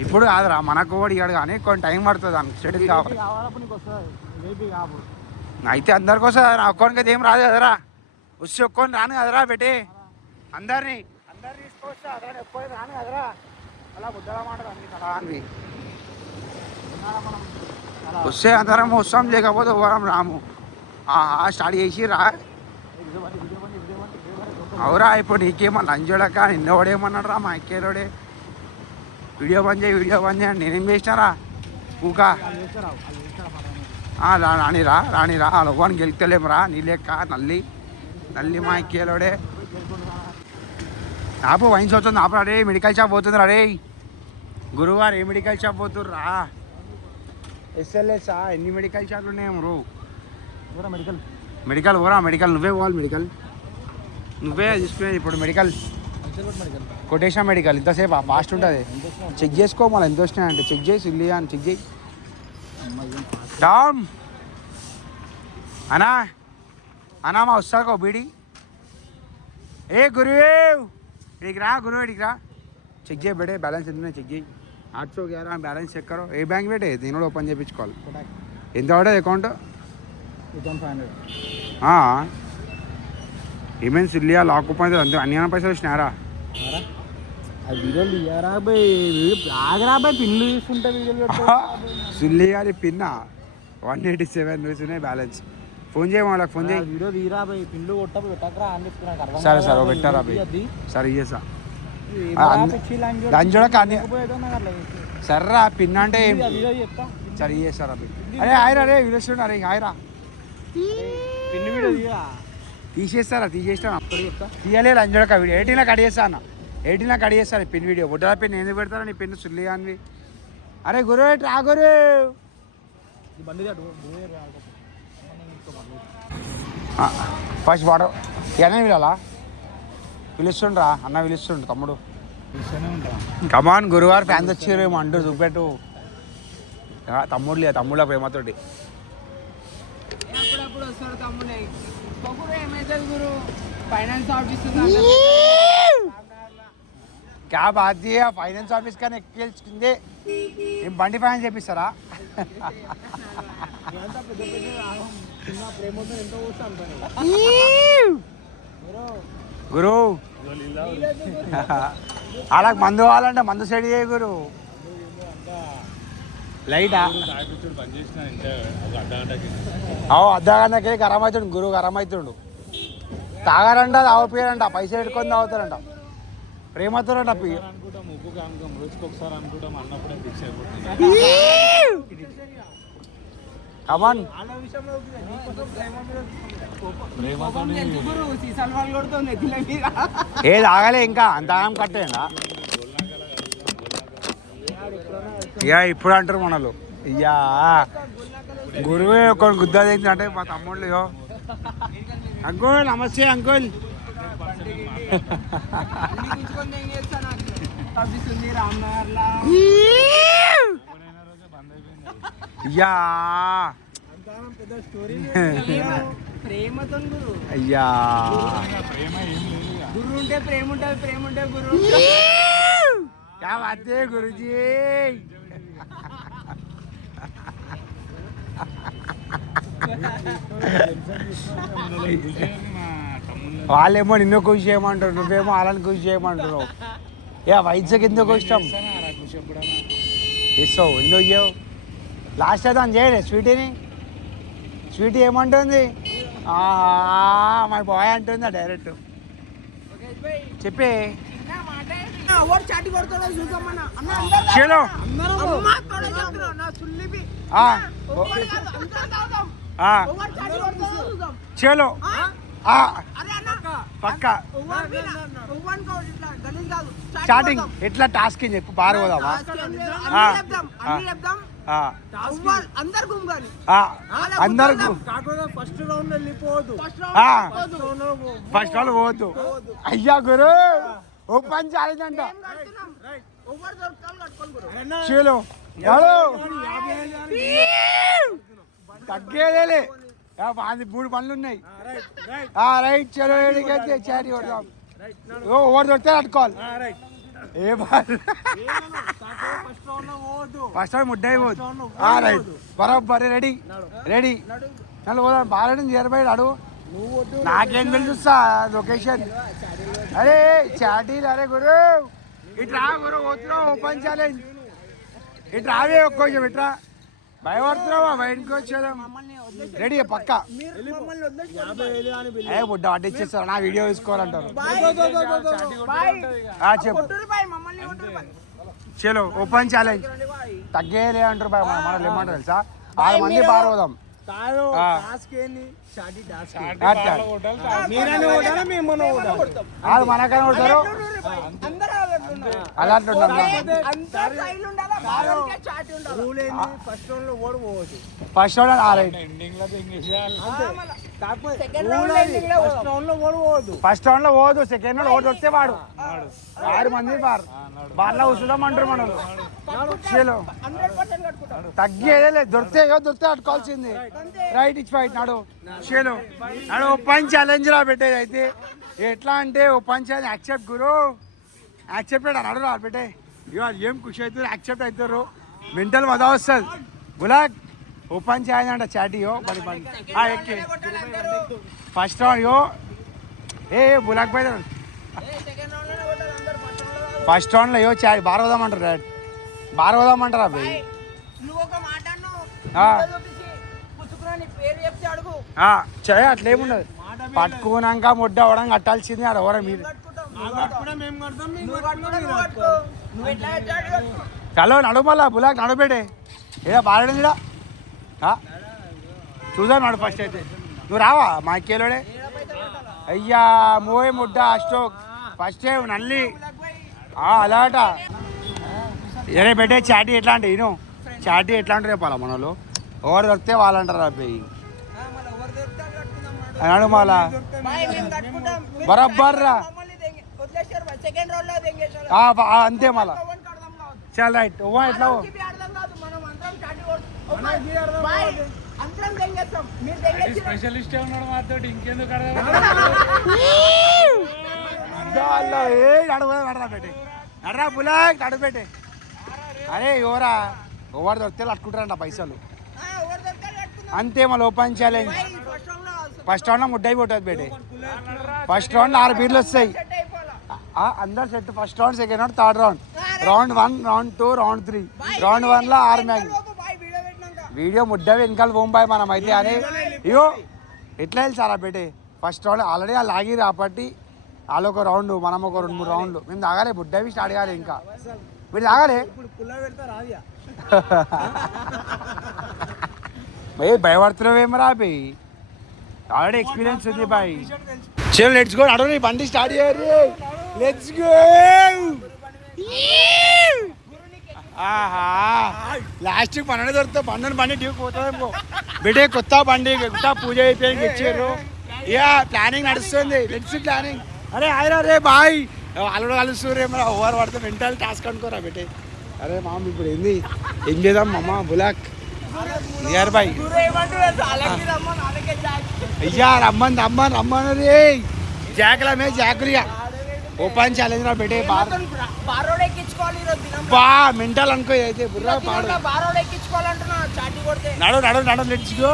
ఇప్పుడు కాదురా మనకు కూడా ఇవ్వడు కానీ కొన్ని టైం పడుతుంది దానికి సెటిల్ కావాలి అయితే అందరికి వస్తుంది నా ఒక్కరికి అయితే ఏం రాదు కదరా వస్తే ఒక్కొని రాను కదరా పెట్టి అందరినీ తీసుకొస్తా అదే ఎక్కువ రాను కదరా అలా బుద్ధలా మాట అని వస్తే అందరం వస్తాం లేకపోతే ఎవరం రాము స్టార్ట్ చేసి రా అవురా ఇప్పుడు నీకేమన్నా లంచోడక నిన్నోడేమన్నాడు రా మా ఎక్కేలోడే వీడియో బంద్ చేయి నేనేం చేసినారా ఊకా రానిరా ఆ లోకానికి గెలుపుతలేమురా నీ లెక్క నల్లి మా ఎక్కేలోడే ఆపు వైన్స్ అవుతుంది ఆపు అడే మెడికల్ షాప్ పోతుంది అడే గురువారు ఏ మెడికల్ షాప్ పోతుర్రా ఎస్ఎల్ఎస్ఆ ఎన్ని మెడికల్ షాప్లు ఉన్నాయేమో రో మెడికల్ నువ్వే పోవాలి నువ్వే తీసుకునేది ఇప్పుడు మెడికల్ కొటేషన్ మెడికల్ ఇంతసేపు ఫాస్ట్ ఉంటుంది చెక్ చేసుకో మళ్ళీ ఎంత వచ్చినాయంటే చెక్ చేసి ఇల్లు అని చెక్ చేయి టామ్ అనా మా వస్తాకో బీడి ఏ గురువు ఇడికి రా చెక్ చేయి బెడే బ్యాలెన్స్ ఎందుకు చెక్ చేయి 811 బ్యాలెన్స్ చెక్ కరో ఏ బ్యాంక్ పెట్టే దీని కూడా ఓపెన్ చేయించుకోవాలి ఎంత పడేది అకౌంట్ 2500 ఏమేమి సిల్లియా లాక్ ఓపెన్ అంతే అన్ని పైసలు వచ్చినారా అది వీడియోలు ఇయ్యారా బాయ్ ఆగరా బాయ్ పిన్లు తీసుకుంటే వీడియోలు సిల్లి గారి పిన్న 187 ఉన్నాయి బ్యాలెన్స్ ఫోన్ చేయ వాళ్ళకి ఫోన్ చేయి వీడియో తీరా బాయ్ పిన్లు కొట్టపు పెట్టకరా అని చెప్తున్నా సరే సరే పెట్టారా సరే ఇయ్యేసా లంచోడ కానీ సర్రా పిన్ అంటే సరే ఇయ్యేసారా అరే హాయిరా రే విలుస్తుండ అరే హాయిరా పిన్ను వీడియో తీరా తీసేస్తారా తీసేస్తాను తీయలే లంచోడ వీడియో 18 కట్ చేస్తా అన్న 18 కట్ చేస్తాను పిన్ వీడియో బుడ్డల పిన్ ఎందుకు పెడతారా నీ పిన్ సుల్లి కానివి అరే గురు రా గురు బండి ఫస్ట్ వాటర్ ఎన్న పిలాలా పిలుస్తుండ్రా అన్న పిలుస్తుండ్రు తమ్ముడు కమాన్ గురువారు ఫ్యాన్స్ వచ్చారేమో అంటూ చూపెట్టు తమ్ముడు లేదు తమ్ముళ్ళ ప్రేమతోటి అప్పుడప్పుడు వస్తాడు తమ్ముడే ఏమైతుంది గురు ఫైనాన్స్ ఆఫీస్ క్యా బాధ్య ఫైనాన్స్ ఆఫీస్ కానీ ఎక్కించుకుంది ఏం బండి ఫైనాన్స్ చేపిస్తారా ప్రేమతో ఎంతో వస్తాను గురు అలా మందు కావాలంటే మందు సెట్ చేయ గురు లైటా అర్ధగంటకే గరం అవుతుండు గురువు గరం అవుతుండు తాగారంట తాగిపోయారంట పైసలు పెట్టుకొని తాగుతారంట ప్రేమతోరంట కమాన్ ఏ తాగలే ఇంకా అంత ఆగం కట్టేయండా ఇక ఇప్పుడు అంటారు మనలు ఇయ్యా గురువే ఒక గుద్ద అంటే మా తమ్ముళ్ళు ఇగో అంకుల్ నమస్తే అంకుల్ అయ్యా ప్రేమతో గురు అయ్యా గురు ఉంటే ప్రేమ ఉంటుంది ప్రేమ ఉంటే గురు क्या बात है गुरुजी వాళ్ళేమో నిన్ను ఖుషి చేయమంటారు నువ్వేమో వాళ్ళని ఖుషి చేయమంటున్నావు ఏ వైద్యకి ఎందుకు ఇష్టం ఇస్తావు ఎందుకు ఇయ్యవు లాస్ట్ అయితే అని చేయలే స్వీటీని స్వీటీ ఏమంటుంది మా బాయ్ అంటుందా డైరెక్ట్ చెప్పే చలో చలో పక్క స్టార్టింగ్ ఎట్లా టాస్క్ అని చెప్పు బాగా పోదామా అందరు ఫస్ట్ రౌండ్ వెళ్ళిపోవద్దు ఫస్ట్ రౌండ్ పోవద్దు అయ్యా గురు ఓపెన్ ఛాలెంజ్ అంట చలో తగ్గేదేలే అది 3 పనులు ఉన్నాయి రైట్ చలో ఏడికైతే చారీ కొడదాం ఓవర్ దొరికితే అట్టుకోవాలి ఏ బాల్ ఫస్ట్ రౌండ్ ముడ్డ అయిపోదు రైట్ బరాబర్ రెడీ రెడీ నన్ను పోదాం బాగా నియర్ బై అడుగు నాకేం తెలుసా లొకేషన్ అరే చాటీలు అరే గురు ఇట్రా గురు పోతున్నావు ఓపెన్ ఛాలెంజ్ ఇటు రావే ఒక్క కొంచెం ఇట్రా భయపడుతున్నావా బయటకి వచ్చేదాం రెడీ పక్క ఏ బుడ్డ అడ్డు ఇచ్చేస్తారు నా వీడియో తీసుకోవాలంటారు చెప్పు చలో ఓపెన్ ఛాలెంజ్ తగ్గేలే అంటారు బాయ్ మనల్ని ఏమంటారు తెలుసా 6 మంది పారవదాం మనకనే కొడతారు అలా ఫస్ట్ ఫస్ట్ రౌండ్ లో పోదు సెకండ్ రౌండ్ ఓడి వస్తే వాడు 6 మంది బార్లో కూర్చుందాం అంటారు మనలు చలో తగ్గేదే లేదు దొరికితే అట్టుకోవాల్సింది రైట్ ఇచ్చి ఫైట్ నాడు చలో నాడు ఓపెన్ ఛాలెంజ్ రా పెట్టేది అయితే ఎట్లా అంటే ఓపెన్ ఛాలెంజ్ యాక్సెప్ట్ గురు యాక్సెప్టెడ్ అన్నాడు రా పెట్టే ఇక ఏం ఖుషి అవుతారు యాక్సెప్ట్ అవుతారు మెంటల్ మజా వస్తుంది బులాక్ ఓపెన్ చేయాలంట చాట్ యో ఎక్కి ఫస్ట్ రౌండ్ యో ఏ బులాక్ పై ఫస్ట్ రౌండ్లో యో చాట్ బార్ వదామంటారు డాడ్ బార్ వదామంటారా అబ్బాయి నువ్వు ఒక మాట అన్నావు ఆ. చూపించి పుచ్చుకుని పేరు చెప్తే అడుగు చేయ అట్లేముండదు పట్టుకున్నాక ముడ్డ అవడం కట్టాల్సింది ఆడ ఎవరా మీరు నువ్వు ఎట్లా కట్టాడు? చలో నడువు మళ్ళా బులాక్ నడుపెట్టే ఏడా బాగాడింది చూద్దాం నడు ఫస్ట్ అయితే నువ్వు రావా మా ఎక్కేలోడే అయ్యా మోయ్ ముడ్డ అశోక్ ఫస్ట్ నల్లి అలాట ఏరే పెట్టే చాటీ ఎట్లా అంటే నేను చాటీ ఎట్లా అంటే రేపు మన వాళ్ళు ఎవరు దొరికితే వాళ్ళు అంటారు అబ్బాయి అన్నాడు మళ్ళా బాయ్ మేము కట్టుకుంటాం. బరాబర్ రా మమ్మల్ని వదిలేశారు బాయ్. సెకండ్ రౌండ్ లో దెంగేశారు. అంతే మళ్ళా ఎవరికి అర్థం కాదు. చాలా రైట్ ఓ ఎట్లా ఎవరికి అర్థం కాదు. మనం అందరం చాటి కొడుతున్నాం. బాయ్ అందరం దెంగేస్తాం. మీరు దెంగేసిన స్పెషలిస్ట్ ఉన్నాడు మాతో ఇంకెందుకు నడరా పెట్టే నడరా బులాక్ నడు పెట్టే అరే ఎవరా ఎవరు దొరికితే అట్టుకుంటారంట పైసలు ఎవరు దొరకాలి కట్టుకుందాం. అంతే మళ్ళీ open challenge boy first round లో ఫస్ట్ రౌండ్ లో ముడ్డై పోతుంది బేటే ఫస్ట్ రౌండ్ 6 బీర్లు వస్తాయి సెట్ అయిపోవాలా. అందరు set first round second round third round round 1 round 2 round 3 round 1 లో 6 మ్యాచ్ లోపు బాయ్ వీడియో పెట్టినాక వీడియో ముడ్డ వెనకాల బొంబాయి మనం అయితే అని అయ్యో ఎట్లా వెళ్తారా బేటే ఫస్ట్ రౌండ్ ఆల్రెడీ వాళ్ళు ఆగిరు కాబట్టి వాళ్ళు ఒక రౌండ్ మనం ఒక 2-3 రౌండ్లు మేము తాగాలి బుడ్డవి స్టార్ట్ కావాలి ఇంకా మీరు తాగాలి భయ్ భయపడుతున్నావు ఏమరా బాయ్ ఆల్రెడీ ఎక్స్పీరియన్స్ ఉంది బాయ్ చలో లెట్స్ గో నడు బండి స్టార్ట్ చేయరు లెట్స్ గో ఆహా లాస్ట్ పన్నెండు దొరుకుతా బండి డ్యూక్ పోతుందేమో బిడ్డే కొత్త బండి కొత్త పూజ అయిపోయి ఇచ్చారు ఇక ప్లానింగ్ నడుస్తుంది లెట్స్ ప్లానింగ్ అరే ఆయరా రే బాయ్ వాళ్ళు కలుస్తురేమో ఓవర్ పడితే మెంటల్ టాస్క్ అనుకోరా బిడ్డే అరే మామ ఇప్పుడు ఏంది ఏం చేద్దాం మామ బులాక్ నియర్ బై అయ్యా రమ్మని రే జాకులమే జాకులిగా ఓపెన్ ఛాలెంజ్ రా బేటే బారోడ్ ఎక్కించుకోవాలి ఈరోజు దినం. బా మెంటల్ అనుకో అయితే బుర్రా పాడు బారోడ్ ఎక్కించుకోవాలంటున్నా చాటి కొడితే. నడు లెట్స్ గో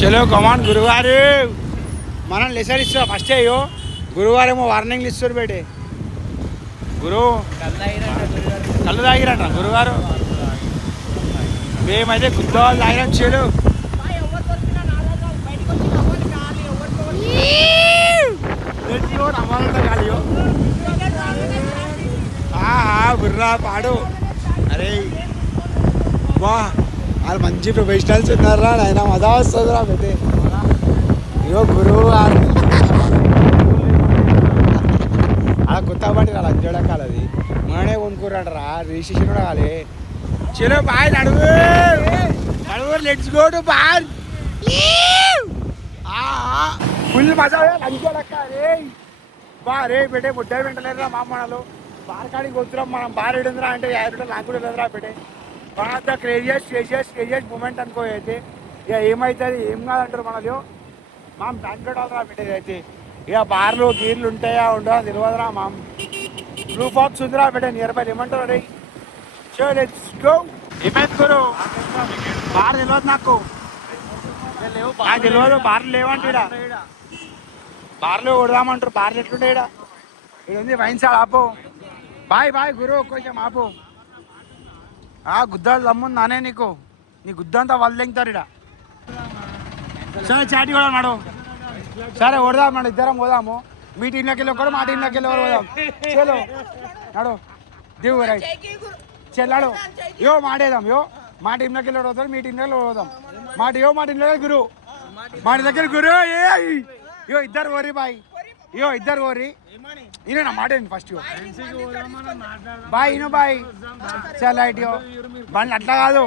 చలో కమాన్ గురువారు మనం లెసన్ ఇస్తా ఫస్ట్ అయ్యో గురువారేమో వార్నింగ్లు ఇస్తారు బేటే గురు కళ్ళు తాగిరంట గురువారు మేమైతే గుద్దవాళ్ళు తాగిరం చేలు బాయ్ ఎవరు దొరికినా నారాజు బయటకు వచ్చి కవ్వాలి కావాలి ఎవరికి లెట్స్ గో రమ్మాలంట కాలియో బుర్రా పాడు అరే వా వాళ్ళు మంచి ప్రొఫెషనల్స్ ఉన్నారా ఆయన మజా వస్తుందిరా బేటే ఇగో గురువు అలా కొత్త బండి రాలి అంజోడా కాలది మననే కొనుక్కోరంటరా రిజిస్ట్రేషన్ కూడా కాలే చలో బాయ్ నడువు let's go to bar full మజా అంజోడక్క రే బా రే బేటే ముడ్డ వెంటలేదురా మామూలు బార్ కాడికి వస్తున్నాం మనం బార్ ఏడుందిరా అంటే 50 రూపాయలు నాకు కూడా లేదురా బేటే బాగా క్రేజియస్ మూమెంట్ అనుకో అయితే ఇక ఏమవుతుంది ఏం కాదంటారు మనలో మామ బ్యాంకెట్ బేటే అయితే ఇక బార్లు గీర్లు ఉంటాయా ఉండవా తెలియదురా మామ బ్లూ బాక్స్ ఉందిరా బేటే నియర్ బై ఏమంటారు రే సో లెట్స్ గో ఏమైంది గురు బార్ తెలియదు నాకు తెలియదు బార్లు లేవంటే బార్లు కొడదామంటారు బార్లు ఎట్లుండే ఇక్కడ ఉంది వైన్ సార్ ఆపు బాయ్ గురు కొంచెం ఆపు గుద్దాలు దమ్ముంది నానే నీకు నీ గుద్దంతా వాళ్ళు లెంగుతారు ఇక్కడ సరే చాటి కూడా నాడు సరే కొడదాం నాడు ఇద్దరం పోదాము మీ టీంలోకి వెళ్ళి ఒకరు మా టీంలోకి వెళ్ళి ఒకరు పోదాం చలో నాడు దిగు రైట్ చెల్లాడు యో మాడేదాం యో మా టీంలోకి వెళ్ళి పోతారు మీ టీంలోకి పోదాం మా టీంలో గురు మా దగ్గర గురు యో ఇద్దరు ఓరి బాయ్ యో ఇద్దరు ఓరి ఈయన నా మాట ఫస్ట్ బాయ్ ఈయన బాయ్ చాలా రైట్ యో బండి అట్లా కాదు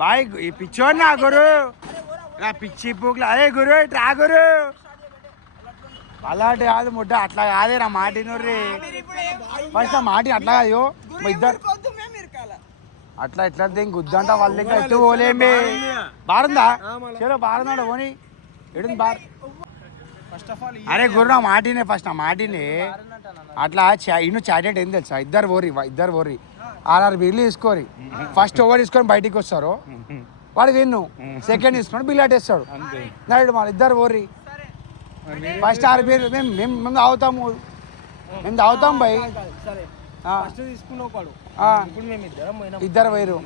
బాయ్ ఈ పిచ్చోడు నా గురు నా పిచ్చి పూకులు అదే గురు ఇట్రా గురు అలాంటి కాదు ముడ్డ అట్లా కాదే నా మాట రే ఫస్ట్ నా మాట అట్లా కాదు యో ఇద్దరు అట్లా ఎట్లా గుద్దంట వాళ్ళ ఎట్టు పోలేమే బారుందా చలో బారున్నాడు పోనీ ఎడుంది బార్ అరే గురు నా మాటినే ఫస్ట్ నా మాటినే అట్లా ఇನ್ನು చాటెడ్ ఏం తెలుసా ఇద్దరు ఓరి ఆర్ఆర్ బిల్లు తీసుకోరి ఫస్ట్ ఓవర్ తీసుకొని బయటికి వస్తారు వాడు విన్ను సెకండ్ తీసుకొని బిల్ అట్టేస్తాడు నైట్ మన ఇద్దరు ఓరి ఫస్ట్ ఆరు బీర్లు మేము తాగుతాము భయ్ ఇద్దరు వేరు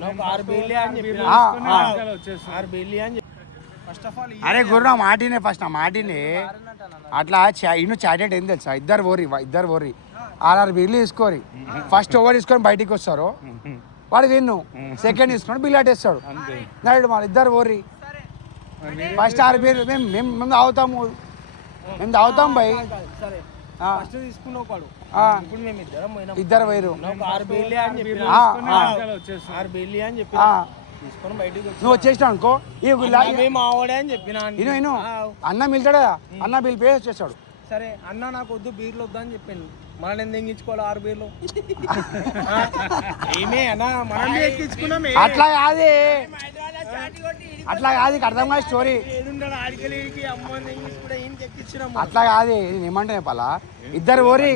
అరే గురు నా మాటినే ఫస్ట్ నా మాటినే అట్లా ఇನ್ನು చాటెడ్ ఏం తెలుసా ఇద్దరు ఓరి ఆర్ఆర్ బిల్లు తీసుకోరి ఫస్ట్ ఓవర్ తీసుకొని బయటికి వస్తారు వాడు విన్ను సెకండ్ తీసుకొని బిల్ అట్టేస్తాడు నైట్ మన ఇద్దరు ఓరి ఫస్ట్ ఆరు బీర్లు మేము తాగుతాం భయ్ ఇద్దరు వేరు నువ్వు వచ్చేసినావు అనుకో నేను అన్న మిల్తాడు కదా అన్న బిల్ పే వచ్చేస్తాడు సరే అన్న నాకు వద్దు బీర్లు వద్దా అని చెప్పాను మనం ఎందుకు ఎక్కించుకోవాలి 6 బీర్లు ఏమే అన్న మనం ఎక్కించుకున్నామే అట్లా కాదు అర్థం కాదు స్టోరీ అట్లా కాదు నేను ఏమంటే చెప్పాలా ఇద్దరు ఓరి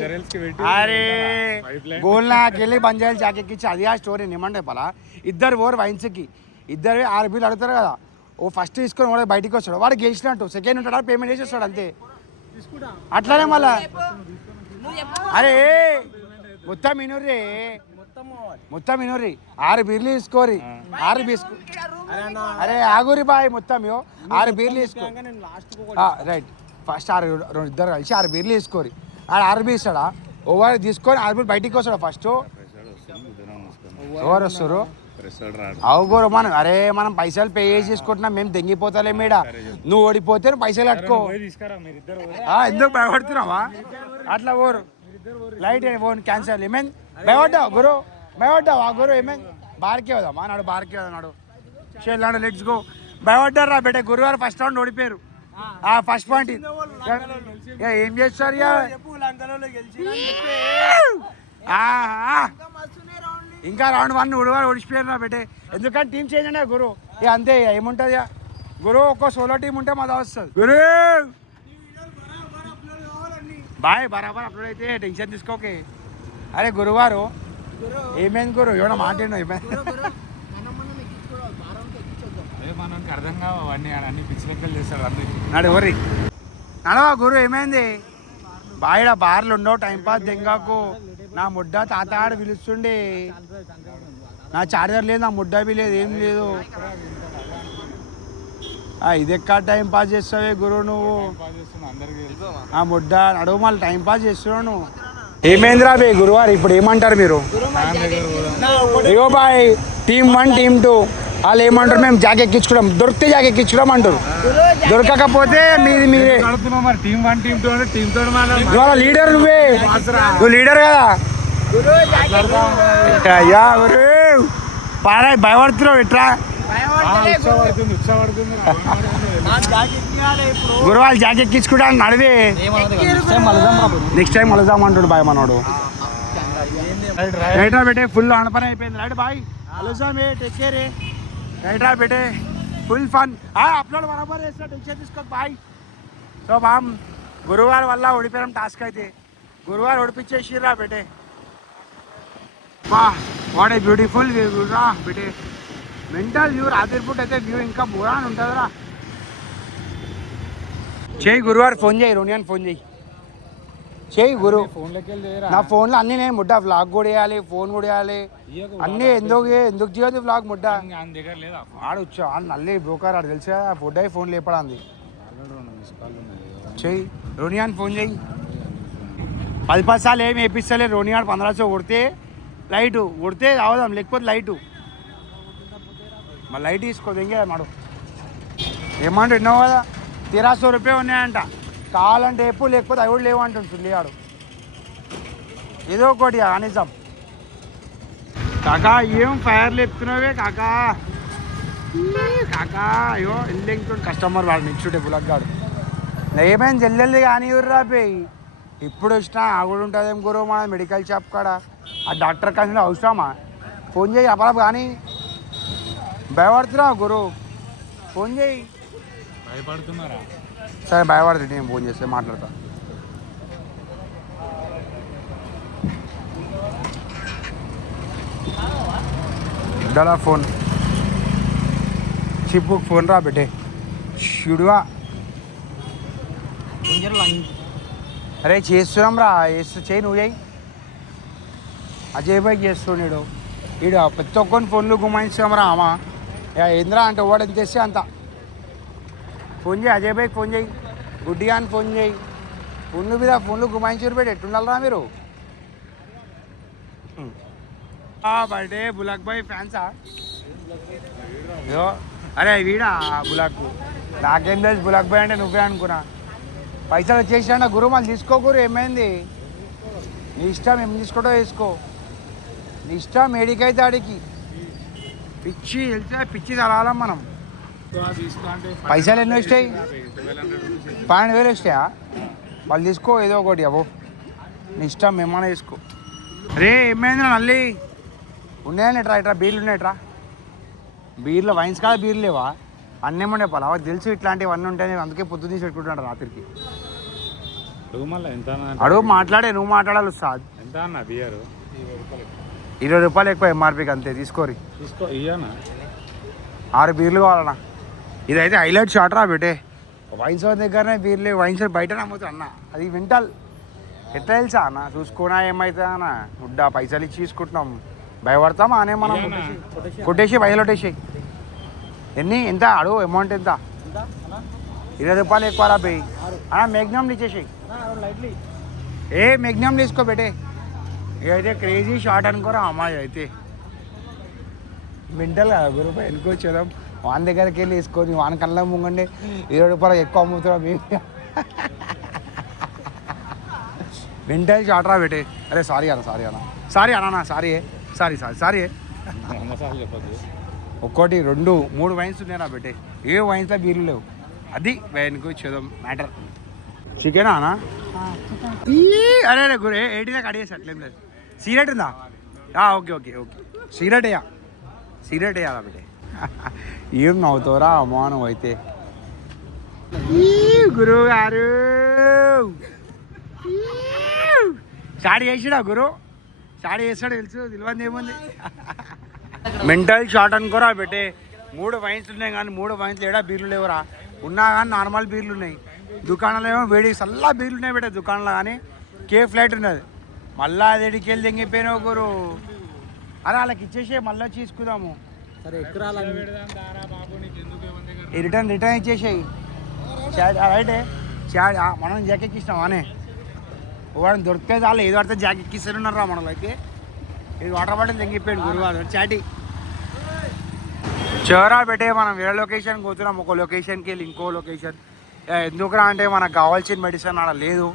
అరే గోల్నాకి వెళ్ళి బంజాయిలు జాకెక్కిచ్చి అది ఆ స్టోరీ నేను ఏమంటే చెప్పాలా ఇద్దరు ఓరి వైన్స్కి ఇద్దరు 6 బిల్లు అడుగుతారు కదా ఓ ఫస్ట్ తీసుకొని వాడు బయటికి వస్తాడు వాడు గెలిచినట్టు సెకండ్ ఉంటాడు పేమెంట్ చేసేస్తాడు అంతే అట్లానే మళ్ళా అరే మొత్తం వినుర్రి 6 బీర్లు తీసుకోరి 6 బీస్కు అరే ఆగురి బాయ్ మొత్తం 6 బీర్లు తీసుకో రైట్ ఫస్ట్ 6 ఇద్దరు కలిసి 6 బీర్లు తీసుకోరి 6 బీస్తాడా ఓవర్ తీసుకొని 6 బీర్లు బయటికి వస్తాడు ఫస్ట్ ఎవరు వస్తారు అవుగోరు మనం అరే మనం పైసలు పే చేసి తీసుకుంటున్నాం మేము తెంగిపోతాలే మీడ నువ్వు ఓడిపోతే పైసలు కట్టుకో ఎందుకు భయపడుతున్నావా అట్లా ఓరు లైట్ ఫోన్ క్యాన్సల్ ఏమైంది భయపడ్డావు ఆ గురు ఏమైంది బార్కే వదామా నాడు బార్కే వదన్నాడు నాడు లెట్స్ గో భయపడ్డారు రా బేటే గురువారు ఫస్ట్ రౌండ్ ఓడిపోయారు ఫస్ట్ పాయింట్ ఏం చేస్తారు ఇంకా రౌండ్ 1 ఉడివారు ఓడిపోయారు రా బేటే ఎందుకంటే టీం చేంజ్ అనే గురు ఇక అంతే ఏముంటుంది గురు ఒక్కో సోలో టీం ఉంటే మజా వస్తుంది గురు బాయ్ బరాబర్ అప్లోడ్ అయితే టెన్షన్ తీసుకోకే అరే గురువారు ఏమైంది గురు ఏమైనా మాట్లాడినా ఏమైంది మనకి అర్థం కావన్నీ అన్ని పిచ్చి లెక్కలు చేస్తాడు అన్ని నడవరి నడవా గురు ఏమైంది బాయిడ బార్లు ఉండవు టైంపాస్ దెంగాకు నా ముడ్డ తాతాడు పిలుస్తుండే నా చార్జర్ లేదు నా ముడ్డ బి లేదు ఏం లేదు ఇది ఎక్కడ టైం పాస్ చేస్తావే గురువు నువ్వు ఆ ముడ్డ నడువు మళ్ళీ టైం పాస్ చేస్తున్నావు నువ్వు ఏమైందిరా బే గురువారు ఇప్పుడు ఏమంటారు మీరు అయ్యో బాయ్ టీమ్ 1 టీమ్ 2 వాళ్ళు ఏమంటారు మేము జాక్ ఎక్కించుకోవడం దొరికితే జాక్ ఎక్కించుకోవడం అంటారు దొరకకపోతే మీరే టీమ్ 1 టీమ్ 2 అంటే టీమ్ తో ఇవాళ లీడర్ నువ్వు లీడర్ కదా అయ్యా గురు పారా భయపడుతున్నావు ఇట్లా గురు వాళ్ళు జాక్ ఎక్కించుకుంటా నడివే నెక్స్ట్ టైం మలుదాం అంటాడు బాయ్ మనోడు రైట్ రా బేటే ఫుల్ ఆనపని అయిపోయింది రైట్ బాయ్ మలుదాం టేక్ కేర్ రైట్ రా బేటే ఫుల్ ఫన్ అప్లోడ్ బరాబర్ చేస్తా టెన్షన్ తీసుకోక బాయ్ సో బామ్ గురువారు వల్ల ఓడిపోయాం టాస్క్ అయితే గురువారు ఓడిపించేసిరా బేటే వాట్ ఏ బ్యూటిఫుల్ వ్యూ రా బేటే మెంటల్ వ్యూ రాత్రి పూట అయితే వ్యూ ఇంకా బోరా అని ఉంటుందిరా చేయి గురువారు ఫోన్ చేయి రోనియాన్ ఫోన్ చేయి గురు నా ఫోన్లో అన్నీ నేను ముడ్డా వ్లాగ్ కూడా వేయాలి ఫోన్ కూడా వేయాలి అన్నీ ఎందుకు చేయదు వ్లాగ్ ముడ్డా ఆడొచ్చు నల్లి బ్రోకర్ ఆడు తెలుసు కదా ఫుడ్ అయి ఫోన్ లేపడానికి చెయ్యి రోనియాన్ ఫోన్ చేయి 10 సార్లు ఏమి వేపిస్తలే రోనియాన్ 1500 కొడితే లైటు కొడితే రావదాం లేకపోతే లైటు మరి లైట్ తీసుకోదు ఇంకే మాడు ఏమంటే విన్నావు కదా 1300 రూపాయలు ఉన్నాయంట కావాలంటే ఎప్పుడు లేకపోతే అవి కూడా లేవంటుంది ఆడు ఏదో ఒకటి అనిజం కాకా ఏం ఫైర్ లేపుతున్నావే కాకా అయ్యో వెళ్ళింగ్ కస్టమర్ వాడు నిచ్చుంటే బులగ్గాడు ఏమైంది జల్లెల్లి కానీ ఊర్రా పోయి ఇప్పుడు వచ్చినా ఆవిడ ఉంటుంది ఏం గురువు మన మెడికల్ షాప్ కాడ ఆ డాక్టర్ కానీ అవసరమా ఫోన్ చేయి అపరాబ్ కానీ భయపడుతున్నా గురు ఫోన్ చేయి భయపడుతున్నారా సరే భయపడుతుంది, నేను ఫోన్ చేస్తే మాట్లాడతా. ఇడ్డాలా ఫోన్ చిప్పు ఫోన్ రా బెటే షుడువా. అరే చేస్తున్నాం రా, చేయి నువ్వు చేయి. అజయ్ భాయ్ చేస్తున్నాడు ఈడు ప్రతి ఒక్కరిని ఫోన్లు గుమాయిస్తాం రా అమ్మా. ఏంద్రా అంటే వాడు ఎంత చేస్తే అంత. ఫోన్ చేయి అజయ్ భాయ్కి, ఫోన్ చేయి గుడ్డిగా అని ఫోన్ చేయి. ఫోన్లు మీద ఫోన్లు గుమాయించారు పెట్టి ఎట్టుండాలరా మీరు. బర్త్డే బులాక్ బాయ్ ఫ్యాన్సా? అరే వీడా బులాక్, నాకేం తెలుసు బులాక్ బాయ్ అంటే నువ్వే అనుకున్నా. పైసలు వచ్చేసాడ గురు, మళ్ళీ తీసుకోకూరు, ఏమైంది నీ ఇష్టం, ఏం తీసుకోవటో వేసుకో నీ ఇష్టం. ఏడికైతే ఆడికి పిచ్చి వెళ్తే పిచ్చి తరాలం మనం. పైసలు ఎన్ని వస్తాయి? 12,000 వస్తాయా? వాళ్ళు తీసుకో ఏదో ఒకటి అవో నీ ఇష్టం, ఏమైనా తీసుకో. అరే ఏమైందిరా నల్లి? ఉన్నాయని ఎట్రా, ఇట్రా బీర్లు ఉన్నాయట్రా. బీర్లు వైన్స్ కాదు, బీర్లు లేవా? అన్నేమో చెప్పాలి అవకు తెలుసు ఇట్లాంటివన్నీ ఉంటాయి, అందుకే పొద్దున్న తీసి పెట్టుకుంటాడు రాత్రికి. అడుగు మాట్లాడే, నువ్వు మాట్లాడాలి సార్. ఎంత అన్న బియర్? 20 రూపాయలు ఎక్కువ ఎంఆర్పీకి, అంతే తీసుకోరి. 6 బీర్లు కావాలన్నా. ఇదైతే హైలైట్ షాట్ రా బేటే. వైన్స్ దగ్గరనే బీర్లు, వైన్స్ బయట నమ్ముతా అన్న. అది వింటాల్ ఎట్లా తెలుసా అన్న, చూసుకోనా ఏమవుతుందా అన్న. ముడ్డా పైసలు ఇచ్చి తీసుకుంటున్నాం, భయపడతామా అనే మనం. కొట్టేసి పైసలు కొట్టేసి. ఎన్ని ఎంత అడుగు, అమౌంట్ ఎంత? 20 రూపాయలు ఎక్కువ రా పోయి అన్న. మెగ్నమ్ ఇచ్చేసి ఏ మెగ్నమ్ తీసుకో బేటే. ఇదైతే క్రేజీ షాట్ అనుకోరా అమ్మాయి అయితే. మెంటల్ కదా గురు, వెనుకొచ్చేదాం వాని దగ్గరికి వెళ్ళి వేసుకొని వాని కళ్ళ ముంగండి 20 రూపాయలు ఎక్కువ అమ్ముతున్నాం మేము. మెంటల్ షాట్ రా బేటే. అరే సారీ అన్న, సారీ అన్న, సారీ అన్న, సారీ సారీ. ఒక్కటి 2 3 వైన్స్ ఉన్నాయా బేటే. ఏ వైన్స్లో బీర్లు లేవు, అది వెనుకొచ్చేదాం మ్యాటర్. చికెనా అన్న? అరే అరే గురే ఏటిదా కడిగేసి అట్లేం లేదు. సిగరెట్ ఉందా? ఓకే ఓకే ఓకే, సిగరెట్ వేయాలా బిడ్డే. ఏం నవ్వుతావురా అమ్మా నువ్వు అయితే. గురువు గారు స్టార్ట్ చేసిడా గురు? స్టార్ట్ చేస్తాడు తెలుసు, తెలియదు ఏముంది. మెంటల్ షాట్ అనుకోరా బెట్టే. 3 వైన్స్ ఉన్నాయి కానీ 3 వైన్స్ ఏడా బీర్లు లేవురా. ఉన్నా కానీ నార్మల్ బీర్లు ఉన్నాయి. దుకాణంలో ఏమో వేడి చల్లా బీర్లు ఉన్నాయి బెట్టే దుకాణంలో. కానీ కేఫ్ ఫ్లైట్ ఉన్నది. మళ్ళీ అది ఎడికి వెళ్ళి తెంగిపోయినావు గురు. అరే వాళ్ళకి ఇచ్చేసే మళ్ళీ తీసుకుందాము. సరే ఎక్కువ రిటర్న్ ఇచ్చేసేయి. రైటే మనం జాకెట్ ఇచ్చినాం అనే వాడిని దొరికితే చాలు, ఏదో పడితే జాకెట్ ఇస్తారున్నారా మనలో అయితే. ఇది వాటర్ బాటిల్ తెంగిపోయాడు గురువారు చాటి. చివరా పెట్టే మనం వేరే లొకేషన్కి పోతున్నాం. ఒక లొకేషన్కి వెళ్ళి ఇంకో లొకేషన్. ఎందుకురా అంటే మనకు కావాల్సిన మెడిసిన్ ఆడ లేదు.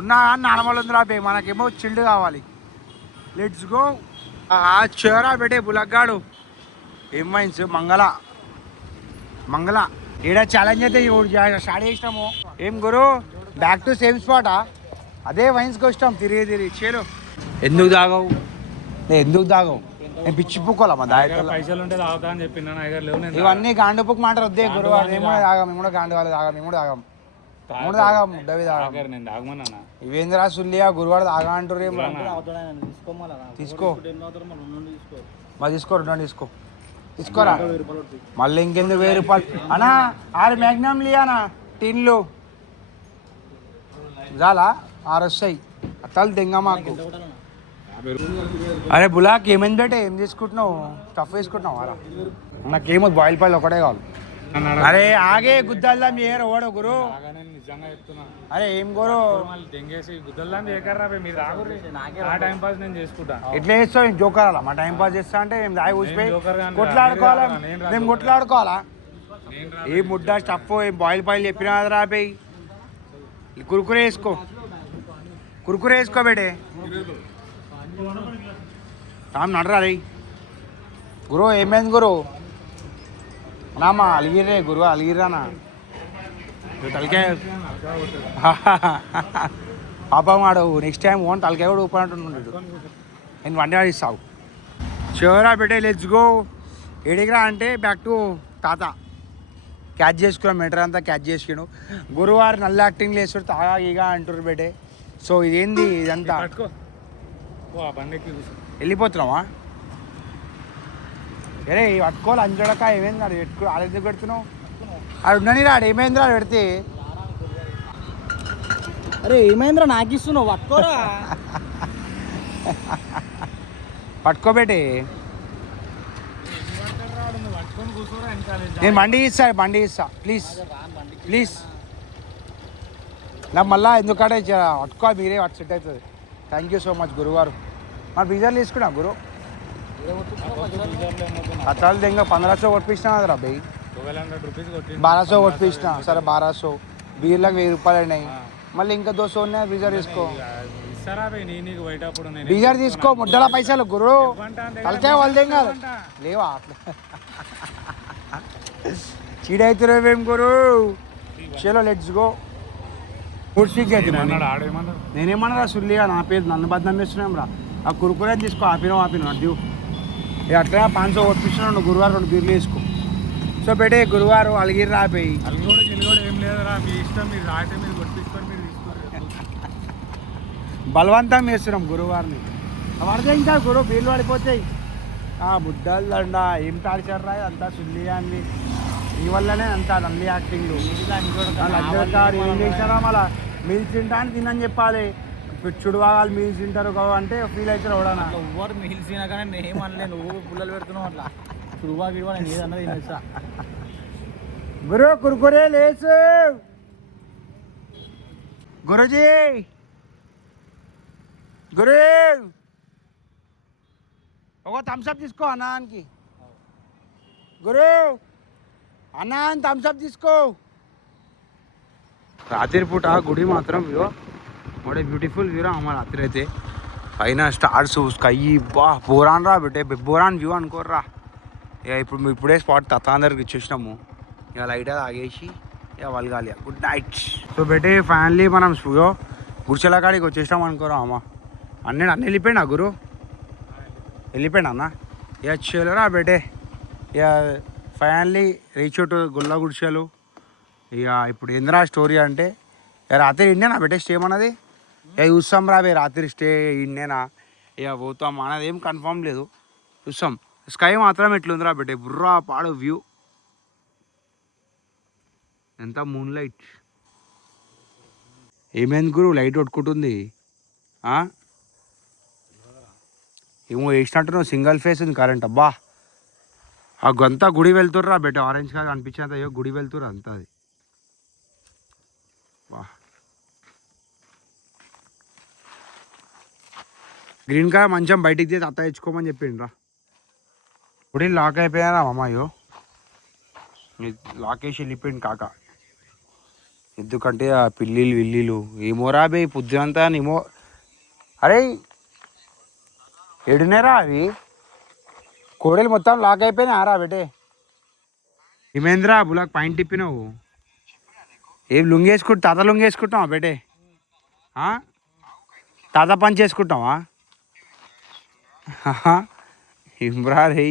ఉన్నా కానీ నార్మల్ ఉందిరా బే, మనకేమో చిల్డ్ కావాలి. Let's go. చివరా పెట్టే బులగ్గాడు ఏం వైన్స్ మంగళ ఈడ ఛాలెంజ్ అయితే స్టార్ట్ చేసినాము. ఏం గురు బ్యాక్ టు సేమ్ స్పాటా? అదే వైన్స్కి వచ్చాం తిరిగి చేరు. ఎందుకు తాగవు? నేను పిచ్చి పుక్కోలా మా దాయ పైసలు ఉంటే తాగుతా అని చెప్పిన. ఇవన్నీ గాండు పుక్ మాట వద్దే గురు. మేము కూడా తాగాం, మేము కూడా గాండు వాళ్ళు తాగాం, మేము కూడా తాగాం ముడ్డవి తాగాం. ఇవేంద్రా సుల్లియా గురువాడు తాగా అంటారు. తీసుకో మరి తీసుకో, 2 తీసుకోరా. మళ్ళీ ఇంకెందుకు 1000 రూపాయలు అన్నా? 6 మ్యాగ్నమ్ లియానా టిన్లు చాలా 6 వస్తాయి. అత్తలు తెంగ మాకు. అరే బులాక్ ఏమైంది బేటే, ఏం తీసుకుంటున్నావు? స్టఫ్ వేసుకుంటున్నావు అరా? నాకేమో బాయిల్ పాయలు ఒకటే కావాలి. అరే ఆగే గుద్దాల్దా మీ ఏరో ఓడో గురు. అరే ఏం గురు ఎట్లా చేస్తావు? జోకరాలా మా టైం పాస్ చేస్తా అంటే మేము దాయి ఊసిపోయి కొట్లాడుకోవాలా? మేము కొట్లాడుకోవాలా? ఏ ముడ్డా స్టఫ్ ఏం బాయిల్ పాయలు చెప్పినా రా పోయి. కురుకురే వేసుకో బేటే. రామ్ నడరా రే గురు. ఏమైంది గురు? నామా అలిగిరే గురు, అలిగిరానా తలకాయ పాపం వాడు నెక్స్ట్ టైం ఓన్ తలకాయ కూడా ఊపినట్టున్నాడు. నేను వండి ఆడిస్తావు. చివరా పెట్టే లెట్స్ గో. ఎడిగిరా అంటే బ్యాక్ టు తాత. క్యాచ్ చేసుకున్నాం మెటర్ అంతా క్యాచ్ చేసుకున్నాడు గురువారు నల్ల యాక్టింగ్ చేస్తాడు తాగా ఈగా అంటారు బేటే సో ఇదేంది ఇదంతా పట్టుకో ఓ ఆ బండి ఎక్కి కూర్చో. వెళ్ళిపోతున్నావా అరే పట్టుకోవాలి అంజడక ఏమైంది ఆడు పెట్టుకో ఆడ ఎందుకు పెడుతున్నావు ఆడు ఉండని రాడు ఏమైంది ఆడు పెడితే అరే ఏమైందిరా నాకు ఇస్తున్నావు పట్టుకోరా. పట్టుకోబెట్టి నువ్వు పట్టుకొని కూర్చోరా వెనకాల. నేను బండి ఇస్తా ప్లీజ్ నాకు మళ్ళీ ఎందుకంటే పట్టుకో మీరే అటు సెట్ అవుతుంది థ్యాంక్ యూ సో మచ్ గురువారు మరి బీజర్లు తీసుకున్నా గురు అతలు దెంగ 1500 కొట్టించినా కదరా బై 1200 రూపీస్ కొట్టి 1200 కొట్టించిన సరే 1200 బీర్లకు 1000 రూపాయలు అయినాయి మళ్ళీ ఇంకా 200 ఉన్నాయి బీజర్ తీసుకో ఇస్తారా బై నీ నీకు బయట అప్పుడు నేను బీజర్ తీసుకో ముద్దల పైసలు గురు తలకాయ వాళ్ళు దెంగ లేవా చీడైతురేం ఏం గురు చలో లెట్స్ గో ఫుడ్ స్టిక్ అయితే ఆడేమన్నాడు నేనేమన్నా సుల్లిగా నా పేరు నన్ను బద్దం చేస్తున్నాం రా ఆ కురుకురే తీసుకో ఆపిన అడ్డు ఇక అట్లా 500 కొట్టించినాడు గురువారం 2 బీర్లు వేసుకో సో పెట్టే గురువారం అలిగిరి రాపోయి అది కూడా గిల్లి కూడా ఏం లేదురా మీ ఇష్టం మీరు రాయితే మీరు కొట్టించుకొని మీరు తీసుకోరు బలవంతం వేస్తున్నాం గురువారిని పడితే ఇంకా గురువు బీర్లు పడిపోతాయి బుడ్డలు దండ ఏం టార్చర్ రా అంతా సుల్లిగా అంది ఈ వల్లనే అంతా నల్లి యాక్టింగ్ ఏం చేసినారా మళ్ళా మీల్స్ తింటా అని తినని చెప్పాలి పిచ్చుడు వాళ్ళు మీల్స్ తింటారు అంటే ఫీల్ అవుతారు ఎవడన్నా ఎవ్వరు మిగిల్సినా కానీ నేనేమనలే నువ్వు పుల్లలు పెడుతున్నావు అట్లా చురువా గిరువా నేను ఏదన్నది తినేస్తా. గురు కురుకురే లేసు గురుజీ గురు ఒక థమ్స్అప్ తీసుకో అన్నానికి గురు అన్నా థమ్స్అప్ తీసుకో రాత్రి పూట గుడి మాత్రం వ్యూ వాడే బ్యూటిఫుల్ వ్యూ రా అమ్మ రాత్రి అయితే పైన స్టార్స్ స్కై బా బోరాన్ రా బిడ్డే బోరాన్ వ్యూ అనుకోర్రా ఇక ఇప్పుడే స్పాట్ తత్తాందరికి ఇచ్చేసినాము ఇక లైట్ ఆగేసి ఇక వలగాలి గుడ్ నైట్ సో బెటే ఫైనల్లీ మనం గుడిచెల కాడికి వచ్చేసినాం అనుకోరా అమ్మ అన్న వెళ్ళిపోయినా గురు వెళ్ళిపోయినా అన్న ఇక చెల్లరా బెటే ఇక ఫైనల్లీ రీచ్ టు గుల్ల గుడిచెలు ఇక ఇప్పుడు ఏందిరా స్టోరీ అంటే ఇక రాత్రి ఇండేనా బెటే స్టే అన్నది ఇక చూస్తాం రా రాత్రి స్టే ఇండేనా ఇక పోతాం అన్నది ఏం కన్ఫర్మ్ లేదు చూస్తాం స్కై మాత్రం ఎట్లుందిరా బెటే బుర్రా పాడు వ్యూ ఎంత మూన్ లైట్ ఏమైంది గురు లైట్ కొట్టుకుంటుంది ఏమో వేసినట్టు సింగిల్ ఫేస్ ఉంది కరెంట్ అబ్బా ఆ గంతా గుడి వెళ్తుర్రా బెట ఆరెంజ్ కాదు అనిపించేంత అయ్యో గుడి వెళ్తుర్రా అంతా అది వా గ్రీన్ కార్ మంచం బయటికి తీసి అత్త ఇచ్చుకోమని చెప్పిండ్రా గుడి లాక్ అయిపోయారా అమ్మాయో లాక్ వేసి వెళ్ళిపోయింది కాక ఎందుకంటే ఆ పిల్లిలు విల్లీలు ఏమోరా బే పొద్దునంతా ఏమో అరే ఎడునేరా అవి కోడలు మొత్తం లాక్ అయిపోయినా రా బెటే ఏమేంద్రా బులాక్ పైన తిప్పినావు ఏం లుంగేసుకుంటా తాత లుంగేసుకుంటావా బెటే తాత పని చేసుకుంటావా ఇమ్రా రే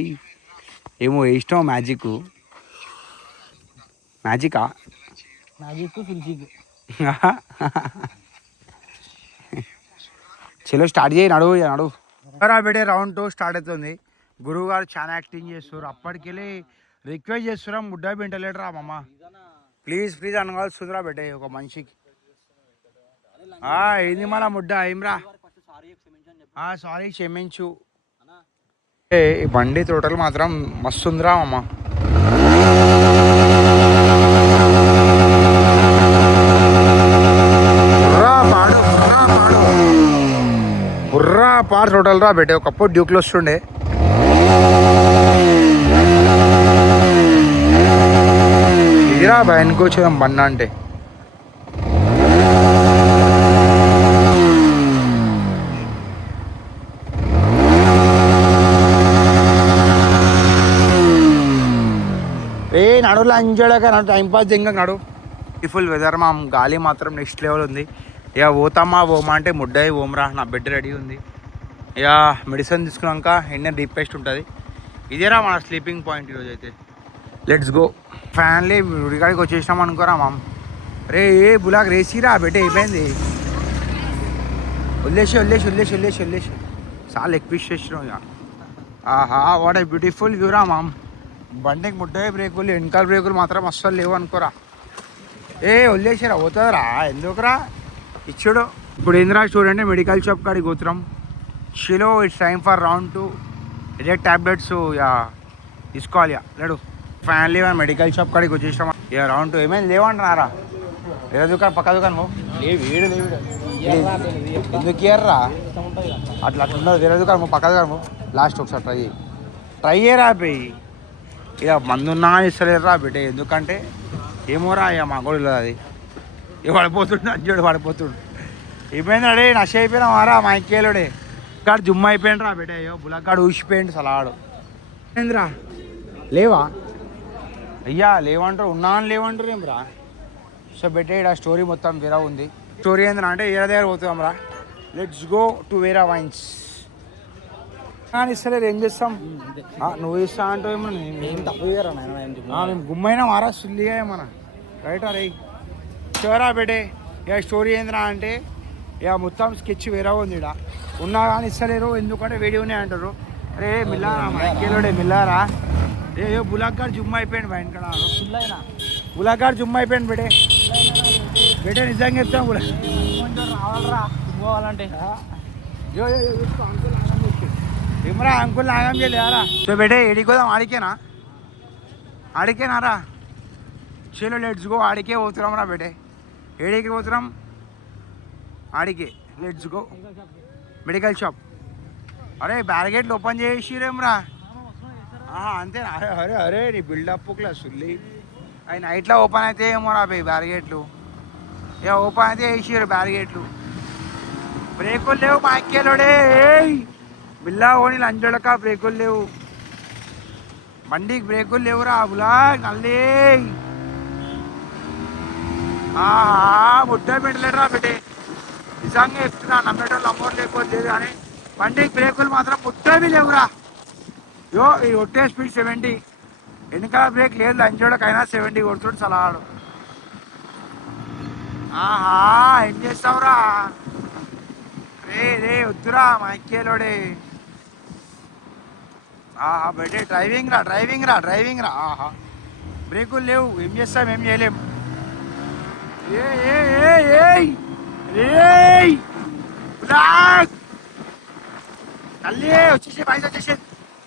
ఏమో ఇష్టం మ్యాజిక్ మ్యాజికా మ్యాజిక్ ఫిల్జిక్ చలో స్టార్ట్ చేయి నడువు నడువు బెటే రౌండ్ 2 స్టార్ట్ అవుతుంది గురువు గారు చాలా యాక్టింగ్ చేస్తారు అప్పటికెళ్ళి రిక్వెస్ట్ చేస్తున్నాం ముడ్డా బింటలేడరా మమ్మ ప్లీజ్ అనగాలి సుధరా బెటే ఒక మనిషికి ఏంది మన ముడ్డ ఏమ్రా సారీ క్షమించు ఈ బండి తోటలు మాత్రం మస్తు ఉందిరా అమ్మ బుర్రా పాడు టోటల్ రా బెటే ఒకప్పుడు డ్యూక్లో వస్తుండే ఇదిరా భయానికి వచ్చేదాం బండ అంటే నడువులో అంజాడాక నడు టైంపాస్ ఇంకా నడు ఫుల్ వెదర్ మా గాలి మాత్రం నెక్స్ట్ లెవెల్ ఉంది ఇక పోతామా పోమా అంటే ముడ్డాయి ఓమరా నా బెడ్ రెడీ ఉంది ఇక మెడిసిన్ తీసుకున్నాక ఎండ డీప్ పేస్ట్ ఉంటుంది ఇదేరా మన స్లీపింగ్ పాయింట్ ఈరోజు అయితే లెట్స్ గో ఫ్యాన్లీ ఉడికాడికి వచ్చేసినాం అనుకోరా మామ్. రే ఏ బులాక్ రేసిరా బెట్టే అయిపోయింది. వదిలేసి చాలా ఎక్కువ చేసినాం ఇక. ఆహా వాట్ ఏ బ్యూటిఫుల్ వ్యూరా మామ్. బండికి ముడ్డే బ్రేకులు, వెనకాల బ్రేకులు మాత్రం అస్సలు లేవు అనుకోరా. ఏ వదిలేసిరా పోతుందిరా, ఎందుకురా ఇచ్చుడు. ఇప్పుడు ఏంద్రా చూడండి, మెడికల్ షాప్ కాడికి పోతున్నాం. షిలో ఇట్స్ టైమ్ ఫర్ రౌండ్ 2. ఇదే ట్యాబ్లెట్స్ తీసుకోవాలి లేడు. ఫ్యాన్లీ మెడికల్ షాప్ కాడికి వచ్చేసినాం ఇక రౌండ్ 2. ఏమైంది లేవంటున్నారా? వేరే దుకాణం పక్క దుకాణం వీడు ఎందుకు ఇయర్రా అట్లా ఉండదు. వేరే దుకాణం పక్క దుకాణం లాస్ట్ ఒకసారి ట్రై చేయరా పోయి. ఇక మందున్నా ఇస్తలేరురా బిడ్డ, ఎందుకంటే ఏమోరా ఇక మా కూడా అది. ఇక పడిపోతుండే అజ్జోడు పడిపోతుండు. అయిపోయింది అడే నష అయిపోయినా మారా మా ఇంకేలోడే. కాడు జుమ్మ అయిపోయింది రా బిడ్డ. అయ్యో బులక్కాడు ఊసిపోయింది సలాడు. ఏంద్రా లేవా అయ్యా? లేవంటారు, ఉన్నాను లేవంటారు ఏం రా. సో బెట్టే ఇక్కడ స్టోరీ మొత్తం వేరే ఉంది. స్టోరీ ఏంటంటే అంటే వేరే దగ్గర పోతాం రా. లెట్స్ గో టు వేరా వైన్స్. కానీ ఇస్తలేరు ఏం చేస్తాం. నువ్వు ఇస్తా అంటూ ఏమో ఏం తప్పు చేయరా మేము గుమ్మైనా మారా సుల్లిగా ఏమన్నా రైట్ రే. షోరా బెటే ఇక స్టోరీ ఏంద్రా అంటే ఇక మొత్తం స్కెచ్ వేరే ఉంది ఇక్కడ. ఉన్నా కానీ ఇస్తలేరు, ఎందుకంటే వేడిగానే అంటారు. అరే మిల్లారా మైకేలోడే మిల్లారా. ఏ బులాక్ గారు జుమ్మ అయిపోయింది మా ఇంటికాడ. బులాక్ గారు జుమ్మ అయిపోయింది బెటే. బెటే నిజంగా చెప్తాం బులా రావాలరా పోవాలంటే. ఏమరా అంకుల్ ఆగం చేయలేరా. సో బెటే ఏడికోదాం, ఆడికేనారా. చలో లెట్స్ గో. ఆడికే పోతున్నాం రా బెటే. ఏడికి పోతున్నాం ఆడికే. Let's go medical shop. అరే బ్యారిగేట్లు ఓపెన్ చేసిరేమ్రా. అంతేనా? అరే అరే నీ బిల్డప్ క్లాస్ సుల్లి. అవి నైట్లో ఓపెన్ అయితే ఏమోరా పోయి బ్యారిగేట్లు. ఇక ఓపెన్ అయితే వేసిరు బ్యారిగేట్లు. బ్రేకులు లేవు మా ఎక్కేలోడే. బిల్లా ఓని లంజోడక బ్రేకులు లేవు. బండికి బ్రేకులు లేవురా బులా నల్లి. ముద్ద పెట్టలేడురా బిడ్డే, నిజంగా చెప్తున్నా. నమ్మేటోళ్ళు అమ్మోరు లేకపోతే కానీ బండికి బ్రేకులు మాత్రం ముద్దవి లేవురా. యో ఈ ఒట్టే స్పీడ్ 70. వెనకాల బ్రేక్ లేదు లంజోడకైనా 70 కొడుతుండు సలాడు. ఏం చేస్తావురా రే వద్దురా మా ఎక్కేలోడే. బెటే డ్రైవింగ్ రా. బ్రేకులు లేవు, ఏం చేస్తాం, ఏం చేయలేం. తల్లి వచ్చేసి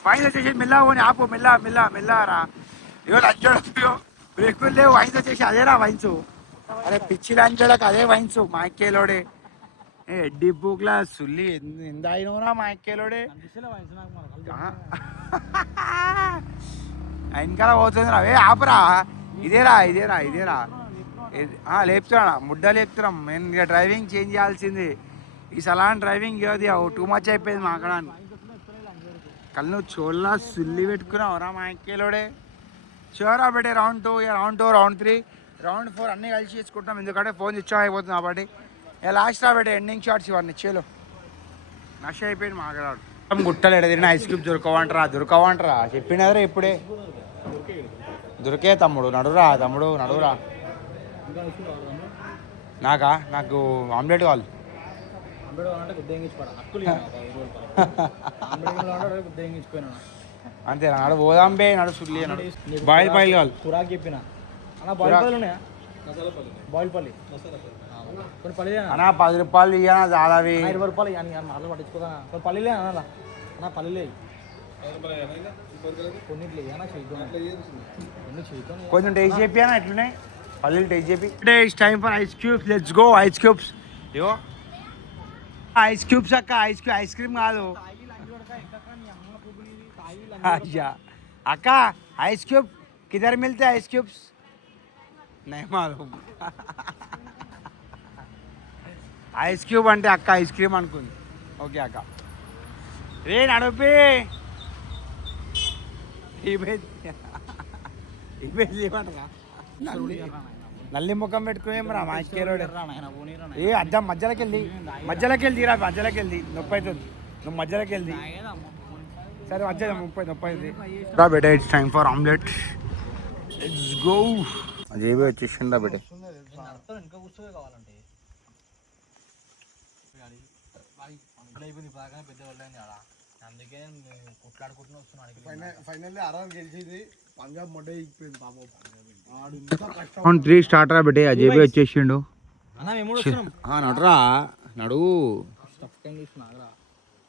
వైన్స్ వచ్చేసి మెల్లా పోని ఆపు మెల్లారా. ఇవో లంచోడో బ్రేకులు లేవు, వైన్స్ వచ్చేసి అదేరా వైన్స్. అరే పిచ్చి లంచోడకు అదే వైన్స్ మా ఎక్కేలోడే. ఎడ్డి పూక్లా సుల్లి ఎంత అయినరా మా ఎక్కేలోడే. వెనకాల పోతుంది రా. ఆపరా. ఇదేరా లేపుతున్నా ముడ్డ లేపుతున్నాం. నేను ఇక డ్రైవింగ్ చేంజ్ చేయాల్సింది. ఈ సలాన్ డ్రైవింగ్ ఇవ్వదు, టూ మచ్ అయిపోయింది మా అక్కడ. కళ్ళు చోళ్ళ సుల్లి పెట్టుకున్నావురా మా ఎక్కేలోడే. షోరా బెటే రౌండ్ 2, రౌండ్ 2, రౌండ్ 3, రౌండ్ 4 అన్నీ కలిసి చేసుకుంటాం, ఎందుకంటే ఫోన్ స్విచ్ ఆఫ్ అయిపోతుంది కాబట్టి. ఇక లాస్ట్ రా బెటే ఎండింగ్ షాట్స్ ఇవన్నీ చేలో నష అయిపోయింది మా అక్కడ. గుట్టలు ఎడదిరిన ఐస్ క్యూబ్ దొరకవంటరా చెప్పినదరా ఇప్పుడే. దొరికే తమ్ముడు నడురా నాకు ఆమ్లెట్ కావాలి. అంతేనా? నడు పోదాం బే, నడు సుల్లి బాయిల్ కావాలి. కురాకు చెప్పిన బాయిల్ పల్లి ఉన్నాయా? బాయిల్ పల్లి అన్నా 10 రూపాయలు ఇయ్యనా చాలా. 20 రూపాయలు మాటలు పట్టించుకోదా. కొన్ని పల్లిలే అన్నా పల్లిలే కొంచెం టేస్ట్ చెప్పి అన్న ఎట్లున్నాయి పల్లీలు టేస్ట్ చెప్పి. It's time for ice cubes. Let's go ice cubes. ఇవో ఐస్ క్యూబ్స్ అక్క. ఐస్ క్రీమ్ కాదు అక్క. ఐస్ క్యూబ్ కిధర్ మిల్తే ఐస్ క్యూబ్స్? नहीं मालूम. ఐస్ క్యూబ్ అంటే అక్క ఐస్ క్రీమ్ అనుకుంది. ఓకే అక్క. రే నడుపి ఏమంటారా నల్లి ముఖం పెట్టుకునేమరా మా ఇచ్చేరోడు. ఏ అద్దం మధ్యలోకి వెళ్ళి తీరా. మధ్యలోకి వెళ్ళి నొప్పి అవుతుంది. నువ్వు మధ్యలోకి వెళ్ళి సరే మధ్య 30 రా better. It's time for omelette. Let's go JB వచ్చేసిందా బిడ్డ ఇంకా కూర్చోవే కావాలంటే అయిపోయింది బాగానే పెద్ద వాళ్ళని ఆడ అందుకే కొట్లాడుకుంటూ వస్తున్నాను ఫైనల్లీ ఆరాం గెలిచింది పంజాబ్ మొడ్డ అయిపోయింది పాపం 3 స్టార్ట్ రా బిడ్డ జేబీ వచ్చేసిండు అన్న మేము కూడా వస్తున్నాం నడురా నడువు స్టఫ్ క్యాన్ తీసుకున్నా